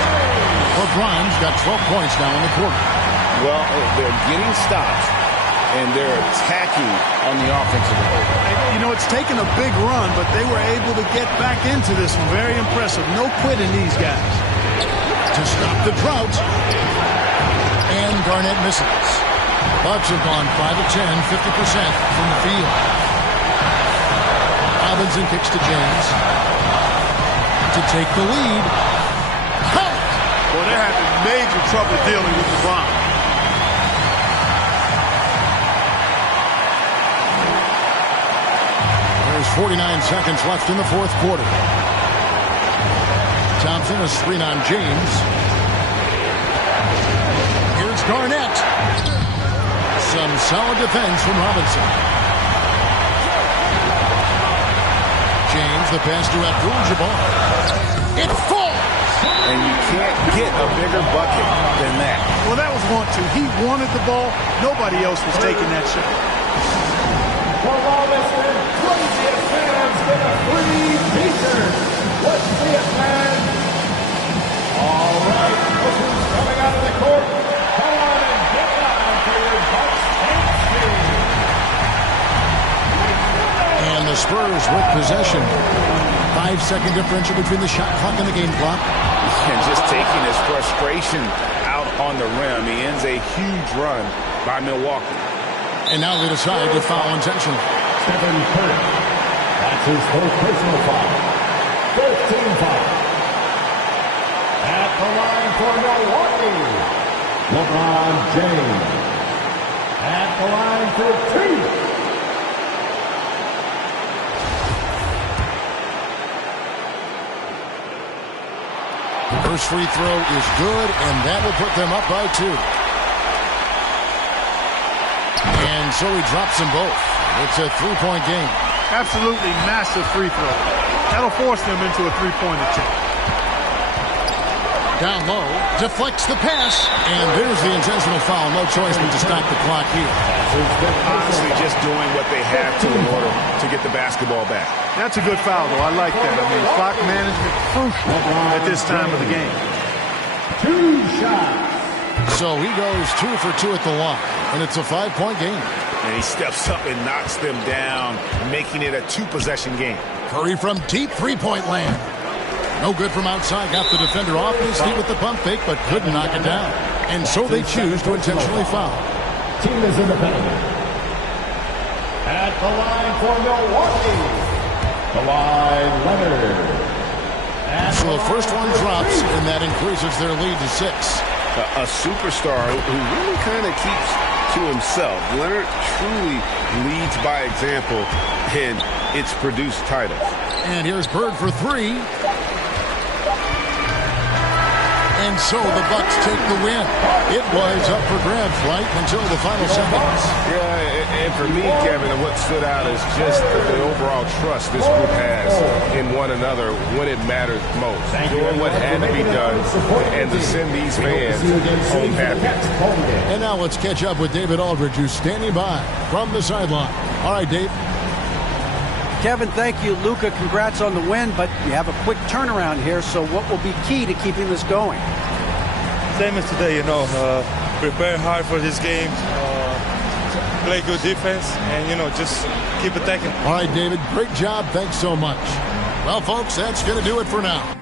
LeBron's got 12 points now in the quarter. Well, they're getting stops, and they're attacking on the offensive end. You know, it's taken a big run, but they were able to get back into this one. Very impressive. No quitting these guys. To stop the drought. And Garnett misses. Bucks have gone 5 of 10, 50% from the field. Robinson kicks to James. To take the lead. Count! Well, they're having major trouble dealing with LeBron. There's 49 seconds left in the fourth quarter. Thompson, a screen on James. Here's Garnett. Some solid defense from Robinson. James, the pass to Abdul-Jabbar. It falls! And you can't get a bigger bucket than that. Well, that was want to. He wanted the ball. Nobody else was taking that shot. For Robinson, craziest fans get a free T-shirt. Let's see it, man. All right, look who's coming out of the court. Come on and get down for your Bucks and Sting. And the Spurs with possession. 5-second differential between the shot clock and the game clock. And just taking his frustration out on the rim. He ends a huge run by Milwaukee. And now they decide to foul intentionally. Stephen Curry. That's his first personal foul. 15 foul. At the line for Milwaukee, LeBron James. At the line for 2. First free throw is good, and that will put them up by 2. And so he drops them both. It's a 3-point game. Absolutely massive free throw. That'll force them into a three-point attempt. Down low, deflects the pass, and there's the intentional foul. No choice but to stop the clock here. Honestly, just doing what they have to in order to get the basketball back. That's a good foul, though. I like that. I mean, clock management crucial at this time of the game. 2 shots. So he goes 2 for 2 at the line, and it's a 5-point game. And he steps up and knocks them down, making it a 2-possession game. Curry from deep 3-point land. No good from outside. Got the defender off his feet with the pump fake, but couldn't knock it down. And so they choose to intentionally foul. Team is in the penalty. At the line for Milwaukee, Kawhi Leonard. So the first one drops, and that increases their lead to 6. A superstar who really kind of keeps to himself. Leonard truly leads by example, and it's produced titles. And here's Bird for 3. And so the Bucks take the win. It was up for grabs right until the final seconds. Yeah, and for me, Kevin, what stood out is just the overall trust this group has in one another when it matters most. Doing what had to be done and to send these fans home happy. And now let's catch up with David Aldridge, who's standing by from the sideline. All right, Dave. Kevin, thank you. Luka, congrats on the win, but you have a quick turnaround here, so what will be key to keeping this going? Same as today, prepare hard for this game, play good defense, and, just keep attacking. All right, David, great job. Thanks so much. Well, folks, that's going to do it for now.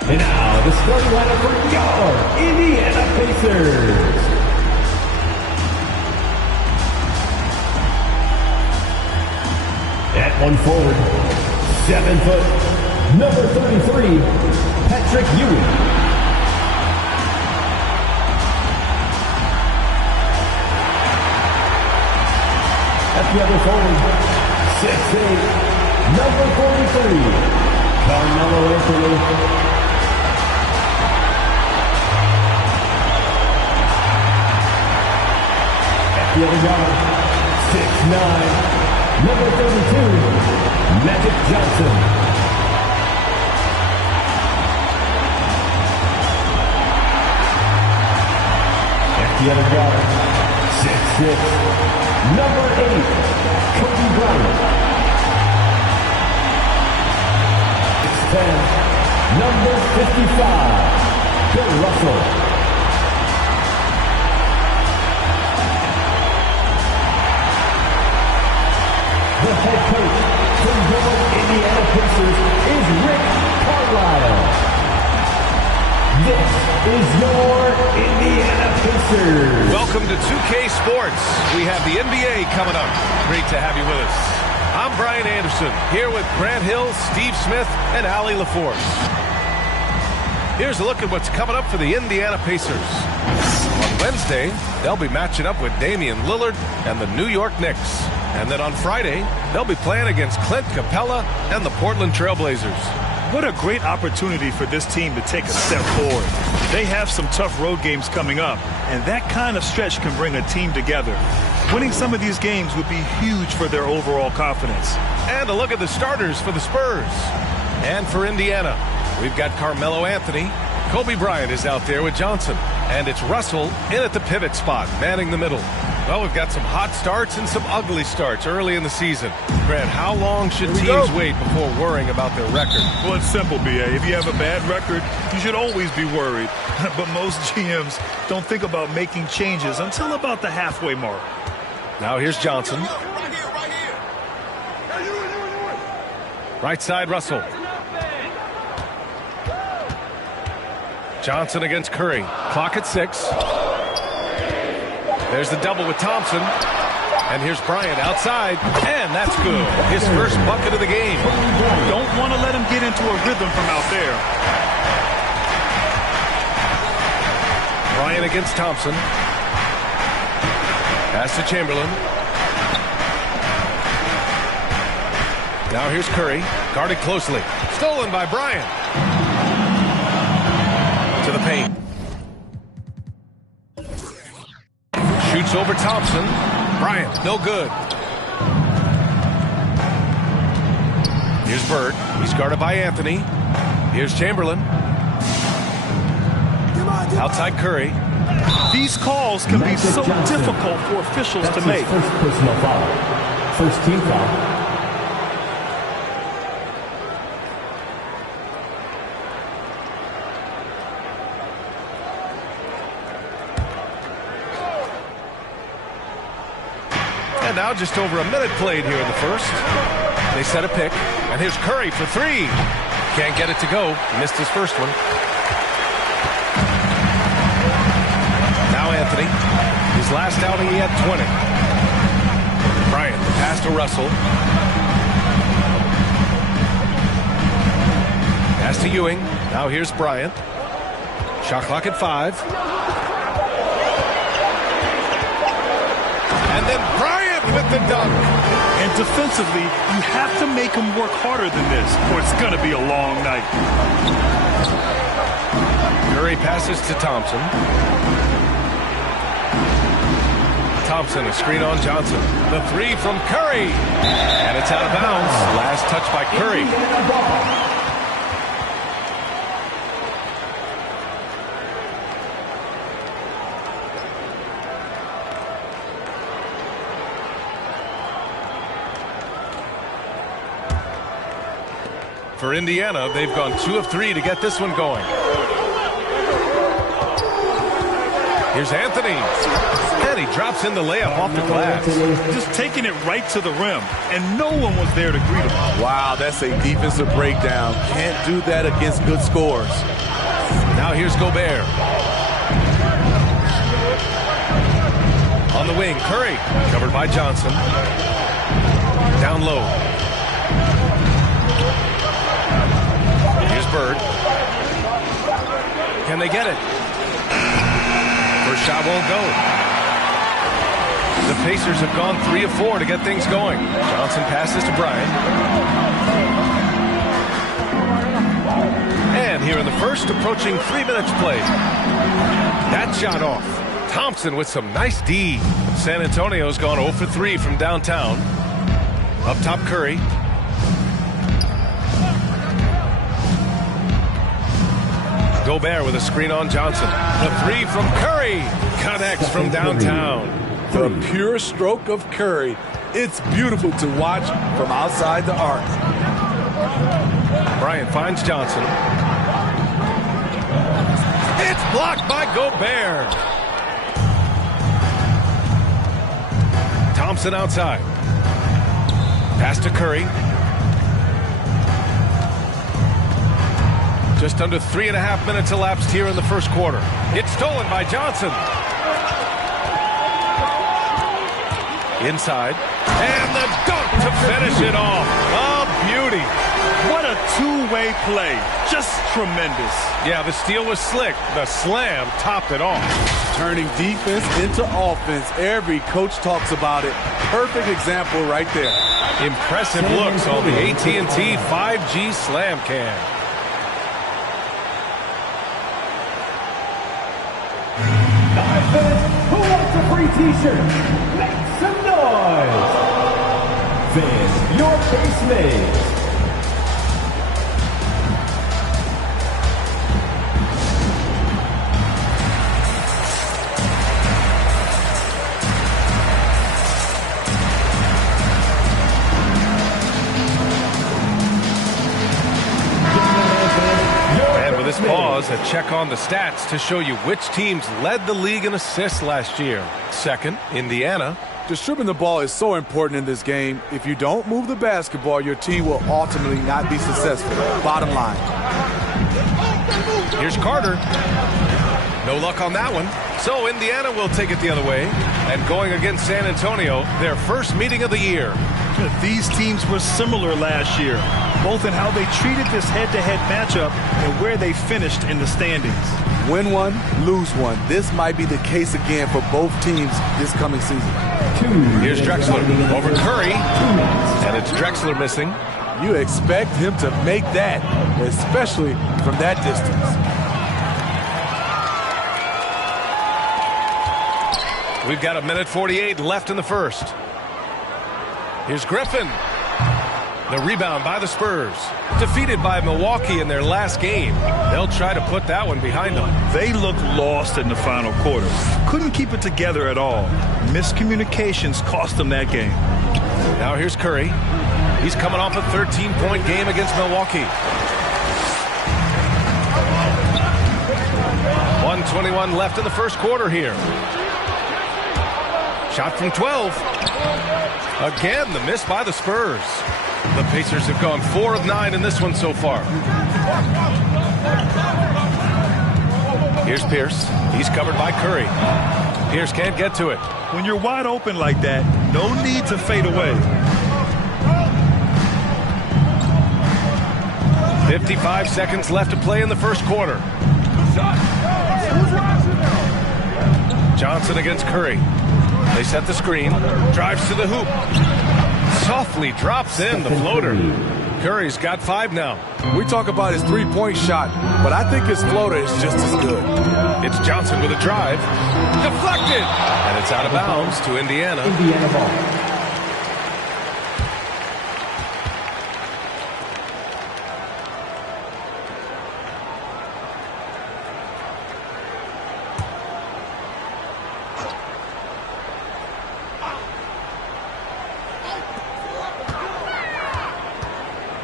And now, the starting lineup for your Indiana Pacers. At one forward, 7 foot, number 33, Patrick Ewing. At the other forward, 6'8", number 43, Carmelo Anthony. The other guard, 6'9", number 32, Magic Johnson. At the other guard, 6'6", number 8, Kobe Bryant. 6'10", number 55, Bill Russell. The head coach from your Indiana Pacers is Rick Carlisle. This is your Indiana Pacers. Welcome to 2K Sports. We have the NBA coming up. Great to have you with us. I'm Brian Anderson, here with Grant Hill, Steve Smith, and Allie LaForce. Here's a look at what's coming up for the Indiana Pacers. On Wednesday, they'll be matching up with Damian Lillard and the New York Knicks. And then on Friday, they'll be playing against Clint Capella and the Portland Trailblazers. What a great opportunity for this team to take a step forward. They have some tough road games coming up, and that kind of stretch can bring a team together. Winning some of these games would be huge for their overall confidence. And a look at the starters for the Spurs. And for Indiana, we've got Carmelo Anthony. Kobe Bryant is out there with Johnson. And it's Russell in at the pivot spot, manning the middle. Well, we've got some hot starts and some ugly starts early in the season. Grant, how long should teams wait before worrying about their record? Well, it's simple, B.A. If you have a bad record, you should always be worried. But most GMs don't think about making changes until about the halfway mark. Now here's Johnson. Right side, Russell. Johnson against Curry. Clock at 6. There's the double with Thompson. And here's Bryant outside. And that's good. His first bucket of the game. Don't want to let him get into a rhythm from out there. Bryant against Thompson. Pass to Chamberlain. Now here's Curry. Guarded closely. Stolen by Bryant. To the paint. Shoots over Thompson. Bryant, no good. Here's Bird. He's guarded by Anthony. Here's Chamberlain. Outside Curry. These calls can be so difficult for officials to make. First personal foul. First team foul. And now just over a minute played here in the first. They set a pick. And here's Curry for 3. Can't get it to go. Missed his first one. Now Anthony. His last outing he had 20. Bryant, the pass to Russell. Pass to Ewing. Now here's Bryant. Shot clock at 5. And then Bryant with the dunk. And defensively, you have to make them work harder than this, or it's going to be a long night. Curry passes to Thompson. Thompson, a screen on Johnson. The three from Curry. And it's out of bounds. Last touch by Curry. For Indiana, they've gone 2 of 3 to get this one going. Here's Anthony. And he drops in the layup off the glass. Just taking it right to the rim, and no one was there to greet him. Wow, that's a defensive breakdown. Can't do that against good scores. Now here's Gobert. On the wing, Curry. Covered by Johnson. Down low. Here's Bird. Can they get it? First shot won't go. The Pacers have gone 3 of 4 to get things going. Johnson passes to Bryant. And here in the first, approaching 3 minutes played. That shot off. Thompson with some nice D. San Antonio's gone 0 for 3 from downtown. Up top, Curry. Gobert with a screen on Johnson. The three from Curry connects from downtown. The pure stroke of Curry. It's beautiful to watch from outside the arc. Bryant finds Johnson. It's blocked by Gobert. Thompson outside. Pass to Curry. Just under 3.5 minutes elapsed here in the first quarter. It's stolen by Johnson. Inside. And the dunk to finish it off. A beauty. What a two-way play. Just tremendous. Yeah, the steal was slick. The slam topped it off. Turning defense into offense. Every coach talks about it. Perfect example right there. Impressive looks on the AT&T 5G Slam Cam. Who wants a free t-shirt? Make some noise! Fans, your case made. This pause, a check on the stats to show you which teams led the league in assists last year. Second, Indiana. Distributing the ball is so important in this game. If you don't move the basketball, your team will ultimately not be successful. Bottom line. Here's Carter. No luck on that one. So Indiana will take it the other way. And going against San Antonio, their first meeting of the year. These teams were similar last year, both in how they treated this head-to-head matchup and where they finished in the standings. Win one, lose one. This might be the case again for both teams this coming season. Here's Drexler over Curry, and it's Drexler missing. You expect him to make that, especially from that distance. We've got 1:48 left in the first. Here's Griffin. The rebound by the Spurs. Defeated by Milwaukee in their last game. They'll try to put that one behind them. They looked lost in the final quarter. Couldn't keep it together at all. Miscommunications cost them that game. Now here's Curry. He's coming off a 13-point game against Milwaukee. 1:21 left in the first quarter here. Shot from 12. Again, the miss by the Spurs. The Pacers have gone 4 of 9 in this one so far. Here's Pierce. He's covered by Curry. Pierce can't get to it. When you're wide open like that, no need to fade away. 55 seconds left to play in the first quarter. Johnson against Curry. They set the screen. Drives to the hoop. softly drops in the floater. Curry's got 5 now. We talk about his three-point shot, but I think his floater is just as good. It's Johnson with a drive. Deflected! And it's out of bounds to Indiana. Indiana ball.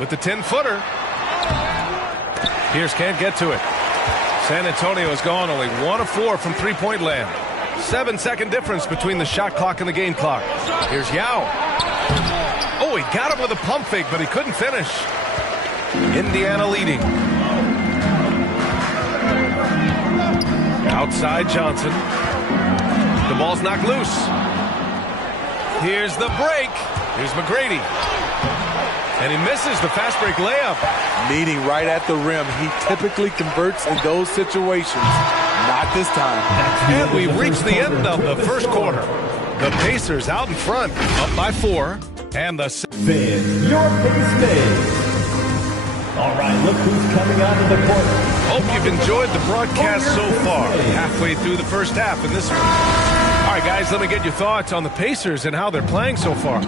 With the 10-footer. Pierce can't get to it. San Antonio has gone only 1 of 4 from three-point land. 7-second difference between the shot clock and the game clock. Here's Yao. Oh, he got him with a pump fake, but he couldn't finish. Indiana leading. Outside Johnson. The ball's knocked loose. Here's the break. Here's McGrady. And he misses the fast break layup. Meeting right at the rim. He typically converts in those situations. Not this time. And we reach the end of the first quarter. The Pacers out in front, up by 4. And the Fans, your Pace Fans. All right, look who's coming out of the court. Hope you've enjoyed the broadcast so far. Halfway through the first half in this one. All right, guys, let me get your thoughts on the Pacers and how they're playing so far.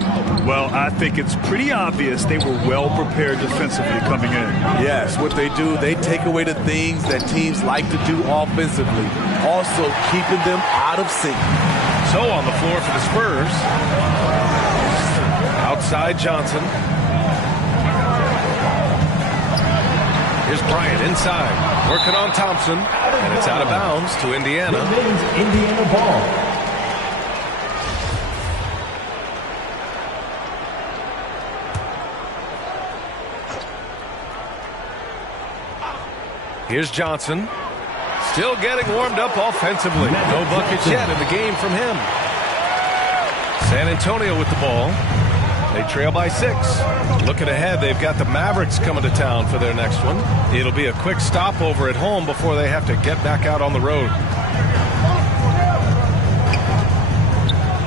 Well, I think it's pretty obvious they were well prepared defensively coming in. Yes, what they do, they take away the things that teams like to do offensively, also keeping them out of sync. So on the floor for the Spurs. Outside Johnson. Here's Bryant inside, working on Thompson, and it's out of bounds to Indiana. Indiana ball. Here's Johnson. Still getting warmed up offensively. No buckets yet in the game from him. San Antonio with the ball. They trail by 6. Looking ahead, they've got the Mavericks coming to town for their next one. It'll be a quick stopover at home before they have to get back out on the road.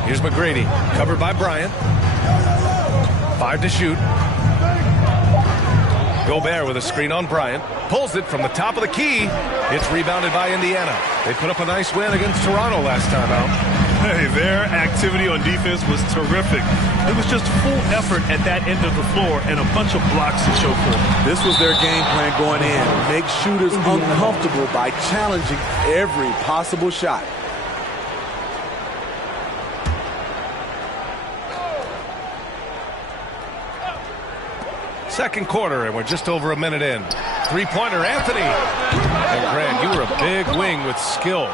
Here's McGrady, covered by Bryant. 5 to shoot. Gobert with a screen on Bryant. Pulls it from the top of the key. It's rebounded by Indiana. They put up a nice win against Toronto last time out. Hey, their activity on defense was terrific. It was just full effort at that end of the floor and a bunch of blocks to show for it. This was their game plan going in. Make shooters uncomfortable by challenging every possible shot. Second quarter, and we're just over a minute in. Three-pointer, Anthony. And Grant, you were a big wing with skill.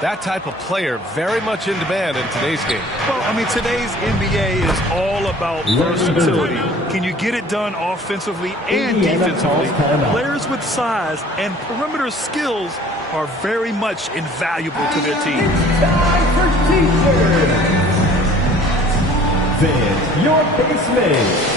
That type of player very much in demand in today's game. Well, I mean, today's NBA is all about versatility. Can you get it done offensively and defensively? Players with size and perimeter skills are very much invaluable to their team. Time for T-shirts. Fans, your basement.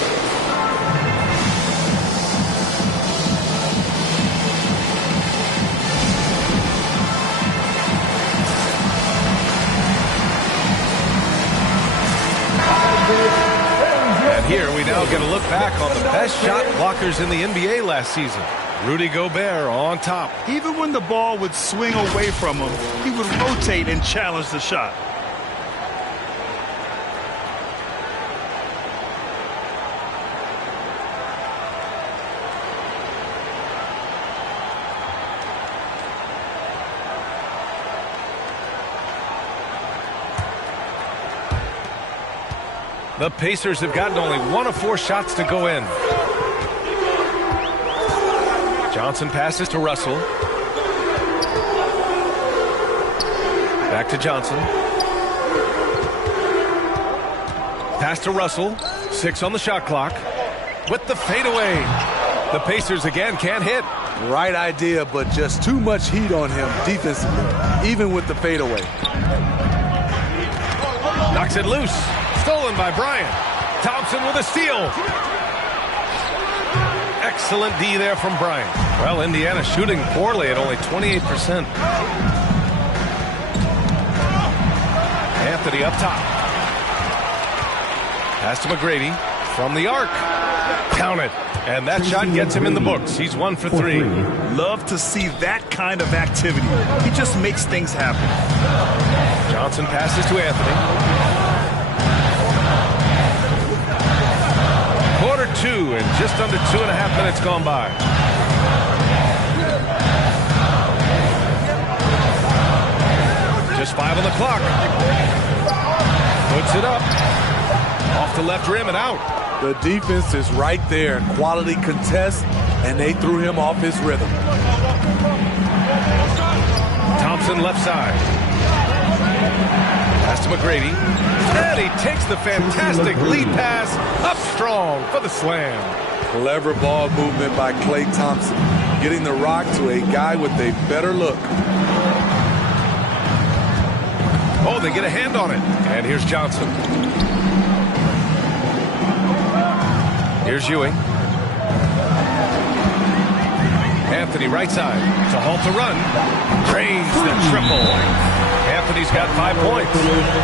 And here we now get a look back on the best shot blockers in the NBA last season. Rudy Gobert on top. Even when the ball would swing away from him, he would rotate and challenge the shot. The Pacers have gotten only 1 of 4 shots to go in. Johnson passes to Russell. Back to Johnson. Pass to Russell. 6 on the shot clock. With the fadeaway. The Pacers again can't hit. Right idea, but just too much heat on him defensively, even with the fadeaway. Knocks it loose. Stolen by Bryant. Thompson with a steal. Excellent D there from Bryant. Well, Indiana shooting poorly at only 28%. Anthony up top. Pass to McGrady. From the arc. Count it. And that shot gets him in the books. He's 1 for 3. Love to see that kind of activity. He just makes things happen. Johnson passes to Anthony. Quarter 2 and just under 2.5 minutes gone by. Just 5 on the clock. Puts it up. Off the left rim and out. The defense is right there. Quality contest, and they threw him off his rhythm. Thompson left side. Pass to McGrady. And he takes the fantastic lead pass up strong for the slam. Clever ball movement by Klay Thompson, getting the rock to a guy with a better look. Oh, they get a hand on it. And here's Johnson. Here's Ewing. Anthony right side to halt the run. Drains the triple. Anthony's got 5 points.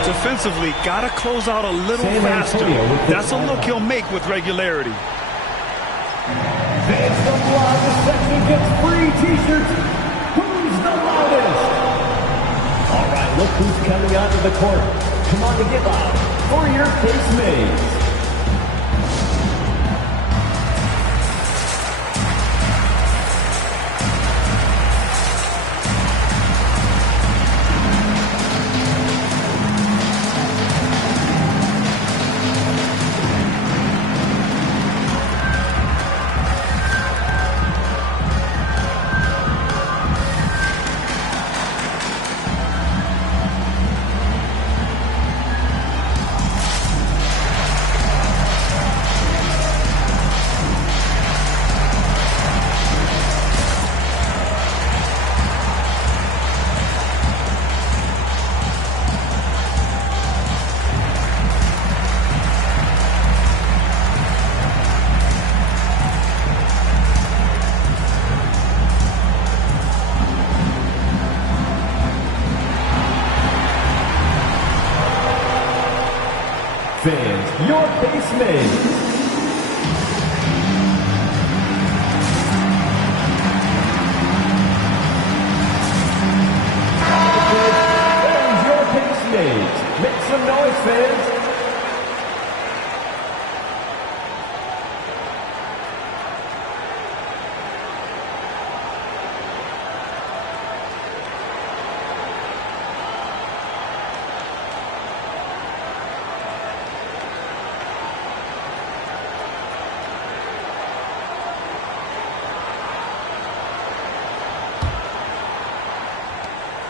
Defensively, got to close out a little faster. That's a look he'll make with regularity. Fans from the loudest section gets free T-shirts. Who's the loudest? All right, look who's coming onto the court. Come on to get loud for your Case Mays. Fans, your Case Mays. Fans, your Case Mays. Make some noise, fans.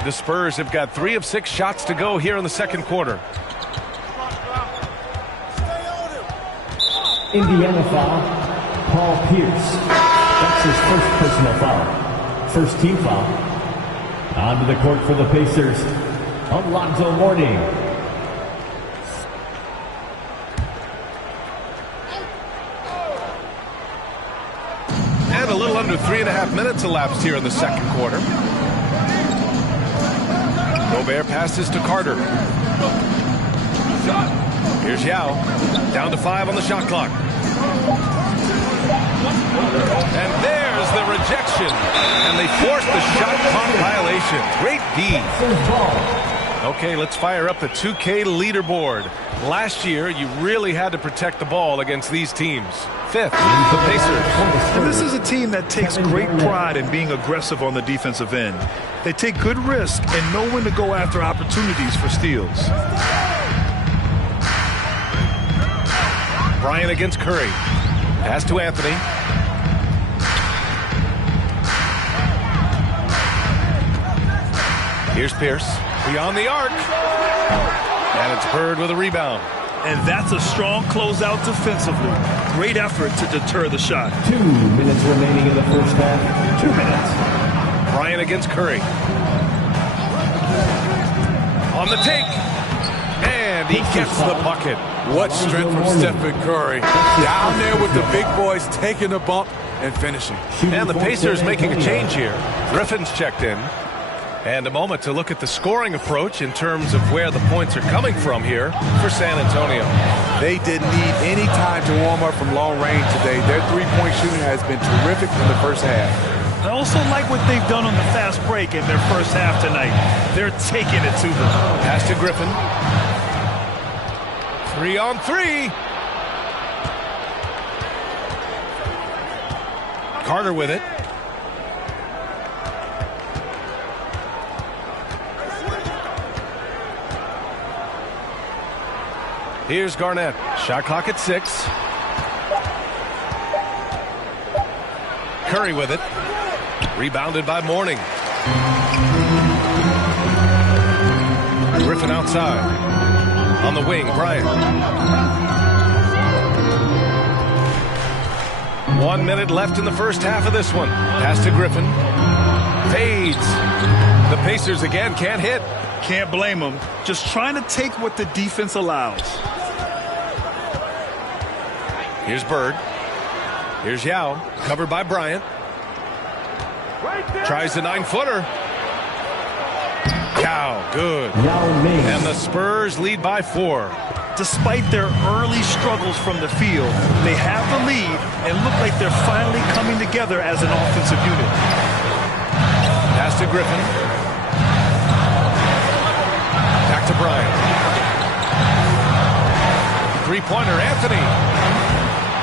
The Spurs have got 3 of 6 shots to go here in the second quarter. Indiana foul, Paul Pierce. That's his first personal foul. First team foul. Onto the court for the Pacers, Alonzo Mourning. And a little under 3.5 minutes elapsed here in the second quarter. Gobert passes to Carter. Here's Yao. Down to 5 on the shot clock. And there's the rejection. And they force the shot clock violation. Great D. Okay, let's fire up the 2K leaderboard. Last year, you really had to protect the ball against these teams. 5th, the Pacers. And this is a team that takes great pride in being aggressive on the defensive end. They take good risk and know when to go after opportunities for steals. Bryant against Curry. Pass to Anthony. Here's Pierce. Beyond the arc. And it's Bird with a rebound. And that's a strong closeout defensively. Great effort to deter the shot. 2 minutes remaining in the first half. 2 minutes. Bryant against Curry. On the take. And he gets the bucket. What strength from Stephen Curry. Down there with the big boys taking the bump and finishing. And the Pacers making a change here. Griffin's checked in. And a moment to look at the scoring approach in terms of where the points are coming from here for San Antonio. They didn't need any time to warm up from long range today. Their three-point shooting has been terrific in the first half. I also like what they've done on the fast break in their first half tonight. They're taking it to them. Pass to Griffin. 3-on-3. Carter with it. Here's Garnett. Shot clock at 6. Curry with it. Rebounded by Mourning. Griffin outside. On the wing, Bryant. 1 minute left in the first half of this one. Pass to Griffin. Fades. The Pacers again can't hit. Can't blame them. Just trying to take what the defense allows. Here's Bird. Here's Yao. Covered by Bryant. Tries the 9-footer. Yao, good. And the Spurs lead by 4. Despite their early struggles from the field, they have the lead and look like they're finally coming together as an offensive unit. Pass to Griffin. Back to Bryant. Three-pointer, Anthony.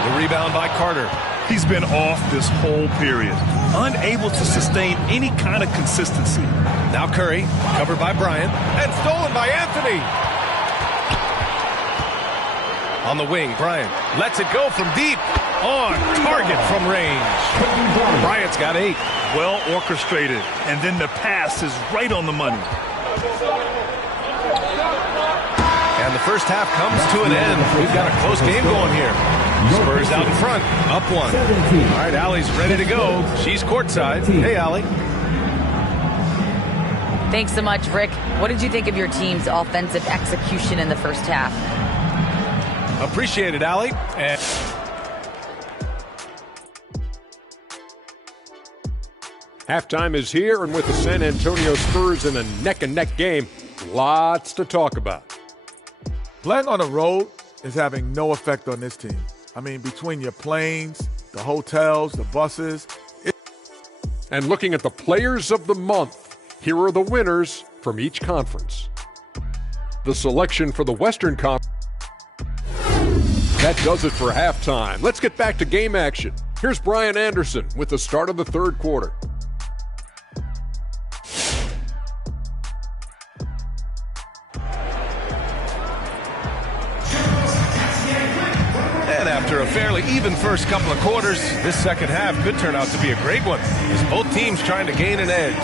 The rebound by Carter. He's been off this whole period, unable to sustain any kind of consistency. Now Curry, covered by Bryant, and stolen by Anthony. On the wing, Bryant lets it go from deep. On target from range. Bryant's got 8. Well orchestrated, and then the pass is right on the money. And the first half comes to an end. We've got a close game going here. Spurs out in front, up 1. All right, Allie's ready to go. She's courtside. Hey, Allie. Thanks so much, Rick. What did you think of your team's offensive execution in the first half? Appreciate it, Allie. And halftime is here, and with the San Antonio Spurs in a neck-and-neck game, lots to talk about. Playing on the road is having no effect on this team. I mean, between your planes, the hotels, the buses. And looking at the players of the month, here are the winners from each conference. The selection for the Western Conference. That does it for halftime. Let's get back to game action. Here's Brian Anderson with the start of the third quarter. And after a fairly even first couple of quarters, this second half could turn out to be a great one, as both teams trying to gain an edge.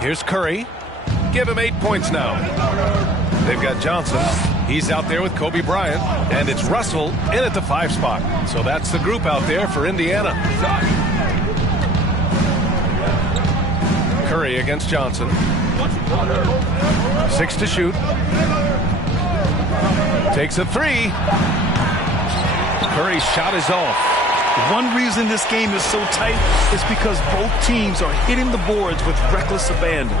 Here's Curry. Give him 8 points now. They've got Johnson. He's out there with Kobe Bryant. And it's Russell in at the 5 spot. So that's the group out there for Indiana. Curry against Johnson. 6 to shoot. Takes a 3. Curry's shot is off. One reason this game is so tight is because both teams are hitting the boards with reckless abandon.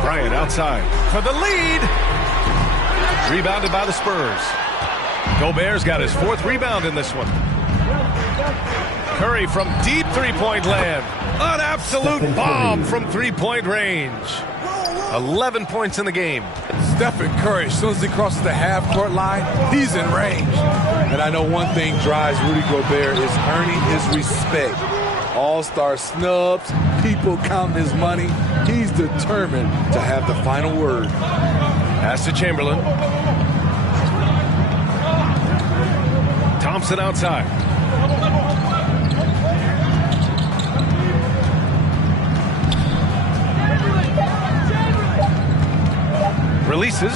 Bryant outside for the lead. Rebounded by the Spurs. Gobert's got his 4th rebound in this one. Curry from deep three-point land. An absolute bomb from three-point range. 11 points in the game. Stephen Curry, as soon as he crosses the half-court line, he's in range. And I know one thing drives Rudy Gobert is earning his respect. All-star snubs, people counting his money. He's determined to have the final word. Pass to Chamberlain. Thompson outside. Releases.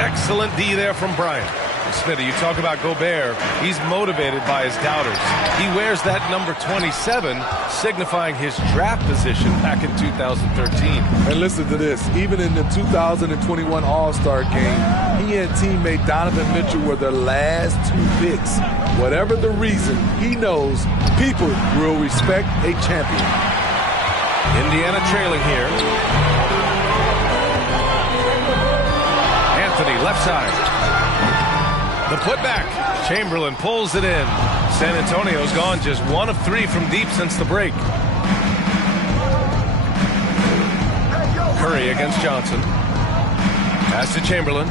Excellent D there from Bryant. Smitty, you talk about Gobert. He's motivated by his doubters. He wears that number 27, signifying his draft position back in 2013. And listen to this. Even in the 2021 All-Star game, he and teammate Donovan Mitchell were the last 2 picks. Whatever the reason, he knows people will respect a champion. Indiana trailing here. Anthony, left side. The putback. Chamberlain pulls it in. San Antonio's gone just 1 of 3 from deep since the break. Curry against Johnson. Pass to Chamberlain.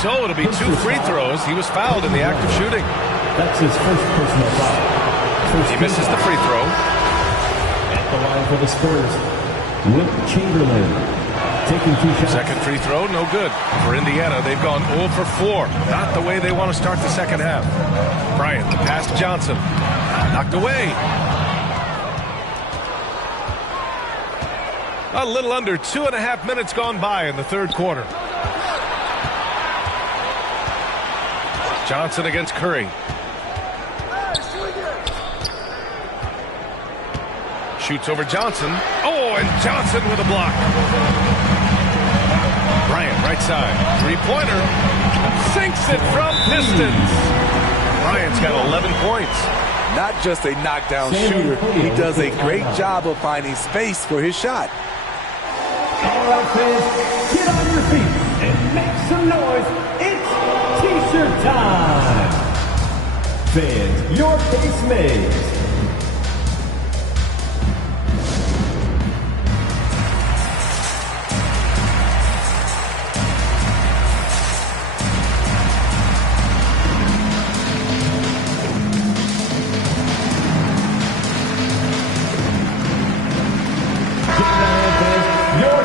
So it'll be 2 free throws. He was fouled in the act of shooting. That's his first personal foul. He misses the free throw. At the line for the Spurs, Wilt Chamberlain. Taking 2 shots. Second free throw, no good. For Indiana, they've gone 0 for 4. Not the way they want to start the second half. Bryant, the pass to Johnson. Knocked away. A little under 2.5 minutes gone by in the third quarter. Johnson against Curry. Shoots over Johnson. Oh, and Johnson with a block. Bryant, right side. Three-pointer. Sinks it from distance. Bryant's got 11 points. Not just a knockdown shooter. He does a great job of finding space for his shot. All right, fans, get on your feet and make some noise. It's T-shirt time. Fans, your case made.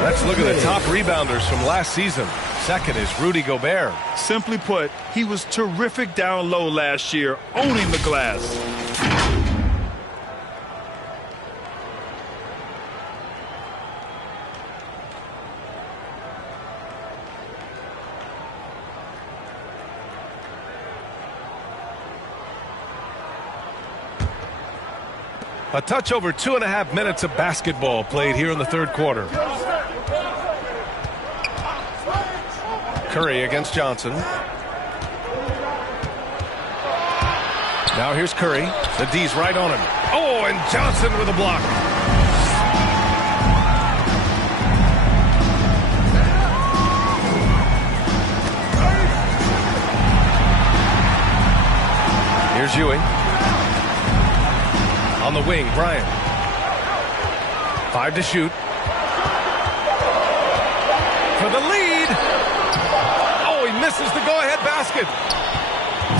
Let's look at the top rebounders from last season. Second is Rudy Gobert. Simply put, he was terrific down low last year, owning the glass. A touch over 2.5 minutes of basketball played here in the third quarter. Curry against Johnson. Now here's Curry. The D's right on him. Oh, and Johnson with a block. Here's Ewing. On the wing, Bryant. 5 to shoot. For the lead. Oh, he misses the go-ahead basket.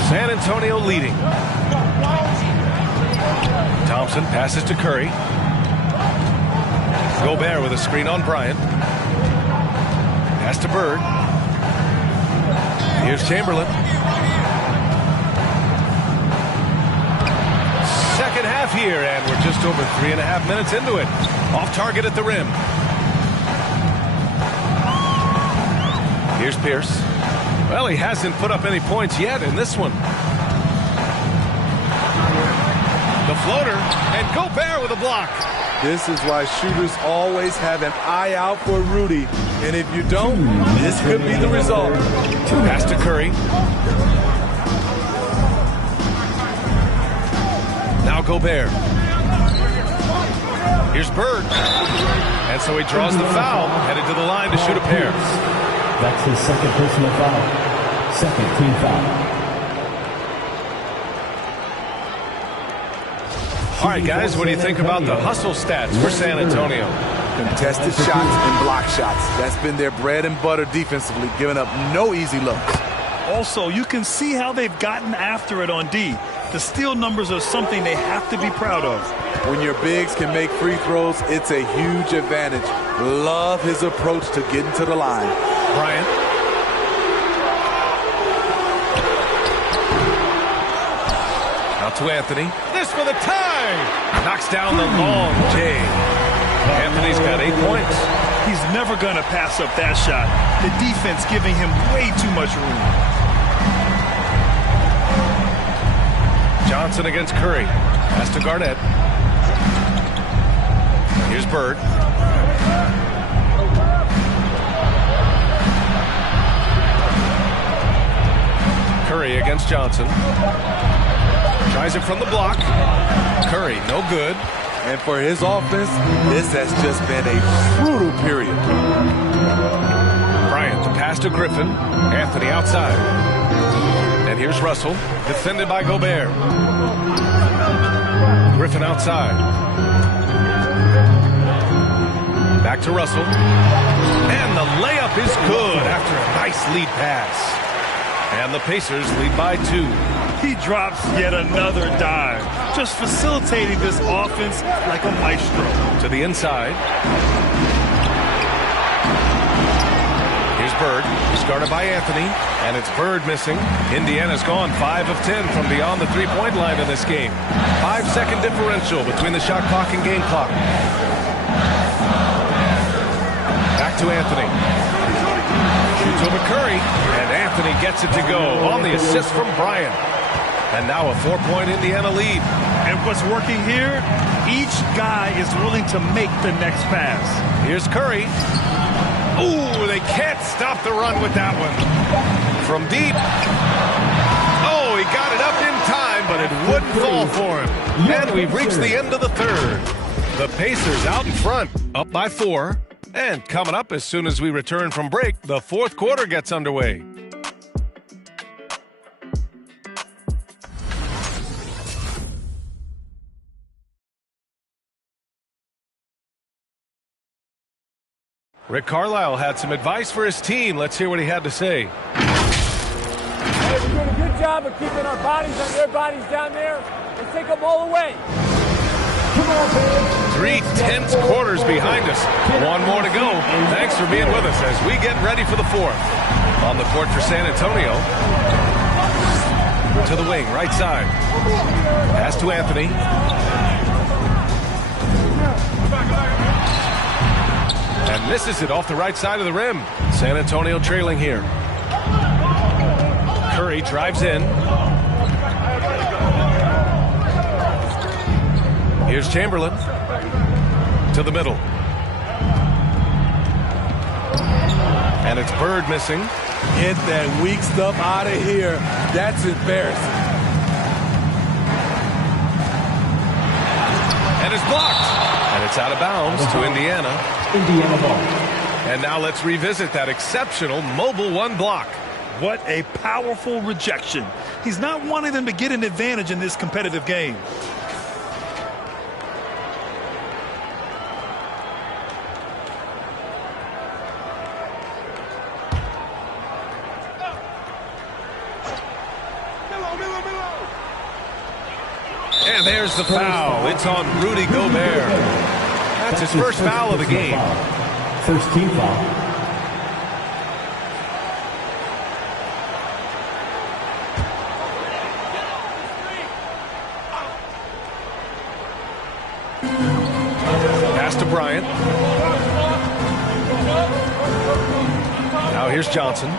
San Antonio leading. Thompson passes to Curry. Gobert with a screen on Bryant. Pass to Bird. Here's Chamberlain. Second half here, and we're just over 3.5 minutes into it. Off target at the rim. Here's Pierce. Well, he hasn't put up any points yet in this one. The floater, and Gobert with a block. This is why shooters always have an eye out for Rudy. And if you don't, this could be the result. Pass to Curry. Now Gobert. Here's Bird. And so he draws the foul, headed to the line to shoot a pair. That's his second personal foul. Second team foul. All right, guys, what do you think about the hustle stats for San Antonio? Contested shots and block shots. That's been their bread and butter defensively, giving up no easy looks. Also, you can see how they've gotten after it on D. The steal numbers are something they have to be proud of. When your bigs can make free throws, it's a huge advantage. Love his approach to getting to the line. Bryant. Out to Anthony. This for the tie. Knocks down the long J. Anthony's got 8 points. He's never going to pass up that shot. The defense giving him way too much room. Johnson against Curry. Pass to Garnett. Here's Bird. Curry against Johnson. Tries it from the block. Curry, no good. And for his offense, this has just been a brutal period. Bryant to pass to Griffin. Anthony outside. And here's Russell, defended by Gobert. Griffin outside. Back to Russell. And the layup is good after a nice lead pass. And the Pacers lead by 2. He drops yet another dime, just facilitating this offense like a maestro. To the inside. Here's Bird. He's guarded by Anthony, and it's Bird missing. Indiana's gone 5 of 10 from beyond the three-point line in this game. 5-second differential between the shot clock and game clock. Back to Anthony. Shoots over Curry, and Anthony gets it to go on the assist from Bryant. And now a 4-point Indiana lead. And what's working here, each guy is willing to make the next pass. Here's Curry. Ooh, they can't stop the run with that one. From deep. Oh, he got it up in time, but it wouldn't fall for him. And we've reached the end of the third. The Pacers out in front, up by 4. And coming up as soon as we return from break, the fourth quarter gets underway. Rick Carlisle had some advice for his team. Let's hear what he had to say. Hey, we're doing a good job of keeping our bodies on their bodies down there. Let's take them all away. 3 tense quarters behind us. One more to go. Thanks for being with us as we get ready for the fourth. On the court for San Antonio. To the wing, right side. Pass to Anthony. And misses it off the right side of the rim. San Antonio trailing here. Curry drives in. Here's Chamberlain. To the middle. And it's Bird missing. Get that weak stuff out of here. That's embarrassing. And it's blocked. And it's out of bounds to Indiana. Indiana ball. And now let's revisit that exceptional mobile one block. What a powerful rejection. He's not wanting them to get an advantage in this competitive game. And there's the foul. It's on Rudy Gobert. That's his first foul of the game. First team foul. Pass to Bryant. Now here's Johnson.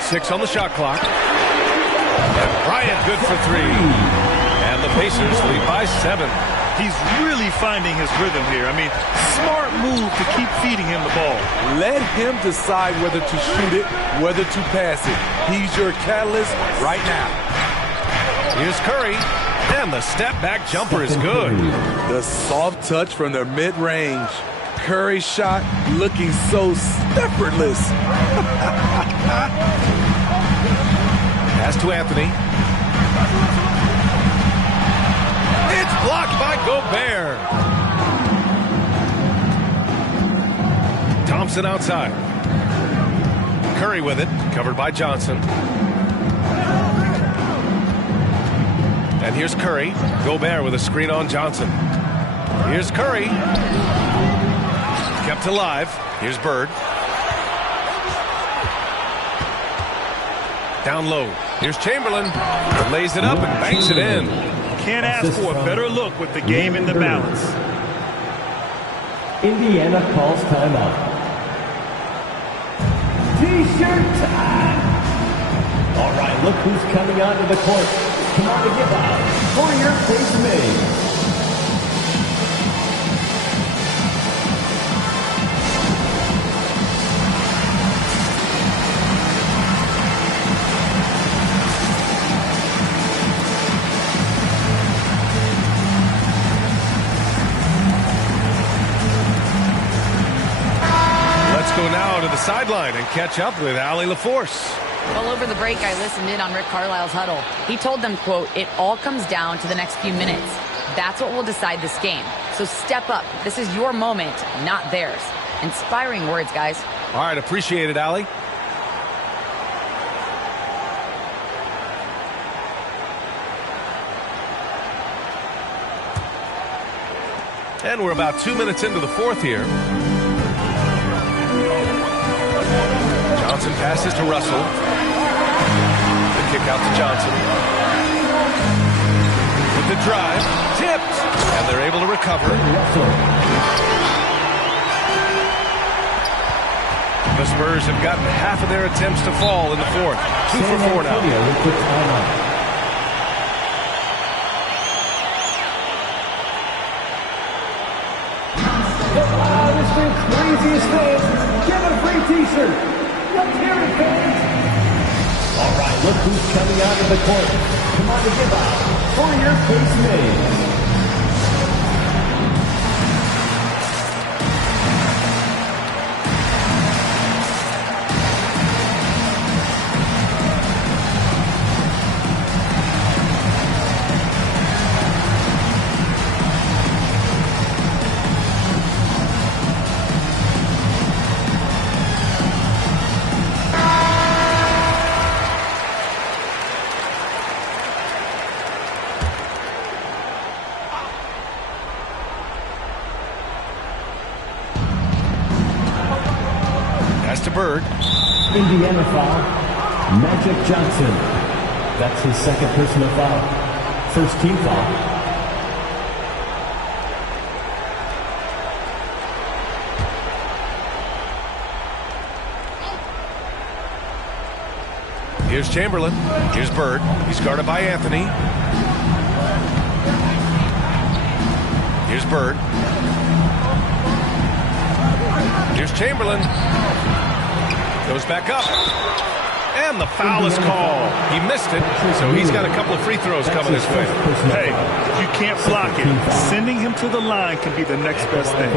6 on the shot clock. And Bryant good for 3. And the Pacers lead by 7. He's really finding his rhythm here. I mean, smart move to keep feeding him the ball. Let him decide whether to shoot it, whether to pass it. He's your catalyst right now. Here's Curry. And the step-back jumper is good. The soft touch from the mid-range. Curry shot looking so effortless. Pass to Anthony. It's blocked by Gobert. Thompson outside. Curry with it, covered by Johnson. And here's Curry. Gobert with a screen on Johnson. Here's Curry. Kept alive. Here's Bird. Down low. Here's Chamberlain. Lays it up and banks it in. Can't ask for a better look with the game in the balance. Indiana calls timeout. T-shirt time. All right, look who's coming onto the court. Come on and give out for your face mates. go now to the sideline and catch up with Allie LaForce. Well, over the break, I listened in on Rick Carlisle's huddle. He told them, quote, "It all comes down to the next few minutes. That's what will decide this game. So step up. This is your moment, not theirs." Inspiring words, guys. All right, appreciate it, Allie. And we're about 2 minutes into the fourth here. Johnson passes to Russell. The kick out to Johnson. With the drive, tipped, and they're able to recover. The Spurs have gotten half of their attempts to fall in the fourth. 2 for 4 now. Craziest fans, get a free t-shirt. Let's hear it, fans. All right, look who's coming out of the court. Come on to give out for your face names. Bird. Indiana foul. Magic Johnson. That's his second personal foul. First team foul. Here's Chamberlain. Here's Bird. He's guarded by Anthony. Here's Bird. Here's Chamberlain. Goes back up. And the foul is called. He missed it, so he's got a couple of free throws coming his way. Hey, if you can't block it, sending him to the line can be the next best thing.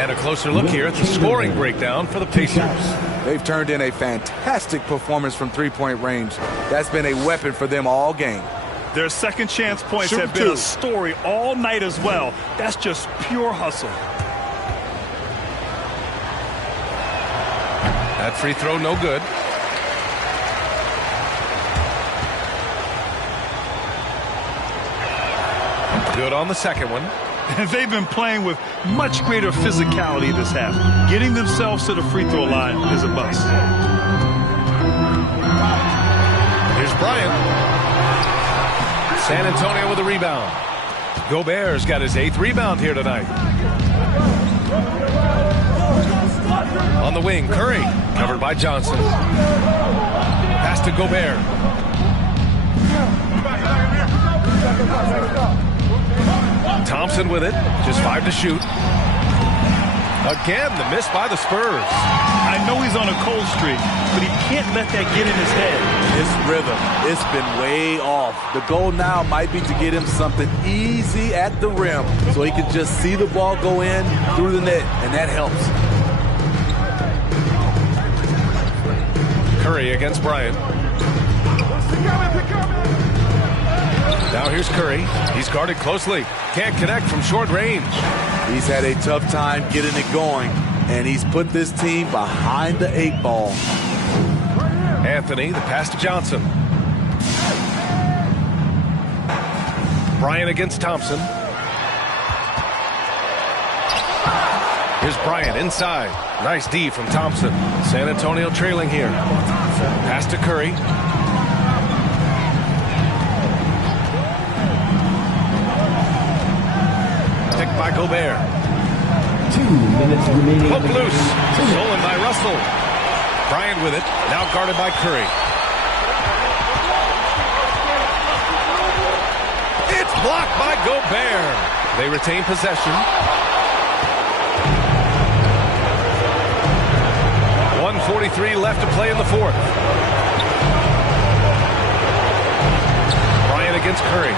And a closer look here at the scoring breakdown for the Pacers. They've turned in a fantastic performance from three-point range. That's been a weapon for them all game. Their second chance points have been a story all night as well. That's just pure hustle. That free throw no good. Good on the second one. They've been playing with much greater physicality this half. Getting themselves to the free throw line is a must. Here's Bryant. San Antonio with a rebound. Gobert's got his 8th rebound here tonight. On the wing, Curry, covered by Johnson. Pass to Gobert. Thompson with it, just 5 to shoot. Again, the miss by the Spurs. I know he's on a cold streak, but he can't let that get in his head. His rhythm, it's been way off. The goal now might be to get him something easy at the rim so he can just see the ball go in through the net, and that helps. Curry against Bryant. Now here's Curry. He's guarded closely. Can't connect from short range. He's had a tough time getting it going, and he's put this team behind the 8 ball. Anthony, the pass to Johnson. Bryant against Thompson. Here's Bryant inside. Nice D from Thompson. San Antonio trailing here. Pass to Curry. Picked by Gobert. 2 minutes remaining. Hook loose. Stolen by Russell. Bryant with it. Now guarded by Curry. It's blocked by Gobert. They retain possession. 1:43 left to play in the fourth. Bryant against Curry.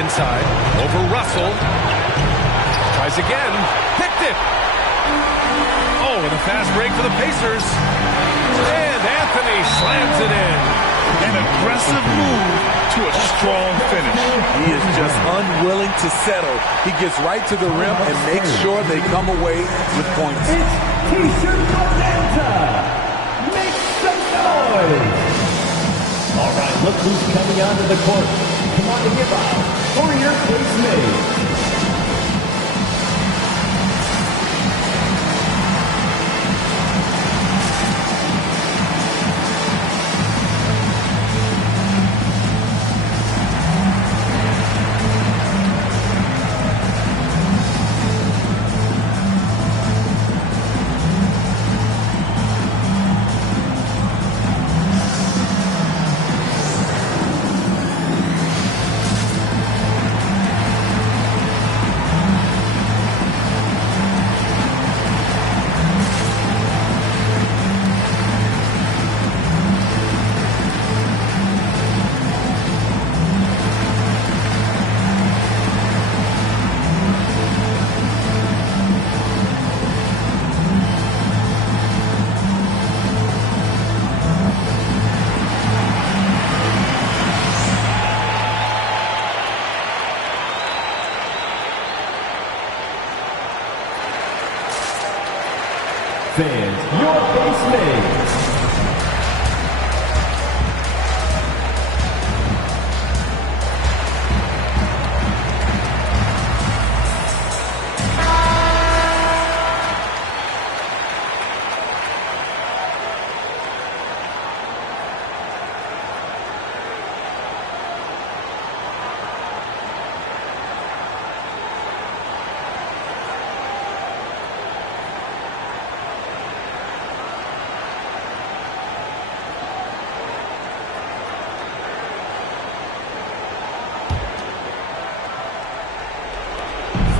Inside, over Russell. Tries again. Picked it. Oh, and a fast break for the Pacers. And Anthony slams it in. An aggressive move to a strong finish. He is just unwilling to settle. He gets right to the rim and makes sure they come away with points. It's T-shirt Bonanza. Make some noise. All right, look who's coming onto the court. Come on to give out for your Case Mays. Fans, your Case Mays.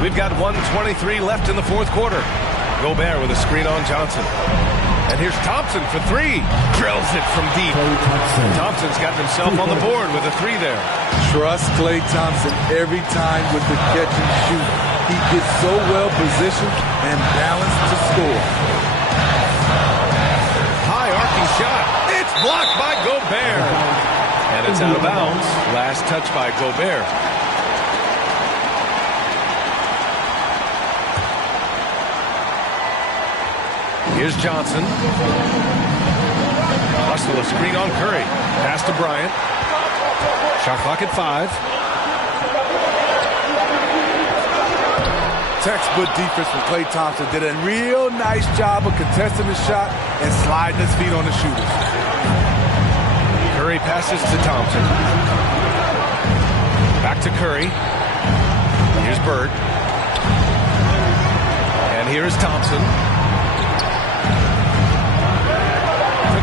We've got 1:23 left in the fourth quarter. Gobert with a screen on Johnson. And here's Thompson for three. Drills it from deep. Thompson's got himself on the board with a three there. Trust Klay Thompson every time with the catch and shoot. He gets so well positioned and balanced to score. High arcing shot. It's blocked by Gobert. And it's out of bounds. Last touch by Gobert. Here's Johnson. Russell a screen on Curry. Pass to Bryant. Shot clock at 5. Textbook defense from Klay Thompson. Did a real nice job of contesting the shot and sliding his feet on the shooters. Curry passes to Thompson. Back to Curry. Here's Bird. And here's Thompson.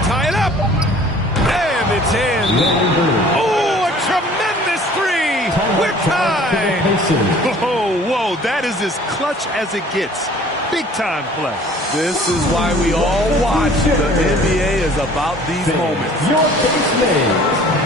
Tie it up, and it's in. Oh, a tremendous three. We're tied. Whoa, that is as clutch as it gets. Big time play. This is why we all watch. The NBA is about these moments. Your Case Mays.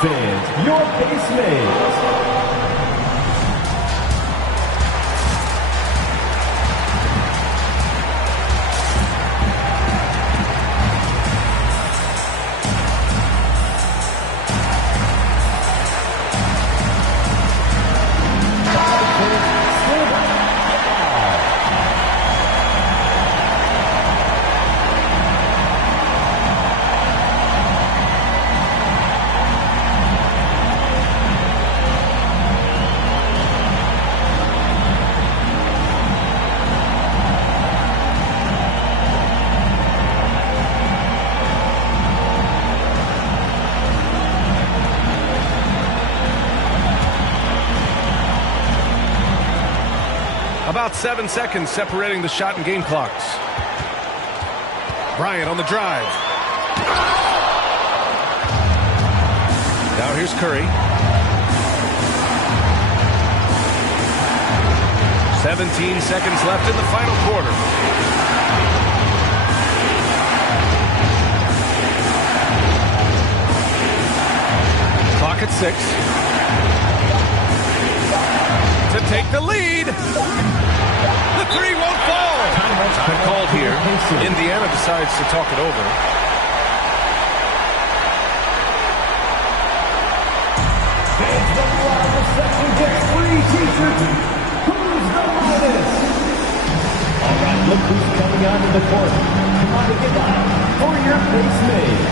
Fans, your Case Mays. about 7 seconds separating the shot and game clocks. Bryant on the drive. Now here's Curry. 17 seconds left in the final quarter. Clock at 6. To take the lead. The three won't fall. Time called here. Indiana decides to talk it over. All right, look who's coming onto the court. Come on to get out for your face maze.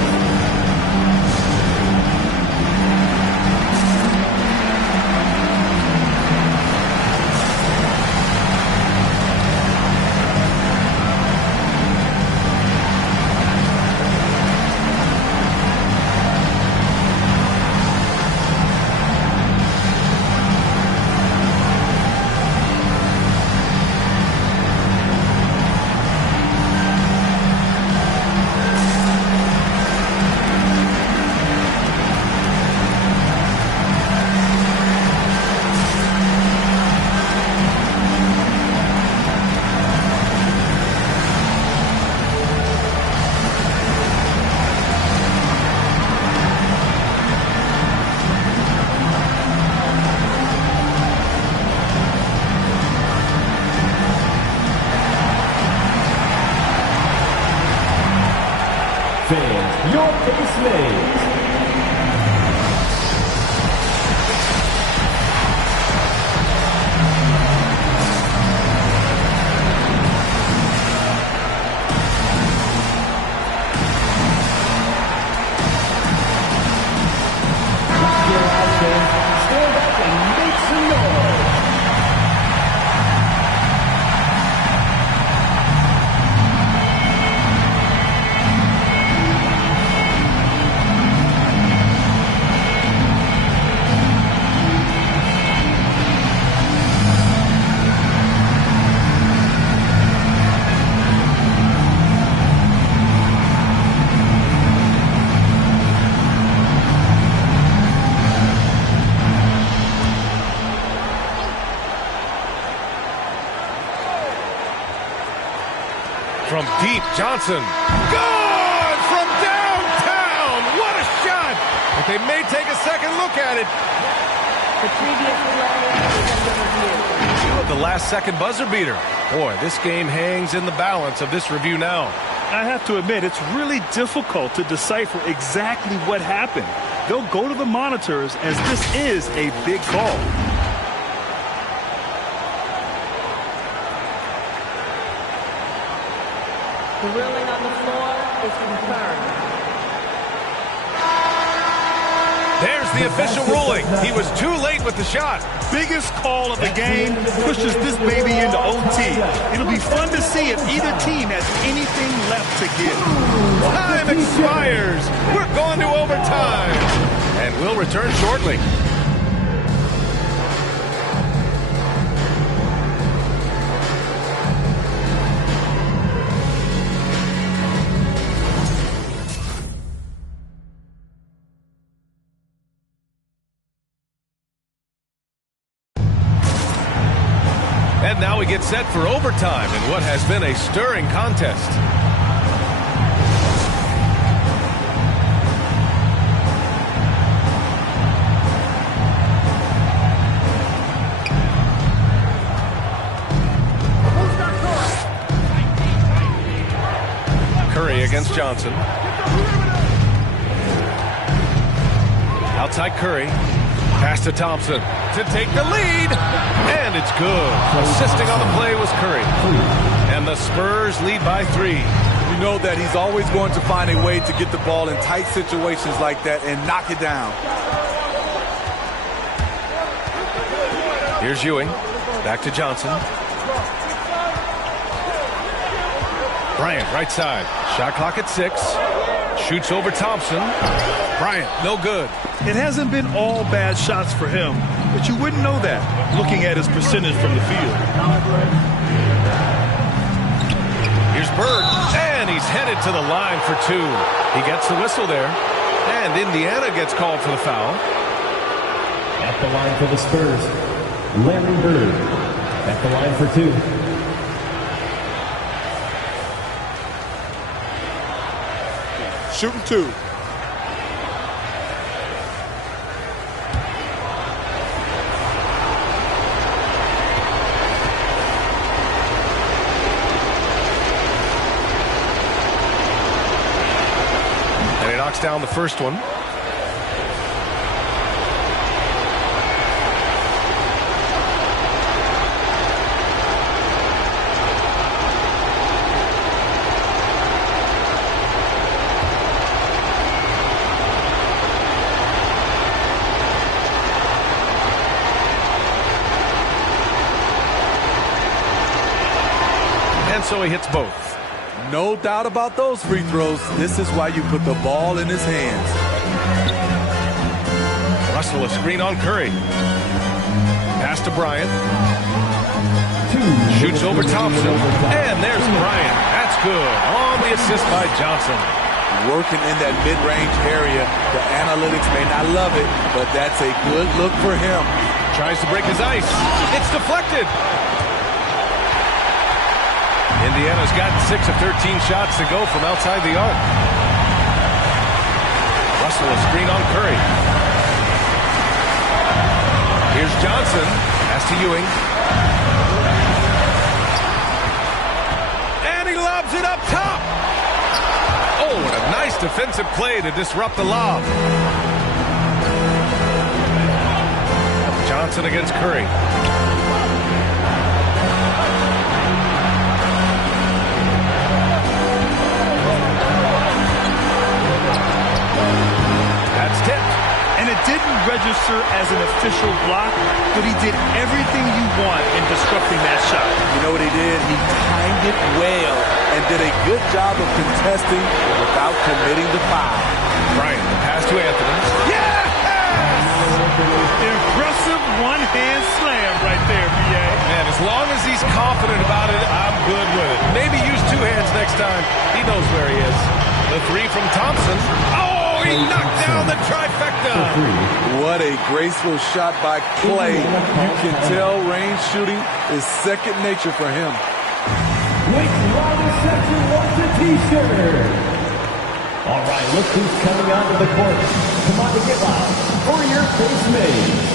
Fans, your face maze. Stand up and make some noise. From deep, Johnson. Good from downtown. What a shot. But they may take a second look at it. The previous play is under review. The last second buzzer beater. Boy, this game hangs in the balance of this review now. I have to admit, it's really difficult to decipher exactly what happened. They'll go to the monitors as this is a big call. The ruling on the floor is confirmed. There's the official ruling. He was too late with the shot. Biggest call of the game pushes this baby into OT. It'll be fun to see if either team has anything left to give. Time expires. We're going to overtime. And we'll return shortly. And now we get set for overtime in what has been a stirring contest. Curry against Johnson. Outside Curry. Pass to Thompson to take the lead. And it's good. Assisting on the play was Curry. And the Spurs lead by 3. You know that he's always going to find a way to get the ball in tight situations like that and knock it down. Here's Ewing. Back to Johnson. Bryant, right side. Shot clock at 6. Shoots over Thompson. Bryant, no good. It hasn't been all bad shots for him, but you wouldn't know that looking at his percentage from the field. Here's Bird, and he's headed to the line for two. He gets the whistle there, and Indiana gets called for the foul. At the line for the Spurs, Larry Bird. At the line for two. Shooting two. And he knocks down the first one. So he hits both. No doubt about those free throws. This is why you put the ball in his hands. Russell a screen on Curry. Pass to Bryant. Shoots over Thompson. And there's Bryant. That's good. On the assist by Johnson. Working in that mid-range area. The analytics may not love it, but that's a good look for him. Tries to break his ice. It's deflected. Indiana's gotten 6 of 13 shots to go from outside the arc. Russell a screen on Curry. Here's Johnson. Pass to Ewing. And he lobs it up top. Oh, what a nice defensive play to disrupt the lob. Johnson against Curry. That's tipped. And it didn't register as an official block, but he did everything you want in disrupting that shot. You know what he did? He timed it well and did a good job of contesting without committing the foul. Bryant, pass to Anthony. Yes! Impressive one-hand slam right there, B.A. Man, as long as he's confident about it, I'm good with it. Maybe use two hands next time. He knows where he is. The three from Thompson. Oh, he knocked down the trifecta. What a graceful shot by Clay. You can tell range shooting is second nature for him. With Robert Section wants a t-shirt. All right, look who's coming onto the court. Come on to get loud for your face mates.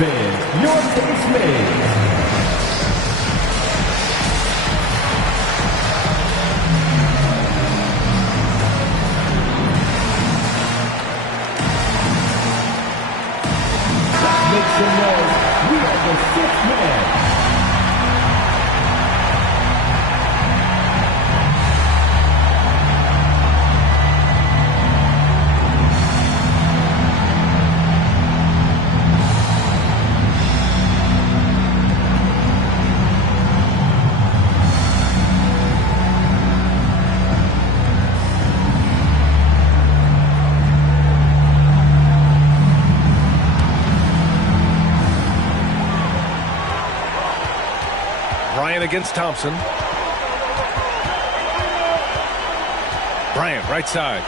Fans, your face mates. Make some noise. We are the sixth man. against Thompson. Bryant, right side.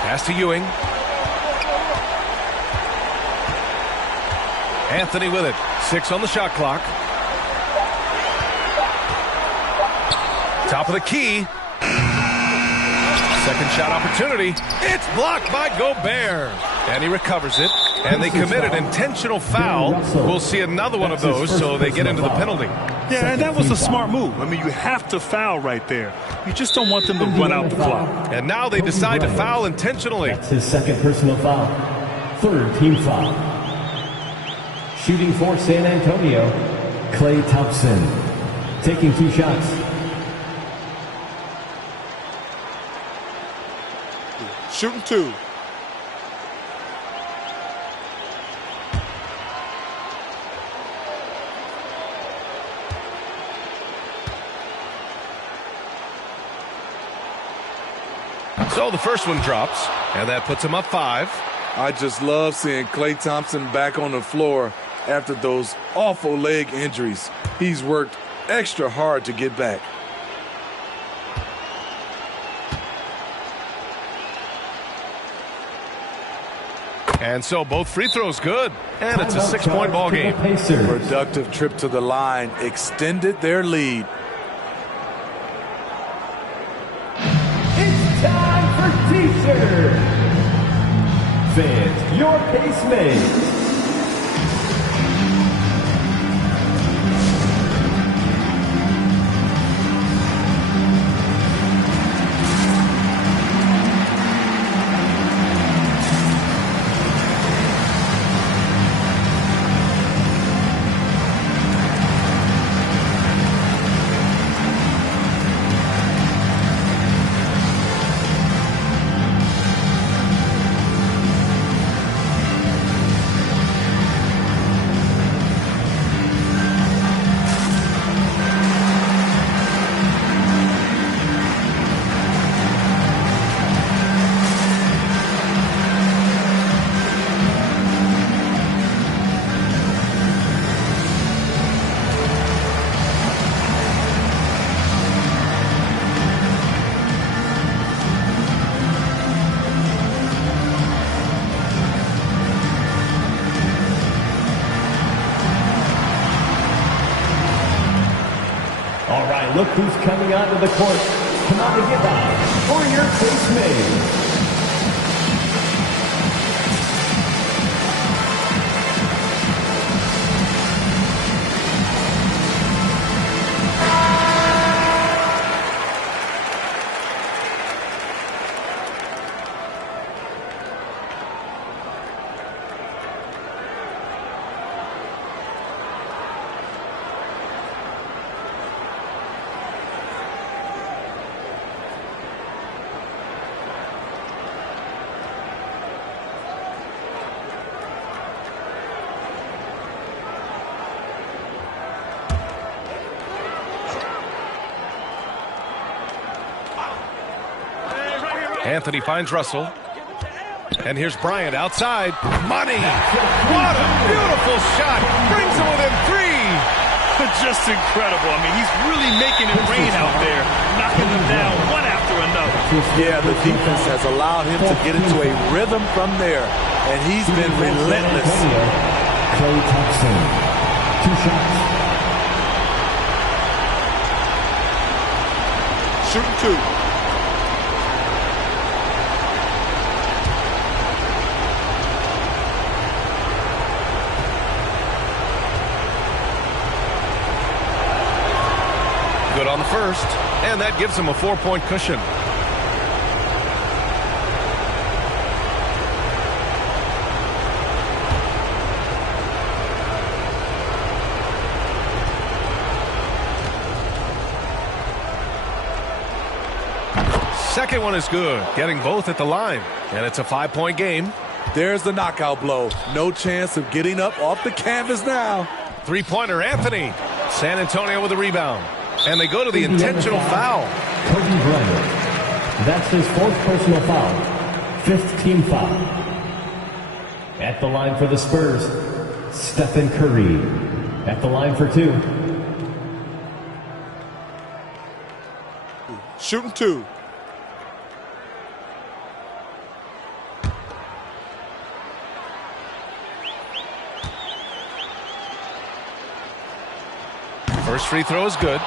Pass to Ewing. Anthony with it. 6 on the shot clock. Top of the key. Second shot opportunity. It's blocked by Gobert. And he recovers it. And they committed intentional foul. We'll see another one of those, so they get into the penalty. Yeah, and that was a smart move. I mean, you have to foul right there. You just don't want them to run out the clock. And now they decide to foul intentionally. That's his second personal foul. Third team foul. Shooting for San Antonio, Klay Thompson. Taking 2 shots. Shooting 2. So the first one drops, and that puts him up 5. I just love seeing Klay Thompson back on the floor after those awful leg injuries. He's worked extra hard to get back. And so both free throws good. And it's a 6-point ball game. Productive trip to the line extended their lead. It's time for T-shirt. Fans, your case made. Look who's coming onto the court. Come on and get out for your case made. Anthony finds Russell. And here's Bryant outside. Money! What a beautiful shot! Brings him within 3! Just incredible. I mean, he's really making it rain out there, knocking them down one after another. Yeah, the defense has allowed him to get into a rhythm from there, and he's been relentless. Klay Thompson, 2 shots. Shooting 2. Good on the first, and that gives him a 4-point cushion. Second one is good, getting both at the line, and it's a 5-point game. There's the knockout blow. No chance of getting up off the canvas now. 3-pointer, Anthony. San Antonio with a rebound. And they go to the intentional foul. Kobe Bryant. That's his 4th personal foul. 5th team foul. At the line for the Spurs, Stephen Curry. At the line for 2. Shooting 2. First free throw is good,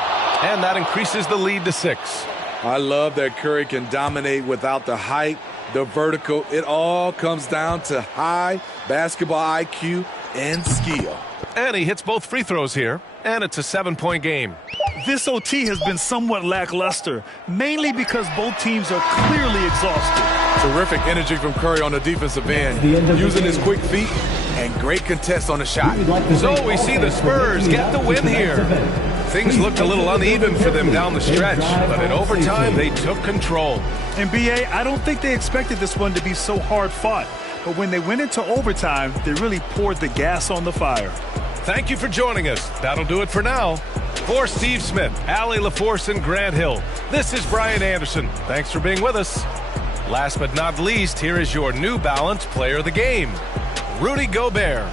and that increases the lead to 6. I love that Curry can dominate without the height, the vertical. It all comes down to high basketball IQ and skill. And he hits both free throws here, and it's a 7-point game. This OT has been somewhat lackluster, mainly because both teams are clearly exhausted. Terrific energy from Curry on the defensive end, using his quick feet and great contest on the shot. So we see the Spurs get the win here. Things looked a little uneven for them down the stretch, but in overtime they took control. And BA, I don't think they expected this one to be so hard fought, but when they went into overtime, they really poured the gas on the fire. Thank you for joining us. That'll do it for now. For Steve Smith, Allie LaForce, and Grant Hill, this is Brian Anderson. Thanks for being with us. Last but not least, here is your New Balance Player of the Game, Rudy Gobert.